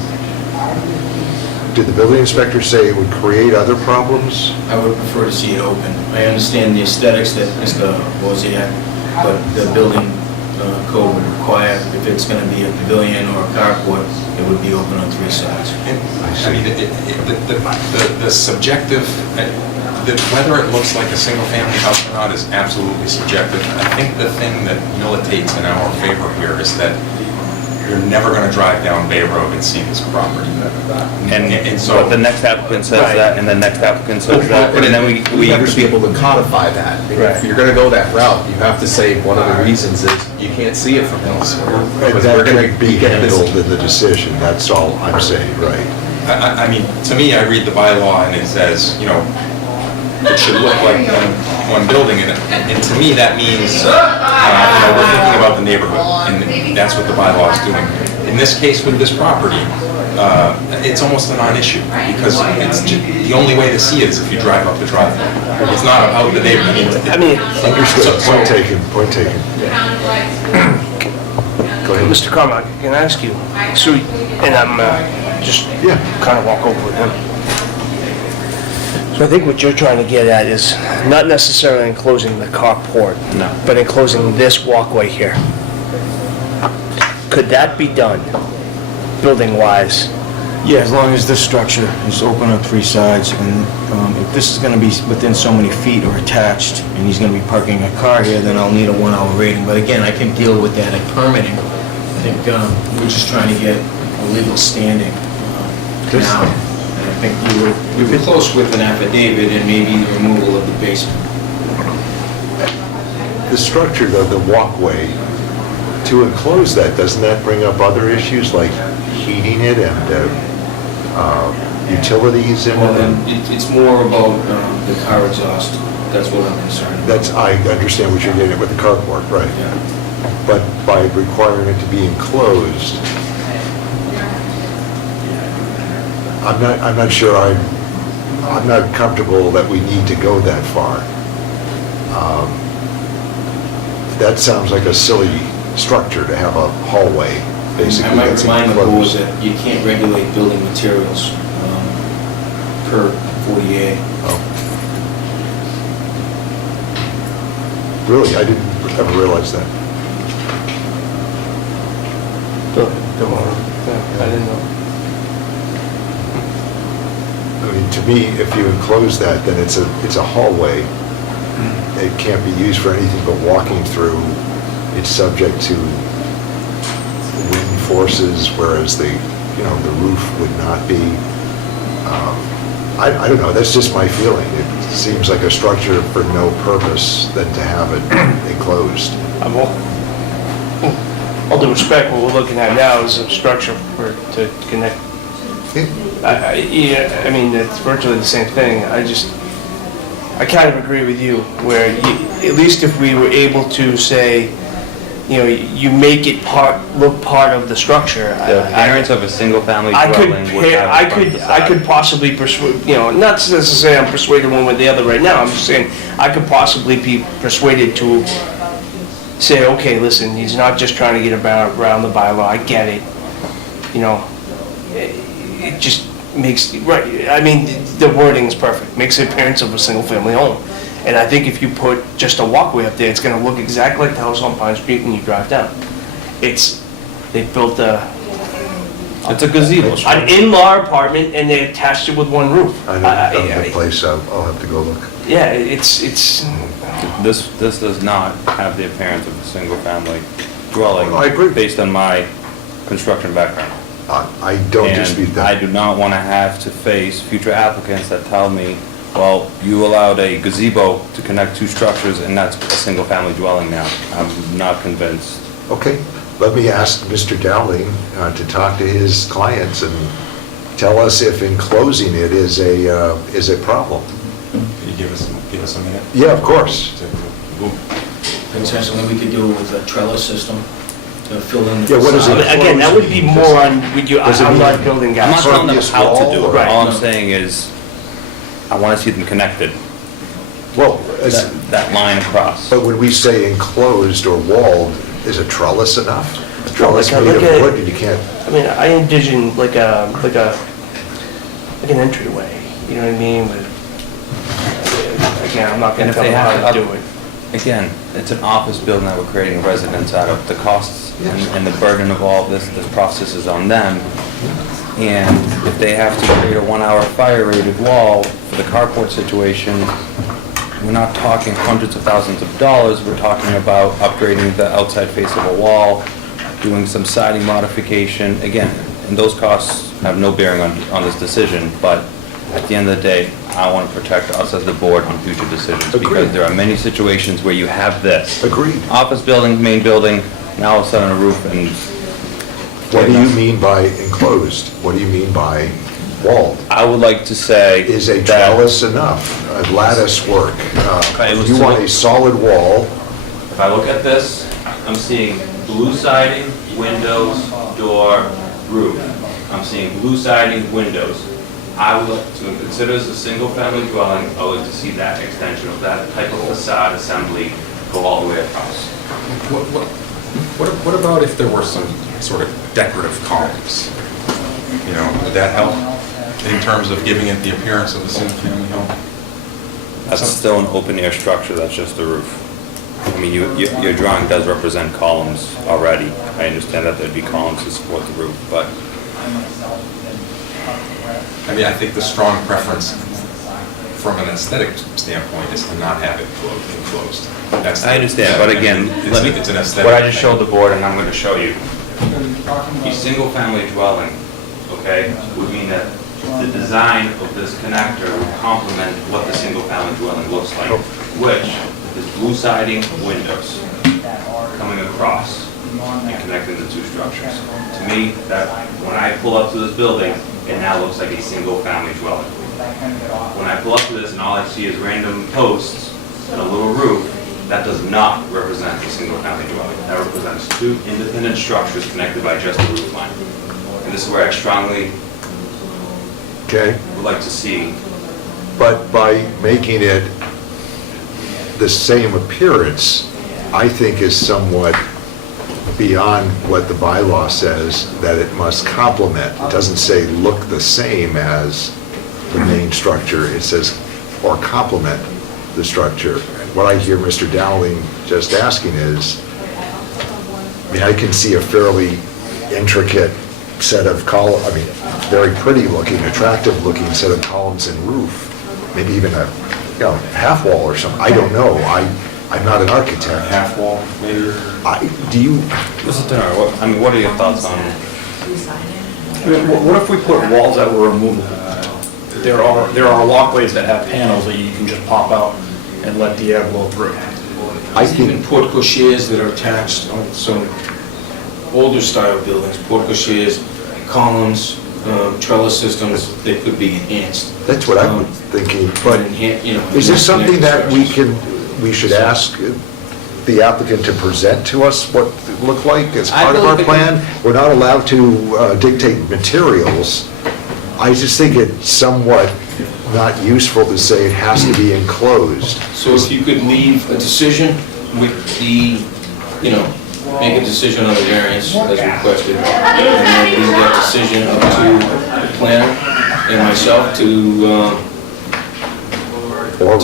Did the building inspector say it would create other problems? I would prefer to see it open. I understand the aesthetics that Mr. Wozniak, but the building code would require, if it's going to be a pavilion or a carport, it would be open on three sides. I mean, the subjective, whether it looks like a single-family house or not is absolutely subjective. I think the thing that militates in our favor here is that you're never going to drive down Bay Road and see this property. And so so the next applicant says Right. that, and the next applicant says that, and then we have to be able to codify that. If you're gonna go that route, you have to say one of the reasons is you can't see it from elsewhere. And Because that we're gonna could be get this- handled in the decision, that's all I'm saying, right? I mean, to me, I read the bylaw and it says, you know, it should look like one building, and to me, that means, you know, we're thinking about the neighborhood, and that's what the bylaw is doing. In this case with this property, it's almost a non-issue, because it's the only way to see it is if you drive up the driveway. It's not about the neighborhood. Understood, point taken, point taken. Go ahead. Mr. Carmack, can I ask you, so, and I'm just kind of walk over with him. So I think what you're trying to get at is not necessarily enclosing the carport, No. but enclosing this walkway here. Could that be done, building-wise? Yeah, as long as this structure is open on three sides, and if this is gonna be within so many feet or attached, and he's gonna be parking a car here, then I'll need a 1 hour rating. But again, I can deal with that at permitting. I think we're just trying to get a legal standing now. And I think we were close with an affidavit and maybe the removal of the basement. The structure of the walkway, to enclose that, doesn't that bring up other issues like heating it and utilities in Well, it? then, it's more about the car exhaust. That's what I'm concerned about. That's, I understand what you're getting at with the carport, right? But by requiring it to be enclosed, I'm not sure I'm not comfortable that we need to go that far. That sounds like a silly structure to have a hallway, basically. I might that's remind the board enclosed. that you can't regulate building materials per 40A. Oh. Really, I didn't ever realize that. I didn't know. I mean, to me, if you enclose that, then it's a hallway. It can't be used for anything but walking through. It's subject to wind forces, whereas the roof would not be. I don't know, that's just my feeling. It seems like a structure for no purpose than to have it enclosed. All due respect, what we're looking at now is a structure to connect. Yeah, I mean, it's virtually the same thing. I kind of agree with you, where at least if we were able to say, you make it look part of the structure. The appearance of a single-family dwelling would have a front I could possibly persuade, not to say I'm persuaded one way or the other right now, I'm just saying, I could possibly be persuaded to say, okay, listen, he's not just trying to get around the bylaw, I get it. It just makes, right, I mean, the wording is perfect, makes the appearance of a single-family home. And I think if you put just a walkway up there, it's gonna look exactly like the house on Pine Street when you drive down. They built It's a gazebo. an in-law apartment and they attached it with one roof. I know the place, I'll have to go look. Yeah, it's, This does not have the appearance of a single-family dwelling. I agree. Based on my construction background. I don't dispute And I that. do not want to have to face future applicants that tell me, well, you allowed a gazebo to connect two structures and that's a single-family dwelling now. I'm not convinced. Okay, let me ask Mr. Dowling to talk to his clients and tell us if enclosing it is a problem. Can you give us a minute? Yeah, of course. Potentially, we could do it with a trellis system to fill in the Yeah, what is it? facade. again, that would be more on, Does it I'm mean- not building I'm not guys. telling them Impervious how to do wall, it. or- All I'm Right. saying is, I want to see them connected, Well, that line across. but when we say enclosed or walled, is a trellis enough? A trellis like a- made of like a- wood, and you can't, I mean, I envision like an entryway, you know what I mean? Again, I'm not And gonna if tell they them have how to to do it. Again, it's an office building that we're creating a residence out of. The costs and the burden of all this process is on them. And if they have to create a 1-hour fire-rated wall for the carport situation, we're not talking hundreds of thousands of dollars. We're talking about upgrading the outside face of a wall, doing some siding modification. Again, and those costs have no bearing on this decision, but at the end of the day, I want to protect us as the board on future decisions. Because Agreed. there are many situations where you have this. agreed. Office building, main building, now all of a sudden a roof and... What do you mean by enclosed? What do you mean by walled? I would like to say... Is a that- trellis enough? A lattice work? Okay, let's You see want what- a solid wall, If I look at this, I'm seeing blue siding, windows, door, roof. I'm seeing blue siding, windows. I would like to consider this a single-family dwelling. I would like to see that extension of that type of facade assembly go all the way across. What about if there were some sort of decorative columns? Would that help in terms of giving it the appearance of a single-family home? That's still an open-air structure, that's just the roof. I mean, your drawing does represent columns already. I understand that there'd be columns to support the roof, but I mean, I think the strong preference from an aesthetic standpoint is to not have it enclosed. That's I understand, but again, let me, it's an aesthetic. what I just showed the board, and I'm going to show you. A single-family dwelling, okay, would mean that the design of this connector would complement what the single-family dwelling looks like, which is blue siding, windows, coming across and connecting the two structures. To me, that, when I pull up to this building, it now looks like a single-family dwelling. When I pull up to this and all I see is random posts, and a little roof, that does not represent a single-family dwelling. That represents two independent structures connected by just a roof line. And this is where I strongly Okay? would like to see. But by making it the same appearance, I think is somewhat beyond what the bylaw says, that it must complement. It doesn't say look the same as the main structure, it says or complement the structure. What I hear Mr. Dowling just asking is, I mean, I can see a fairly intricate set of very pretty looking, attractive looking set of columns and roof, maybe even a, half wall or something, I don't know, I'm not an architect. Half wall, maybe. Do you, Mr. Tenor, what are your thoughts on? What if we put walls that were removable? There are walkways that have panels that you can just pop out and let the air blow through. There's even porte cocheres that are attached on some older style buildings, porte cocheres, columns, trellis systems that could be enhanced. that's what I'm thinking, but is this something that we should ask the applicant to present to us what it looked like as part of our plan? We're not allowed to dictate materials. I just think it's somewhat not useful to say it has to be enclosed. So if you could leave a decision with the, make a decision on the variance as requested, and then leave that decision up to the planner and myself to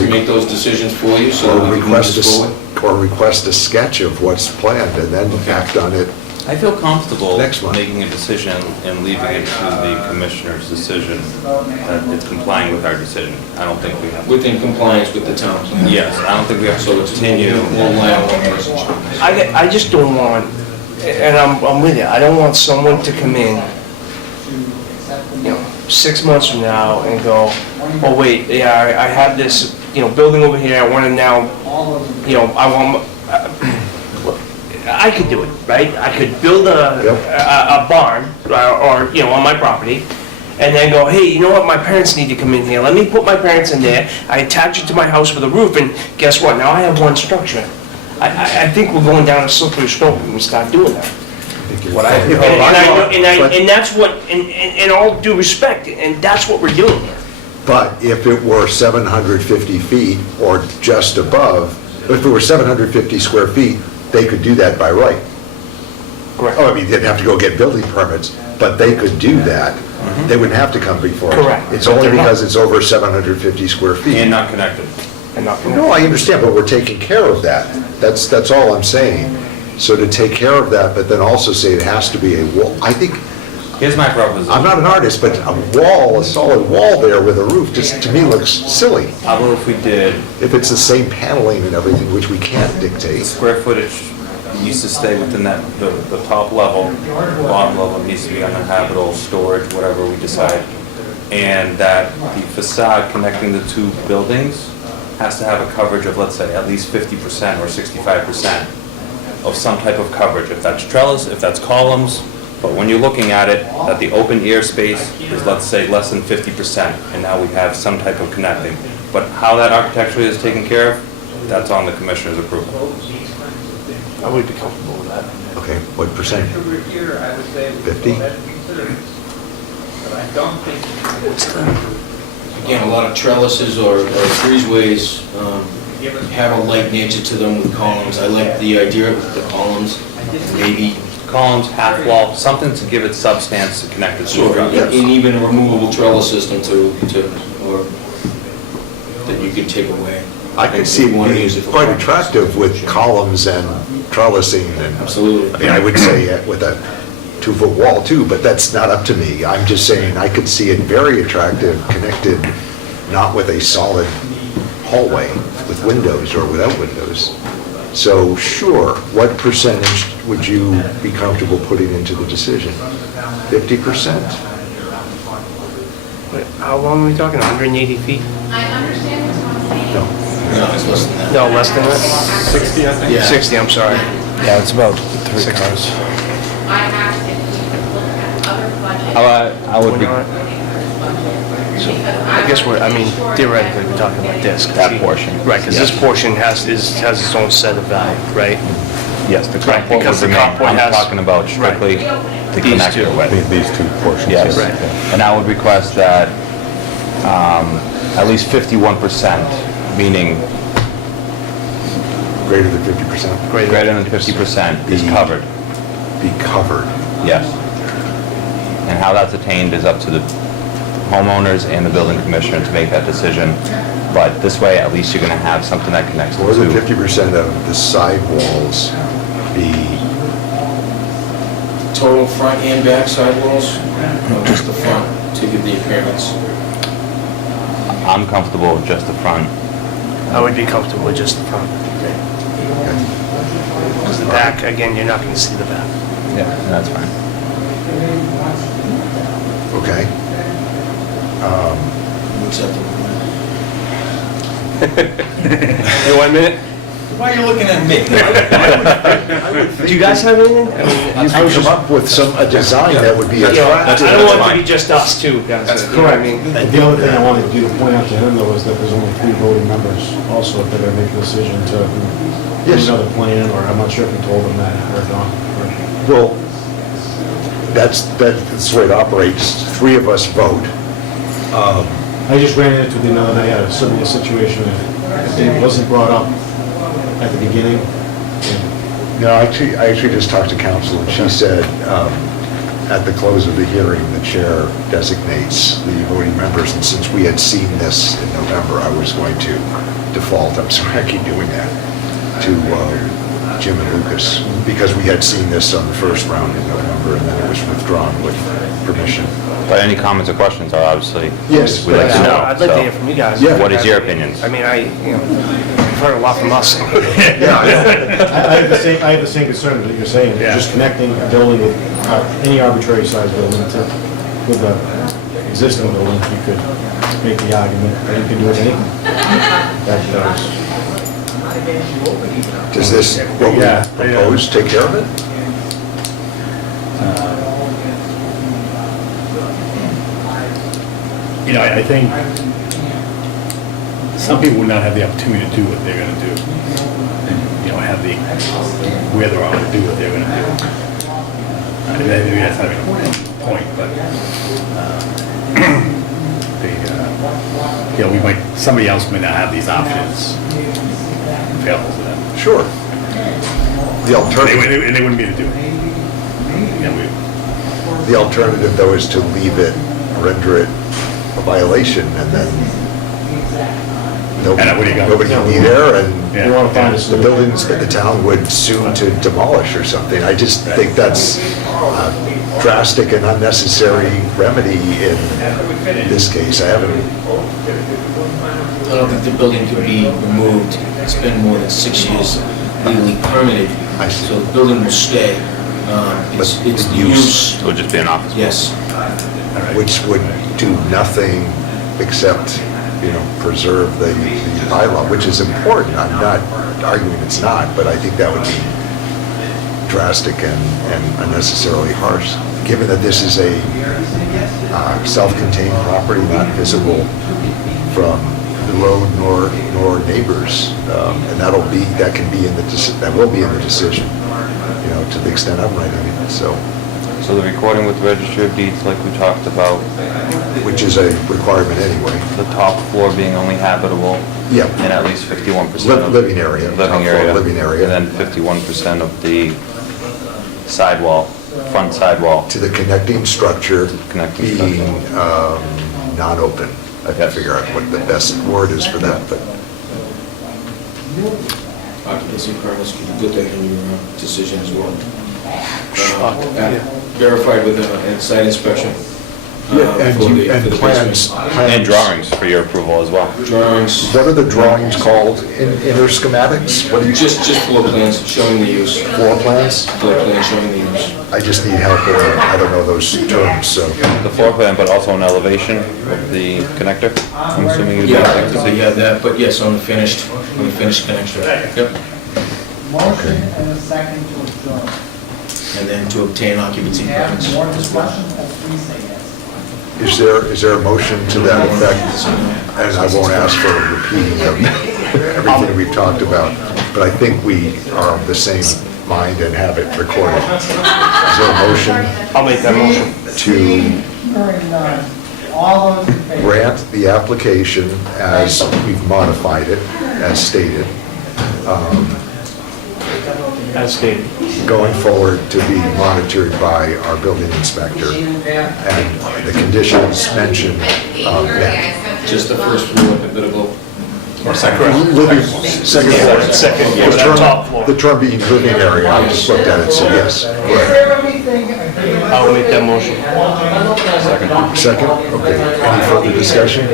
make those decisions for you, so that we can move this forward. Or request a sketch of what's planned and then act on it. I feel comfortable Next one. making a decision and leaving it to the commissioner's decision that it's complying with our decision. I don't think we have. Within compliance with the town plan. Yes, I don't think we have to continue. We'll rely on one person. I just don't want, and I'm with you, I don't want someone to come in, 6 months from now and go, oh wait, yeah, I have this, building over here, I want to now, I want, I could do it, right? I could build a barn, or, on my property, and then go, hey, you know what, my parents need to come in here, let me put my parents in there, I attach it to my house with a roof, and guess what, now I have one structure. I think we're going down a slippery slope when we start doing that. And that's what, in all due respect, and that's what we're doing here. But if it were 750 feet or just above, if it were 750 square feet, they could do that by right. Correct. Oh, I mean, they'd have to go get building permits, but they could do that. They wouldn't have to come before us. Correct. It's only because it's over 750 square feet. And not connected. No, I understand, but we're taking care of that. That's all I'm saying. So to take care of that, but then also say it has to be a wall, I think, Here's my proposition. I'm not an artist, but a wall, a solid wall there with a roof, just to me looks silly. How about if we did, If it's the same paneling and everything, which we can't the dictate. square footage needs to stay within the top level, the bottom level needs to be uninhabitable, storage, whatever we decide, and that the facade connecting the two buildings has to have a coverage of, let's say, at least 50% or 65% of some type of coverage, if that's trellis, if that's columns, but when you're looking at it, that the open air space is, let's say, less than 50%, and now we have some type of connecting. But how that architecturally is taken care of, that's on the commissioner's approval. I would be comfortable with that. Okay, what percent? 50? Again, a lot of trellises or breezeways have a light nature to them with columns. I like the idea of the columns, maybe. Columns, half wall, something to give it substance to connect it to the structure. And even a removable trellis system or that you could take away. I could see one being quite attractive with columns and trellising and. Absolutely. I mean, I would say with a 2-foot wall too, but that's not up to me. I'm just saying I could see it very attractive, connected, not with a solid hallway with windows or without windows. So sure, what percentage would you be comfortable putting into the decision? 50%? Wait, how long are we talking, 180 feet? No. No, it's less than that. No, less than that? 60, I think. Yeah. 60, I'm sorry. Yeah, it's about 3 cars. I would be, So I guess I mean, theoretically, we're talking about this. 'cause That portion. Right, because this portion has its own set of value, right? Yes, the Right, carport because would the remain. carport I'm has- talking about strictly the These two. connector width. These two portions. Yes, Right. and I would request that at least 51%, meaning Greater than 50%? greater than 50% is covered. Be covered. Yes. And how that's attained is up to the homeowners and the building commissioner to make that decision. But this way, at least you're gonna have something that connects the More than two. 50% of the sidewalls be, Total front and back sidewalls, or just the front to give the appearance? I'm comfortable with just the front. I would be comfortable with just the front. Because the back, again, you're not going to see the back. Yeah, that's fine. okay? Acceptable. You want a minute? Why are you looking at me? Do you guys have anything? I mean, You could come up with a design that would be you know, I attractive. don't want it to be just us two, guys. That's You know what I mean? And the other thing I wanted to do to point out to him though is that there's only 3 voting members also if they're gonna make a decision to do Yes. another plan, or I'm not sure if he told them that or not. Well, that's the way it operates. 3 of us vote. I just ran into it the other night, I had a similar situation, if it wasn't brought up at the beginning. No, I actually just talked to council, and she said, at the close of the hearing, the chair designates the voting members, and since we had seen this in November, I was going to default, I'm sorry, I keep doing that, to Jim and Lucas, because we had seen this on the first round in November, and then it was withdrawn with permission. But any comments or questions are obviously, Yes, we'd like to know. I'd like to so hear from you guys. Yeah. What is your opinions? I mean, you've heard a lot from us. Yeah, I have the same concern that you're saying, just connecting a building with any arbitrary size building with the existing building, you could make the argument that you can do it anything. That does. Does this, what we propose, take care of it? You know, I think some people would not have the opportunity to do what they're gonna do. And, you know, have the, where they're to do what they're gonna do. Maybe that's not even a point, but, you know, somebody else may not have these options available to them. Sure. The alternative. And they wouldn't be able to do it. You know, The alternative, though, is to leave it, render it a violation, and then And what do you got? nobody can be there, and Yeah. You want to find a the solution. buildings that the town would soon to demolish or something. I just think that's a drastic and unnecessary remedy in this case. I haven't, I don't think the building could be removed. It's been more than 6 years legally permitted, I see. so the building will stay. It's But the the use- use, It would just be an office. yes. which would do nothing except, preserve the bylaw, which is important. I'm not arguing it's not, but I think that would be drastic and unnecessarily harsh, given that this is a self-contained property, not visible from the road nor neighbors. And that will be in the decision, to the extent I'm writing it, so, So the recording with the registry of deeds, like we talked about, which is a requirement anyway. the top floor being only habitable, Yeah. and at least 51% of... Living area, top Living floor area. living area. And then 51% of the sidewall, front sidewall. To the connecting structure Connecting being structure. non-open. I gotta figure out what the best word is for that, but Occupancy permits could be good in your decision as well. Yeah. Verified with a site inspection. and for you- the- and for the plans. basement. And drawings for your approval as well. Drawings, What are the drawings called in our schematics? What do you, just floor plans showing the use. floor plans? Floor plans showing the use. I just need help with it. I don't know those terms, so. The floor plan, but also an elevation of the connector? I'm assuming you'd like to see. Yeah, that, but yes, on the finished connection. Yep. Motion and a second to adjourn. And then to obtain occupancy permits More as well. discussion, please say yes. Is there a motion to that effect? And I won't ask for a repeating of everything we've talked about, but I think we are of the same mind and have it recorded. Is there a motion I'll make that motion. to Hearing none. All those in favor? grant the application as we've modified it, as stated, As stated. going forward to be monitored by our building inspector, and the conditions mentioned met? Just the first floor, a bit of a Or second. Living, second floor. Second, yeah, The that term- top floor. The term being living area, I just looked at it, so yes. Is Correct. there everything agreed? I'll make that motion. Second, okay. Any further discussion? Do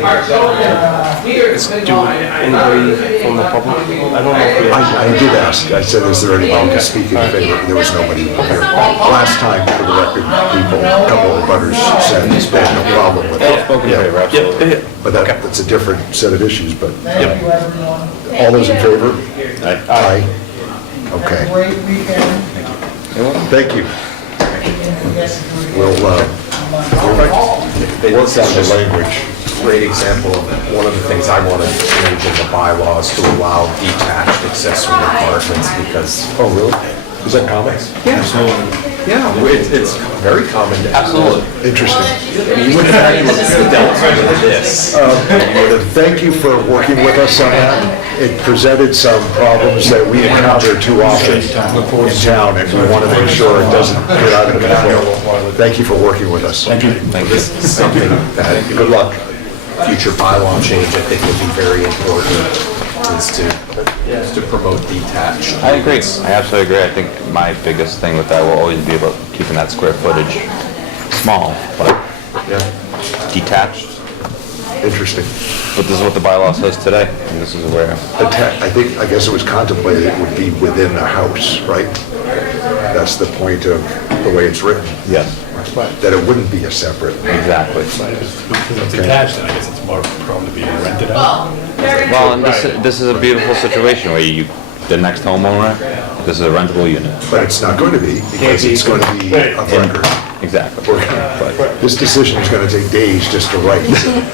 anybody from the public? I don't know if we have. I did ask, I said, is there anybody to speak in favor? There was nobody here. Last time, for the record, people, a couple of butters said they had no problem with it. Spoken in favor, absolutely. Yep, But that's a different set of issues, but Thank you, everyone. all those in favor? Aye. Have a Okay, great weekend. thank you. We'll, They work did on the such a language. great example of one of the things I want to change in the bylaws to allow detached accessory apartments because. Oh, really? Is that common? Yeah, it's very common. Absolutely. Interesting. You wouldn't have actually dealt with this. Thank you for working with us on that. It presented some problems that we encounter too often in town, and we want to make sure it doesn't get out of control. Thank you for working with us. Thank you. This is something that, Good luck. future bylaw change, I think would be very important, is to promote detached. I agree. I absolutely agree. I think my biggest thing with that will always be about keeping that square footage small, but Yeah, detached. interesting. But this is what the bylaw says today, and this is where, I guess it was contemplated it would be within the house, right? That's the point of the way it's written, yes, that it wouldn't be a separate. exactly. Because it's attached, then I guess it's more prone to being rented out. Well, and this is a beautiful situation where the next homeowner, this is a rentable unit. But it's not going to be, because it's going to be a record. Exactly. But This decision is going to take days just to write.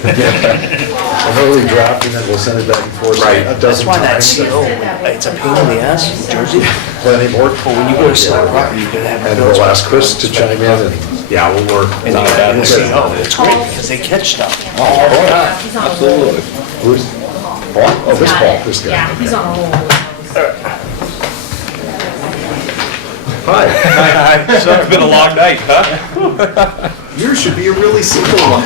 An early draft, and then we'll send it back and forth a That's dozen why that times. CO, it's a pain in the ass in Jersey. Planning board. But when you go to sell a property, you're gonna have. And we'll ask Chris to chime in, and Yeah, we'll work. And you get the CO, it's great, because they catch stuff. absolutely. who's, Paul? Oh, this Paul, this guy. Yeah, he's on a roll. Hi. So it's been a long night, huh? Yours should be a really simple one.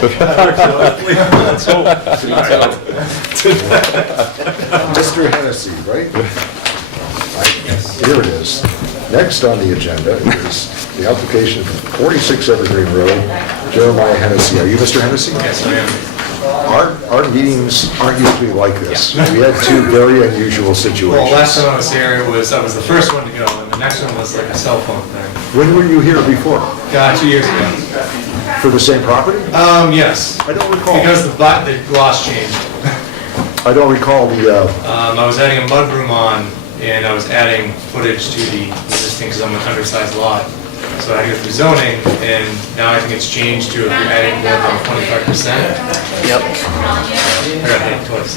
Mr. Hennessy, right? Here it is. Next on the agenda is the application for 46 Evergreen Road, Jeremiah Hennessy. Are you Mr. Hennessy? Yes, I am. Our meetings aren't usually like this. We had two very unusual situations. Well, last time I was here, I was the first one to go, and the next one was like a cell phone thing. When were you here before? 2 years ago. For the same property? Yes. I don't recall. Because the gloss changed. I don't recall the, I was adding a mudroom on, and I was adding footage to the existing, because I'm an undersized lot. So I had to go through zoning, and now I think it's changed to if you're adding more than 25%. Yep. I got hit twice.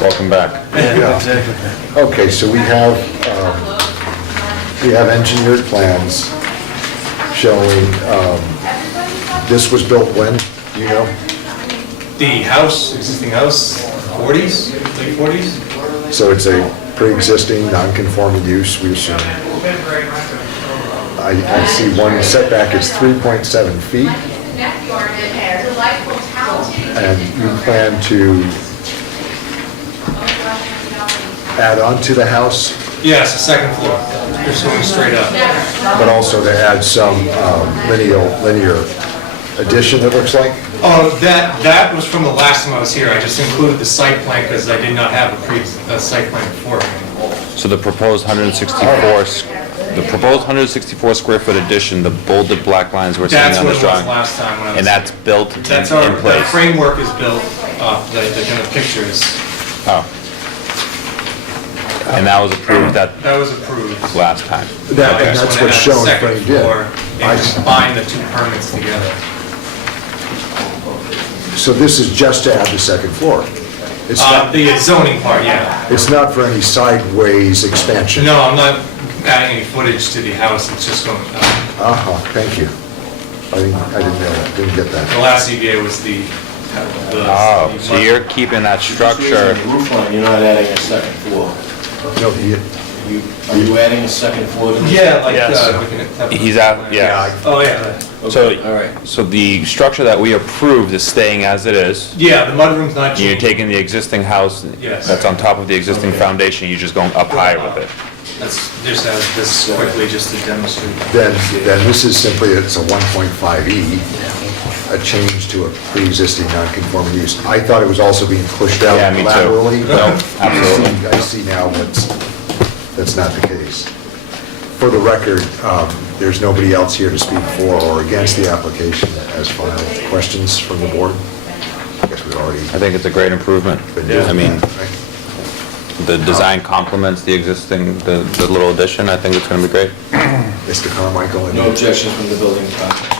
Welcome back. yeah. Okay, so we have engineered plans showing, this was built when, do you know? The house, existing house, 40s, late 40s? So it's a pre-existing, non-conforming use, we assume. I see one setback is 3.7 feet, and you plan to add on to the house, Yes, the second floor. Just going straight up. but also to add some linear addition, it looks like? Oh, that was from the last time I was here. I just included the site plan because I did not have a site plan beforehand. So the proposed 164 square foot addition, the bolded black lines we're seeing That's on what this it was drawing. last time when I was. And that's built in That's our, the place. framework is built off the kind of pictures. Oh. And that was approved that That was approved. last time. And that's what's shown Second framed in. floor, I and see. combine the two permits together. So this is just to add the second floor? It's not, The zoning part, yeah. it's not for any sideways expansion? No, I'm not adding any footage to the house, it's just going, Thank you. I didn't know that, didn't get the that. last ZBA was the. Oh, so you're keeping that structure, Roof line, you're not adding a second floor. No, Are you adding a second floor to this? Yeah, like, Yes. he's at, yeah. Oh, yeah. So, All right. so the structure that we approved is staying as it is? Yeah, the mudroom's not You're changing. taking the existing house Yes. that's on top of the existing foundation, you're just going up higher with it? That's just as this quickly, just to demonstrate. then this is simply, it's a 1.5E, a change to a pre-existing non-conforming use. I thought it was also being pushed out Yeah, me too. laterally. but No, absolutely. I see now that's not the case. For the record, there's nobody else here to speak for or against the application as filed. Questions from the board? I guess we've already I think it's a great improvement. been doing I mean, that, right? the design complements the existing, the little addition, I think it's gonna be great. Mr. Carmichael, any No objection from the building department.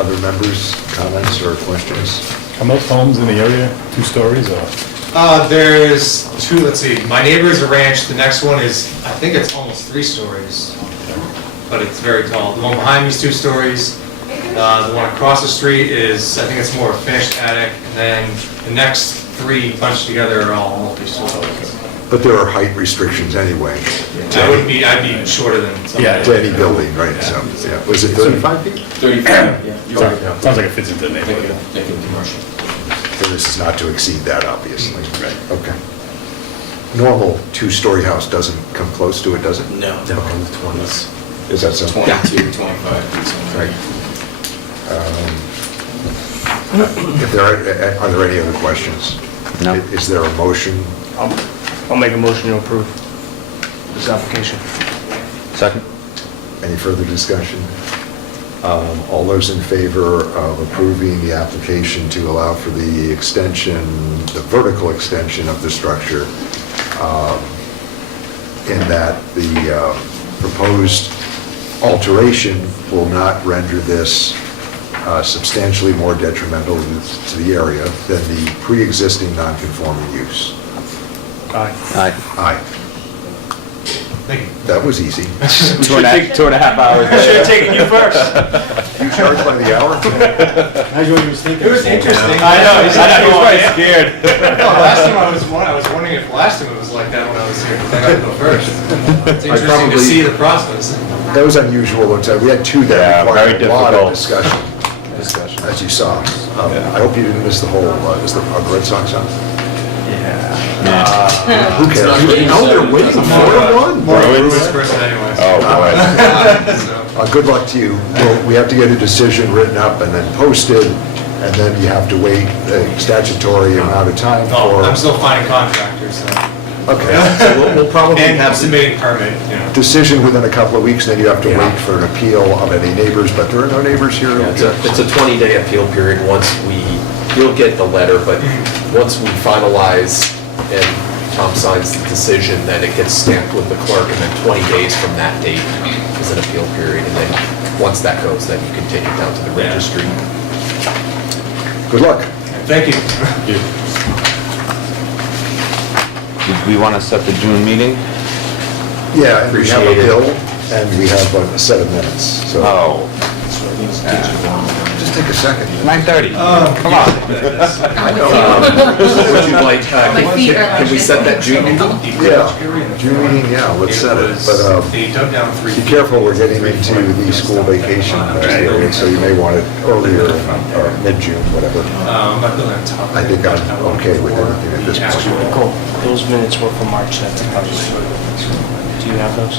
other members, comments or questions? Are most homes in the area 2 stories or? There's two, let's see, my neighbor's a ranch, the next one is, I think it's almost 3 stories, but it's very tall. The one behind me is 2 stories, the one across the street is, I think it's more a finished attic, and then the next 3 bunched together are all multi-stories. But there are height restrictions anyway. I'd be shorter than some. Yeah. To any building, right, so, yeah. Was it 35 feet? 35, yeah. You're right. Sounds like it fits into the Make neighborhood. it, make it commercial. So this is not to exceed that, obviously. Right. Okay. Normal 2-story house doesn't come close to it, does it? No, in the 20s. Is that so? 22, 25 feet somewhere. Right. If there are there any other questions? No. Is there a motion? I'll make a motion to approve this application. Second? Any further discussion? All those in favor of approving the application to allow for the extension, the vertical extension of the structure, in that the proposed alteration will not render this substantially more detrimental to the area than the pre-existing non-conforming use? Aye. Aye. Aye. Thank you. That was easy. 2.5 hours. I should have taken you first. You charge by the hour? How's what he was thinking? It was interesting. I know, he's probably scared. No, last time I was wondering if last time it was like that when I was here, I got to go first. It's interesting to probably- see the process. That was unusual. We had 2 that Yeah, required very a lot of difficult. discussion, as you saw. I hope you didn't miss the whole, is the Red Sox on? Who cares? No, they're winning 4-1. Bruins person anyways. Oh, boy. So, Good luck to you. We have to get a decision written up and then posted, and then you have to wait a statutory amount of time Oh, I'm for, still finding contractors, so. okay. So we'll probably And have submitting permit, you know. Decision within a couple of weeks, then you have to wait for an appeal of any neighbors, but there are no neighbors here. Yeah, it's a 20-day appeal period once you'll get the letter, but once we finalize and Tom signs the decision, then it gets stamped with the clerk, and then 20 days from that date is an appeal period, and then, once that goes, then you can take it down to the registry. Good luck. Thank you. Did we want to set the June meeting? Yeah, and we have a Appreciate it. bill, and we have a set of minutes, so. Oh, Just take a second. 9:30. Come on. Would you like, can we set that June meeting? Yeah, June meeting, yeah, let's set it, but They dug down 3 be feet. careful, we're getting into the school vacation period, so you may want it earlier, or mid-June, whatever. I'm not building on top. I think I'm okay with anything at this point. Cool. Those minutes were from March 7th. Do you have those?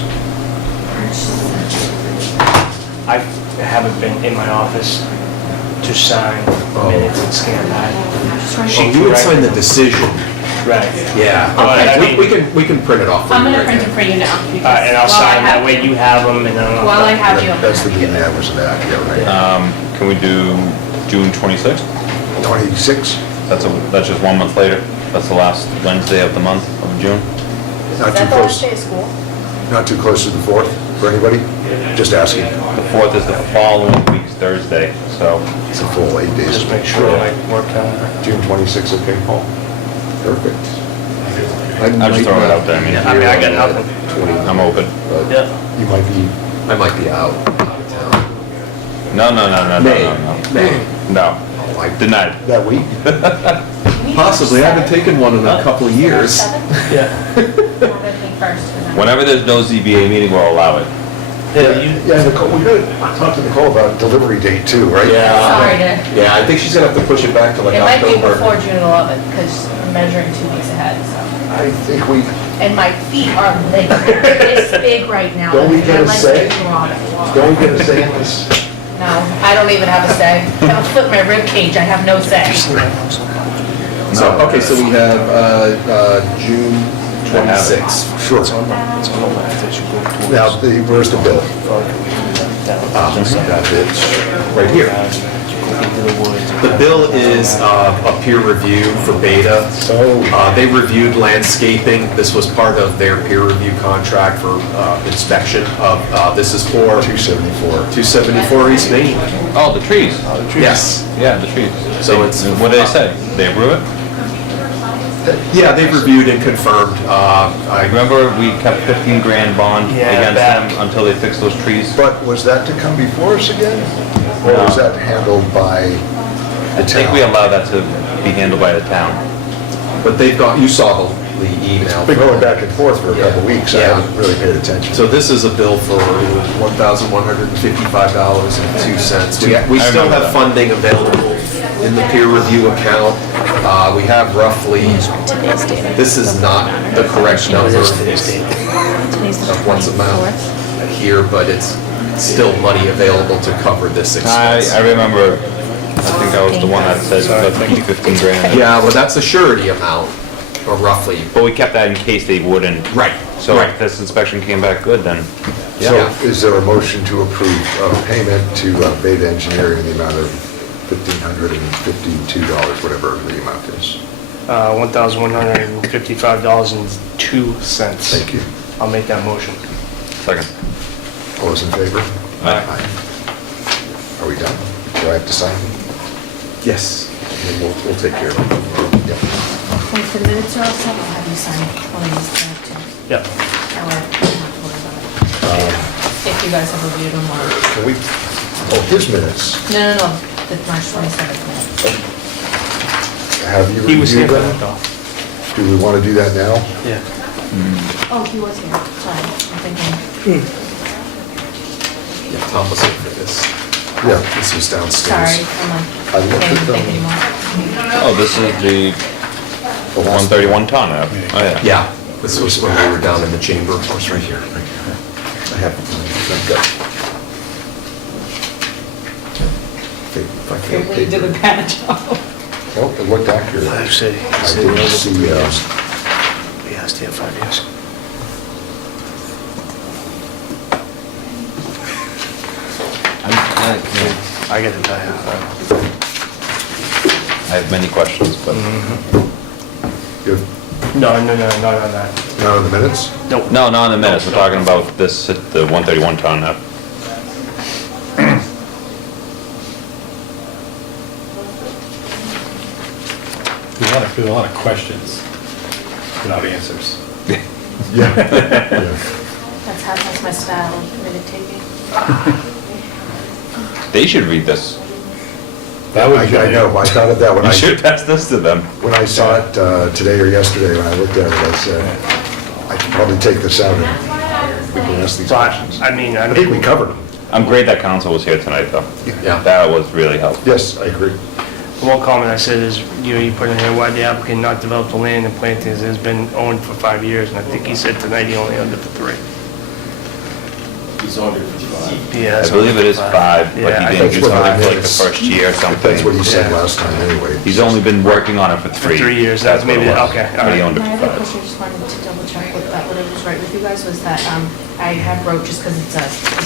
I haven't been in my office to sign minutes and scan that. Oh, you would sign the decision. Right. Yeah, I okay. mean- We can print it off for I'm you gonna right print it now. for you now. And I'll sign that way you have them and then I'll. While I have you. That's the meeting that was that, yeah, right. Can we do June 26th? 26, That's just 1 month later. That's the last Wednesday of the month of June. not too close, not too close to the 4th, for anybody? Just asking. The 4th is the following week's Thursday, so. It's a full 8 days. Just make sure I work on it. June 26th, okay, Paul? Perfect. I'm just throwing it out there, I mean, I mean, I got nothing. I'm open. Yeah. You might be, I might be out of town. No, no, no, no, no, May. no, no. May. No, denied. that week? Possibly, I haven't taken one in a couple of years. Yeah. Whenever there's no ZBA meeting, we'll allow it. Yeah, Nicole, we gotta talk to Nicole about delivery date too, right? Sorry to, Yeah, I think she's gonna have to push it back to like it might be October. before June 11th, because I'm measuring 2 weeks ahead, so. I think we, And my feet are like this big right now. Don't we get a My legs say? are throbbing. don't we get a say in this? No, I don't even have a say. I have a foot in my rib cage, I have no say. So, okay, so we have, June 26th. Sure. It's on the left as you go towards. Now, where's the bill? Got it right here. Into the woods. The bill is a peer review for Beta. So, They reviewed landscaping. This was part of their peer review contract for inspection of, this is for 274. 274 East Main. Oh, the trees. Yes. Yeah, the trees. So it's- What did they say? They approve it? Yeah, they've reviewed and confirmed. I remember we kept 15 grand bond Yeah, against back. them until they fixed those trees. But was that to come before us again? Or was that handled by the I think we town? allow that to be handled by the town. But they've got, you saw the email. Been going back and forth for a couple weeks. I Yeah. haven't really paid attention. So this is a bill for $1,155.02. We I still remember have that. funding available in the peer review account. We have roughly, this is not the correct number of what's amount here, but it's still money available to cover this expense. I remember, I think I was the one that said, let's keep 15 grand. Yeah, well, that's a surety amount, or roughly. But we kept that in case they wouldn't. Right, So right. if this inspection came back good, then, So yeah. is there a motion to approve payment to Beta Engineering in the amount of $1,552, whatever the amount is? $1,155.02. Thank you. I'll make that motion. Second. All those in favor? Aye. Are we done? Do I have to sign? Yes. And then we'll take care of it. Yeah. Once the minutes are all set, I'll have you sign one of these too. Yep. That way, I don't have to worry about it. If you guys have reviewed them or, Can we, oh, his minutes, no, the March 27th minutes. have you He was here reviewed for that them? though. Do we want to do that now? Yeah. Oh, he was here, sorry, I'm thinking. Yeah, Tom was here for this. Yeah. This was downstairs. Sorry, I'm like, I looked can't at even think them. anymore. Oh, this is the 131 ton app. Oh, yeah. Yeah, this was when we were down in the chamber. Oh, it's right here, right here. I have, I've got. Okay, if I You fail really did a paper. bad job. Oh, it looked accurate. Actually, I didn't see, he has to have 5 years. I get to tell you. I have many questions, but you have, No, not on that. not on the minutes? Nope. no, not in the minutes. We're talking about this, the 131 ton app. There's a lot of questions without answers. Yeah. That's my style of minute taking. They should read this. That was I know, I thought of that when You I, should pass this to them. when I saw it today or yesterday, when I looked at it, I said, I could probably take this out and we can ask these So questions. I mean, I think we covered them. I'm great that council was here tonight, though. Yeah. That was really helpful. Yes, I agree. one comment I said is, you put in here, why the applicant not develop the land and plantings has been owned for 5 years, and I think he said tonight he only owned it for 3. He's on it for 5. Yeah, I that's believe it is 5, but Yeah, I he didn't think do it's something for like the 5. first year or something. That's what he said Yeah. last time anyway. He's only been working on it for 3. For 3 years, That's what maybe- it was. okay, all But he right. owned it My for other 5. question, I just wanted to double check with that, whatever was right with you guys, was that, I had wrote, just because it's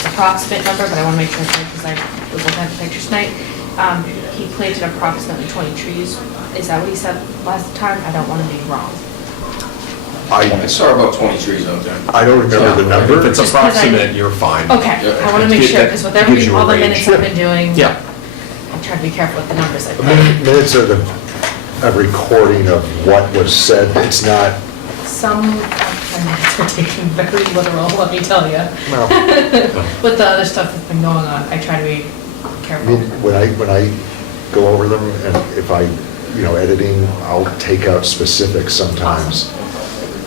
approximate number, but I want to make sure it's right, because I was looking at the pictures tonight. He planted approximately 20 trees. Is that what he said last time? I don't want to be wrong. I saw about 20 trees out there. I don't remember the number. If it's Just 'cause I- approximate, you're fine. Okay, I want to make sure, because with Gives every, you a all the range. minutes I've been doing. Yeah. I'm trying to be careful with the numbers I put. Minutes are a recording of what was said. It's not, Some of the minutes are taken very literal, let me tell you. well, With the other stuff that's been going on, I try to be I careful. mean, when I go over them, and if I, editing, I'll take out specifics sometimes.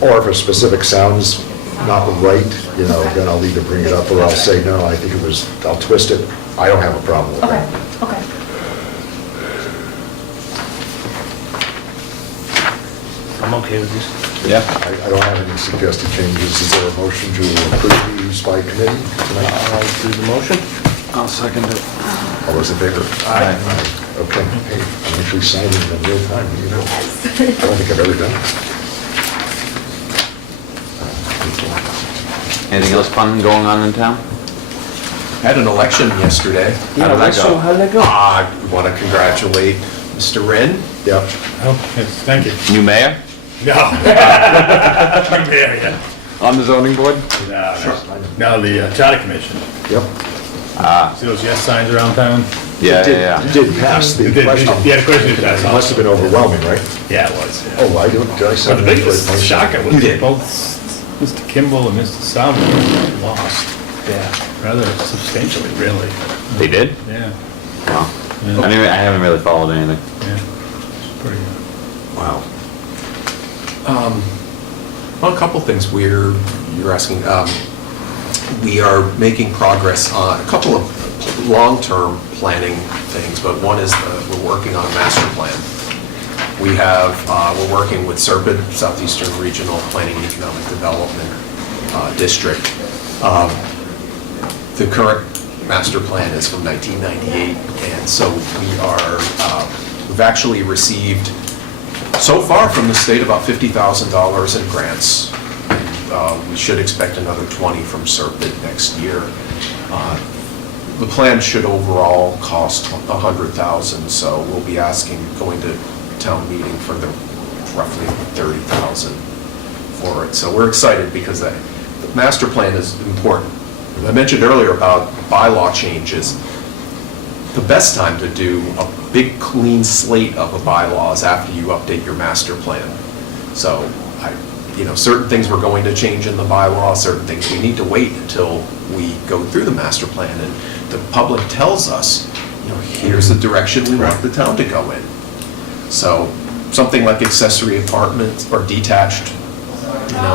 Or if a specific sounds not right, then I'll either bring it up or I'll say, no, I think it was, I'll twist it. I don't have a problem with Okay, that. okay. I'm okay with this. Yeah. I don't have any suggested changes. Is there a motion to approve these by committee tonight? I'll do the motion. I'll second it. All those in favor? Aye. Okay, hey, I'm actually signing in real time, I don't think I've ever done it. Anything else fun going on in town? Had an election yesterday. How did that go? How did that go? I want to congratulate Mr. Wren. Yep. Oh, yes, thank you. New mayor? No. Yeah, On the zoning board? No, the charter commission. Yep. See those yes signs around town? Yeah, It did pass the question. Yeah, the question is It must have been overwhelming, right? Yeah, it was. yeah. Oh, did I But send the it to biggest shocker was You did. both Mr. Kimball and Mr. Salvo lost Yeah. rather substantially, really. They did? Yeah, Wow. Yeah. I haven't really followed anything. yeah. It's pretty good. Wow. Well, a couple things you're asking. We are making progress on a couple of long-term planning things, but one is we're working on a master plan. We're working with SERPID, Southeastern Regional Planning and Economic Development District. The current master plan is from 1998, and so we've actually received so far from the state about $50,000 in grants. We should expect another 20 from SERPID next year. The plan should overall cost $100,000, so we'll be going to town meeting for the roughly $30,000 for it. So we're excited because the master plan is important. I mentioned earlier about bylaw changes. The best time to do a big clean slate of a bylaw is after you update your master plan. So certain things we're going to change in the bylaw, certain things we need to wait until we go through the master plan and the public tells us, here's the direction we want the town to go in. So something like accessory apartments or detached,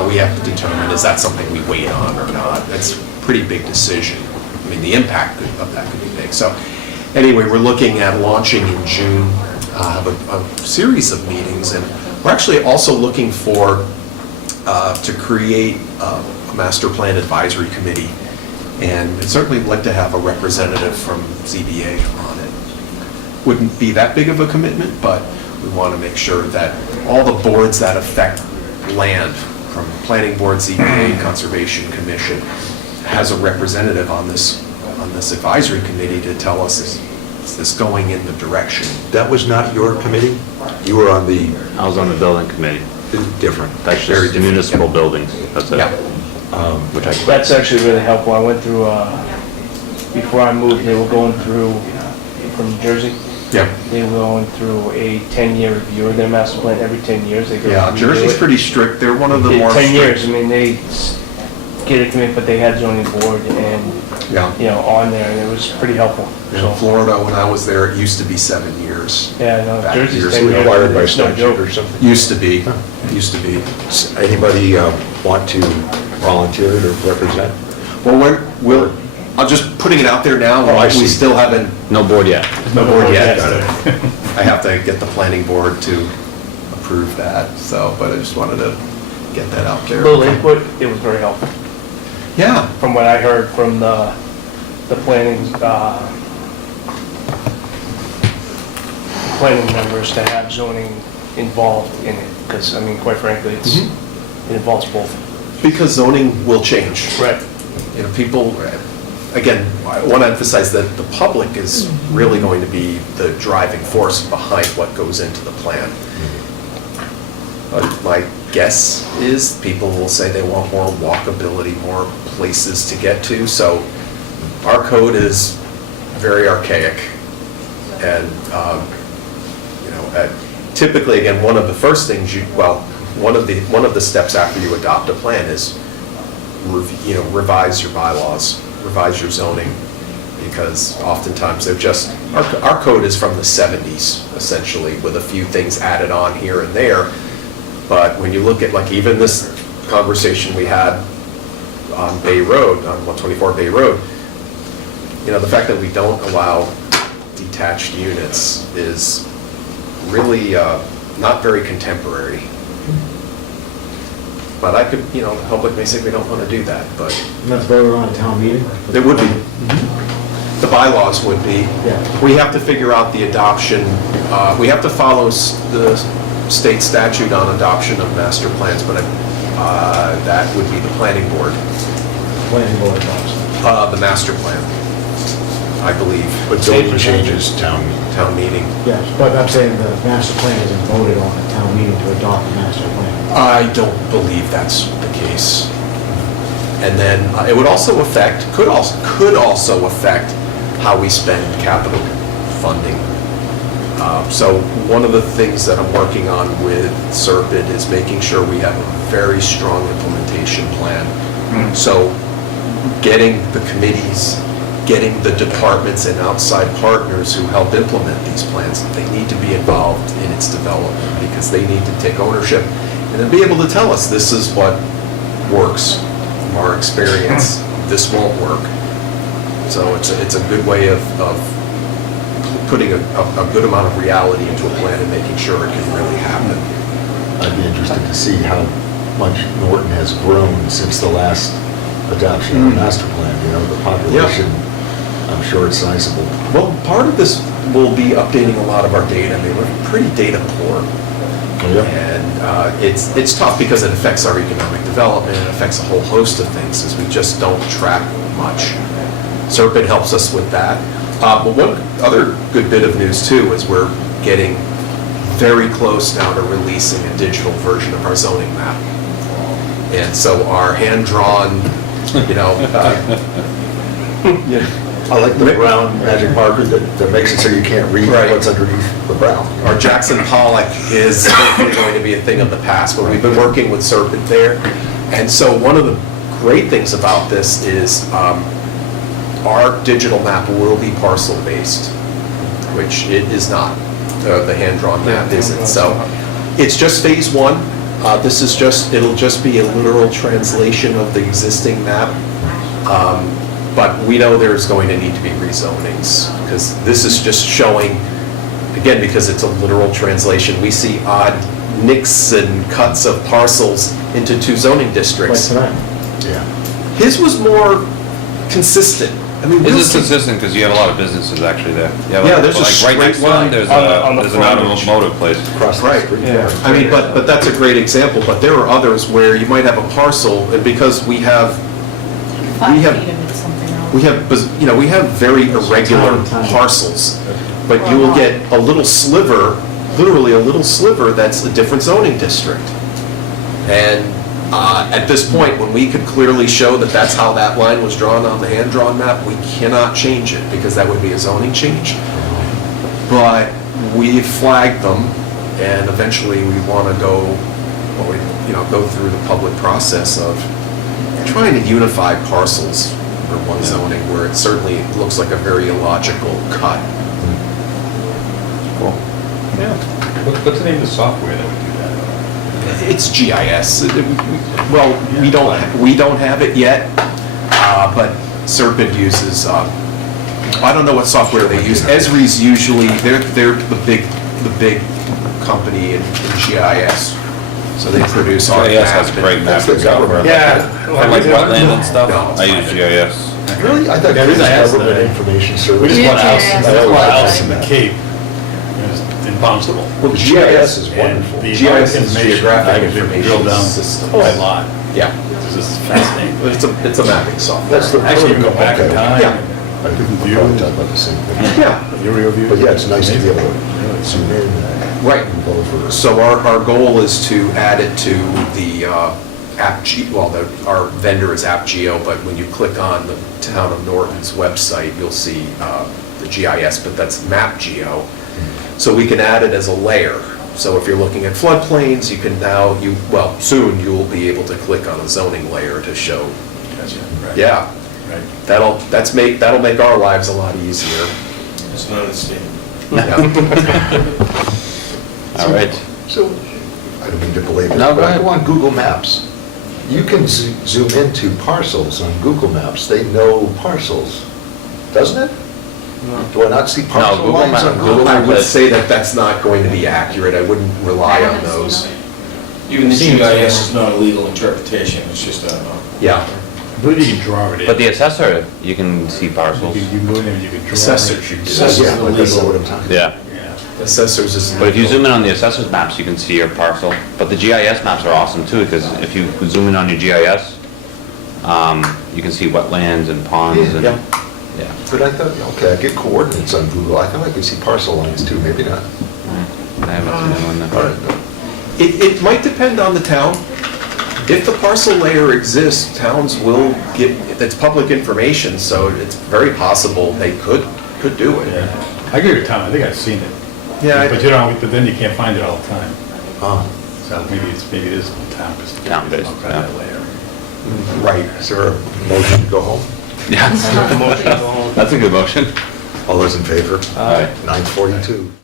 we have to determine, is that something we wait on or not? That's a pretty big decision. I mean, the impact of that could be big. So anyway, we're looking at launching in June, have a series of meetings, and we're actually also looking to create a master plan advisory committee, and I'd certainly like to have a representative from ZBA on it. Wouldn't be that big of a commitment, but we want to make sure that all the boards that affect land, from Planning Board, ZBA, Conservation Commission, has a representative on this advisory committee to tell us, is this going in the direction? That was not your committee? You were on the... I was on the building committee. Different. That's Very just different. municipal buildings. That's it. Yeah. Which I quit. That's actually really helpful. I went through, before I moved, they were going through, from New Jersey, Yeah. they were going through a 10-year review of their master plan. Every 10 years, they go. Yeah, redo Jersey's it. pretty strict. They're one of the Yeah, more 10 years, I strict. mean, they get a committee, but they had zoning board and, Yeah. on there, and it was pretty helpful. In So, Florida, when I was there, it used to be 7 years. yeah, no, Back Jersey's years 10 years. Required by it's no statute joke. or something? Used to be, used to be. Anybody want to volunteer to represent? Well, I'm just putting it out there now. Oh, I see. We still haven't, No board yet. no board yet. Got I have to get the planning board to approve that, so, but I just wanted to get that out there. Little input, it was very helpful. Yeah, From what I heard from the planning members to have zoning involved in it, because, I mean, quite frankly, it involves both. because zoning will change. Right. People, again, I want to emphasize that the public is really going to be the driving force behind what goes into the plan. But my guess is people will say they want more walkability, more places to get to. So our code is very archaic. And, typically, again, one of the first things one of the steps after you adopt a plan is, revise your bylaws, revise your zoning, because oftentimes they're just, our code is from the 70s, essentially, with a few things added on here and there. But when you look at, like, even this conversation we had on Bay Road, on 124 Bay Road, the fact that we don't allow detached units is really not very contemporary. But I could, the public may say we don't want to do that, but And that's voted on at town meeting? they would be. The bylaws would be. Yeah. We have to figure out the adoption, we have to follow the state statute on adoption of master plans, but that would be the planning board, Planning board adopts. the master plan, I believe. But zoning changes town meeting. Yes, but I'm saying the master plan isn't voted on at town meeting to adopt the master plan. I don't believe that's the case. And then it would also affect, could also affect how we spend capital funding. So one of the things that I'm working on with Serpent is making sure we have a very strong implementation plan. So getting the committees, getting the departments and outside partners who help implement these plans, they need to be involved in its development because they need to take ownership and then be able to tell us this is what works from our experience, this won't work. So it's a good way of putting a good amount of reality into a plan and making sure it can really happen. I'd be interested to see how much Norton has grown since the last adoption of the master plan, the population, I'm sure it's sizable. Well, part of this will be updating a lot of our data. I mean, we're pretty data poor. And it's tough because it affects our economic development, it affects a whole host of things, as we just don't track much. Serpent helps us with that. But one other good bit of news too is we're getting very close now to releasing a digital version of our zoning map. And so our hand-drawn, I like the brown magic marker that makes it so you can't read what's underneath the brown. Our Jackson Pollock is hopefully going to be a thing of the past, but we've been working with Serpent there. And so one of the great things about this is our digital map will be parcel-based, which it is not. The hand-drawn map isn't. So it's just phase one. It'll just be a literal translation of the existing map. But we know there's going to need to be rezonings, because this is just showing, again, because it's a literal translation, we see odd nicks and cuts of parcels into two zoning districts. Like tonight. Yeah. His was more consistent. I mean, Is this consistent, because you have a lot of businesses actually there? Yeah, there's a like right next straight one, line there's on the an frontage. automotive place. Across the Right. street. Yeah. I mean, but that's a great example, but there are others where you might have a parcel, and because we have 5 have- feet of it's something else. we have very irregular Tiny. parcels, but you will get a little sliver, literally a little sliver, that's a different zoning district. And at this point, when we could clearly show that that's how that line was drawn on the hand-drawn map, we cannot change it, because that would be a zoning change. But we flagged them, and eventually we want to go through the public process of trying to unify parcels for one zoning, where it certainly looks like a very illogical cut. Cool. Yeah. What's the name of the software that would do that? It's GIS. Well, we don't have it yet, but Serpent uses, I don't know what software they use. Esri's usually, they're the big company in GIS. So they produce our GIS has map. great That's mapping the government. software. For like wetland and stuff, No, it's I fine. use GIS. Really? I thought Yeah, it was the reason I asked government that- information We service. just Yeah, bought a house, GIS. I just bought a house in Yeah. the Cape, and it's in Barnstable. Well, the GIS is And wonderful. the GIS is information, geographic I could information drill down system. by lot. Yeah, It's just fascinating. it's a mapping software. That's the. Actually, you can go back in Okay. time. Yeah. I think we probably talked about the same thing. Yeah. Aerial view. But yeah, it's nice to be able to zoom in. Right. move over. So our goal is to add it to the our vendor is AppGeo, but when you click on the Town of Norton's website, you'll see the GIS, but that's MapGeo. So we can add it as a layer. So if you're looking at floodplains, you can now, soon you'll be able to click on a zoning layer to show. Yeah. Right. That'll make our lives a lot easier. It's not a statement. Yeah. All right. So, I don't mean to belabor, No, but go I ahead. go on Google Maps. You can zoom into parcels on Google Maps. They know parcels, doesn't it? Do I not see parcel Google lines Map- on Google Google? I Map- would say that that's not going to be accurate. I wouldn't rely on those. Even the GIS is not a legal interpretation, it's just a, Yeah. I believe you can draw it in. But the assessor, you can see parcels. You can go in there and you can draw it. Assessors, you do. Yeah, like I said, what I'm talking about. Yeah. Yeah. Assessors is. But if you zoom in on the assessor's maps, you can see your parcel. But the GIS maps are awesome too, because if you zoom in on your GIS, you can see wetlands and ponds and, Yeah. yeah. But I thought, okay, I get coordinates on Google. I thought I could see parcel lines too, maybe not. I haven't seen that one All there. right. It might depend on the town. If the parcel layer exists, towns will get, it's public information, so it's very possible they could do it. Yeah. I agree with Tom, I think I've seen it. Yeah, But you don't, but then you can't find it all the time. Oh, So maybe it is town-based. Town-based, I'll try yeah. that later. right. Is there a motion to go home? Yeah. That's a good motion. All those in favor? Aye. 9:42.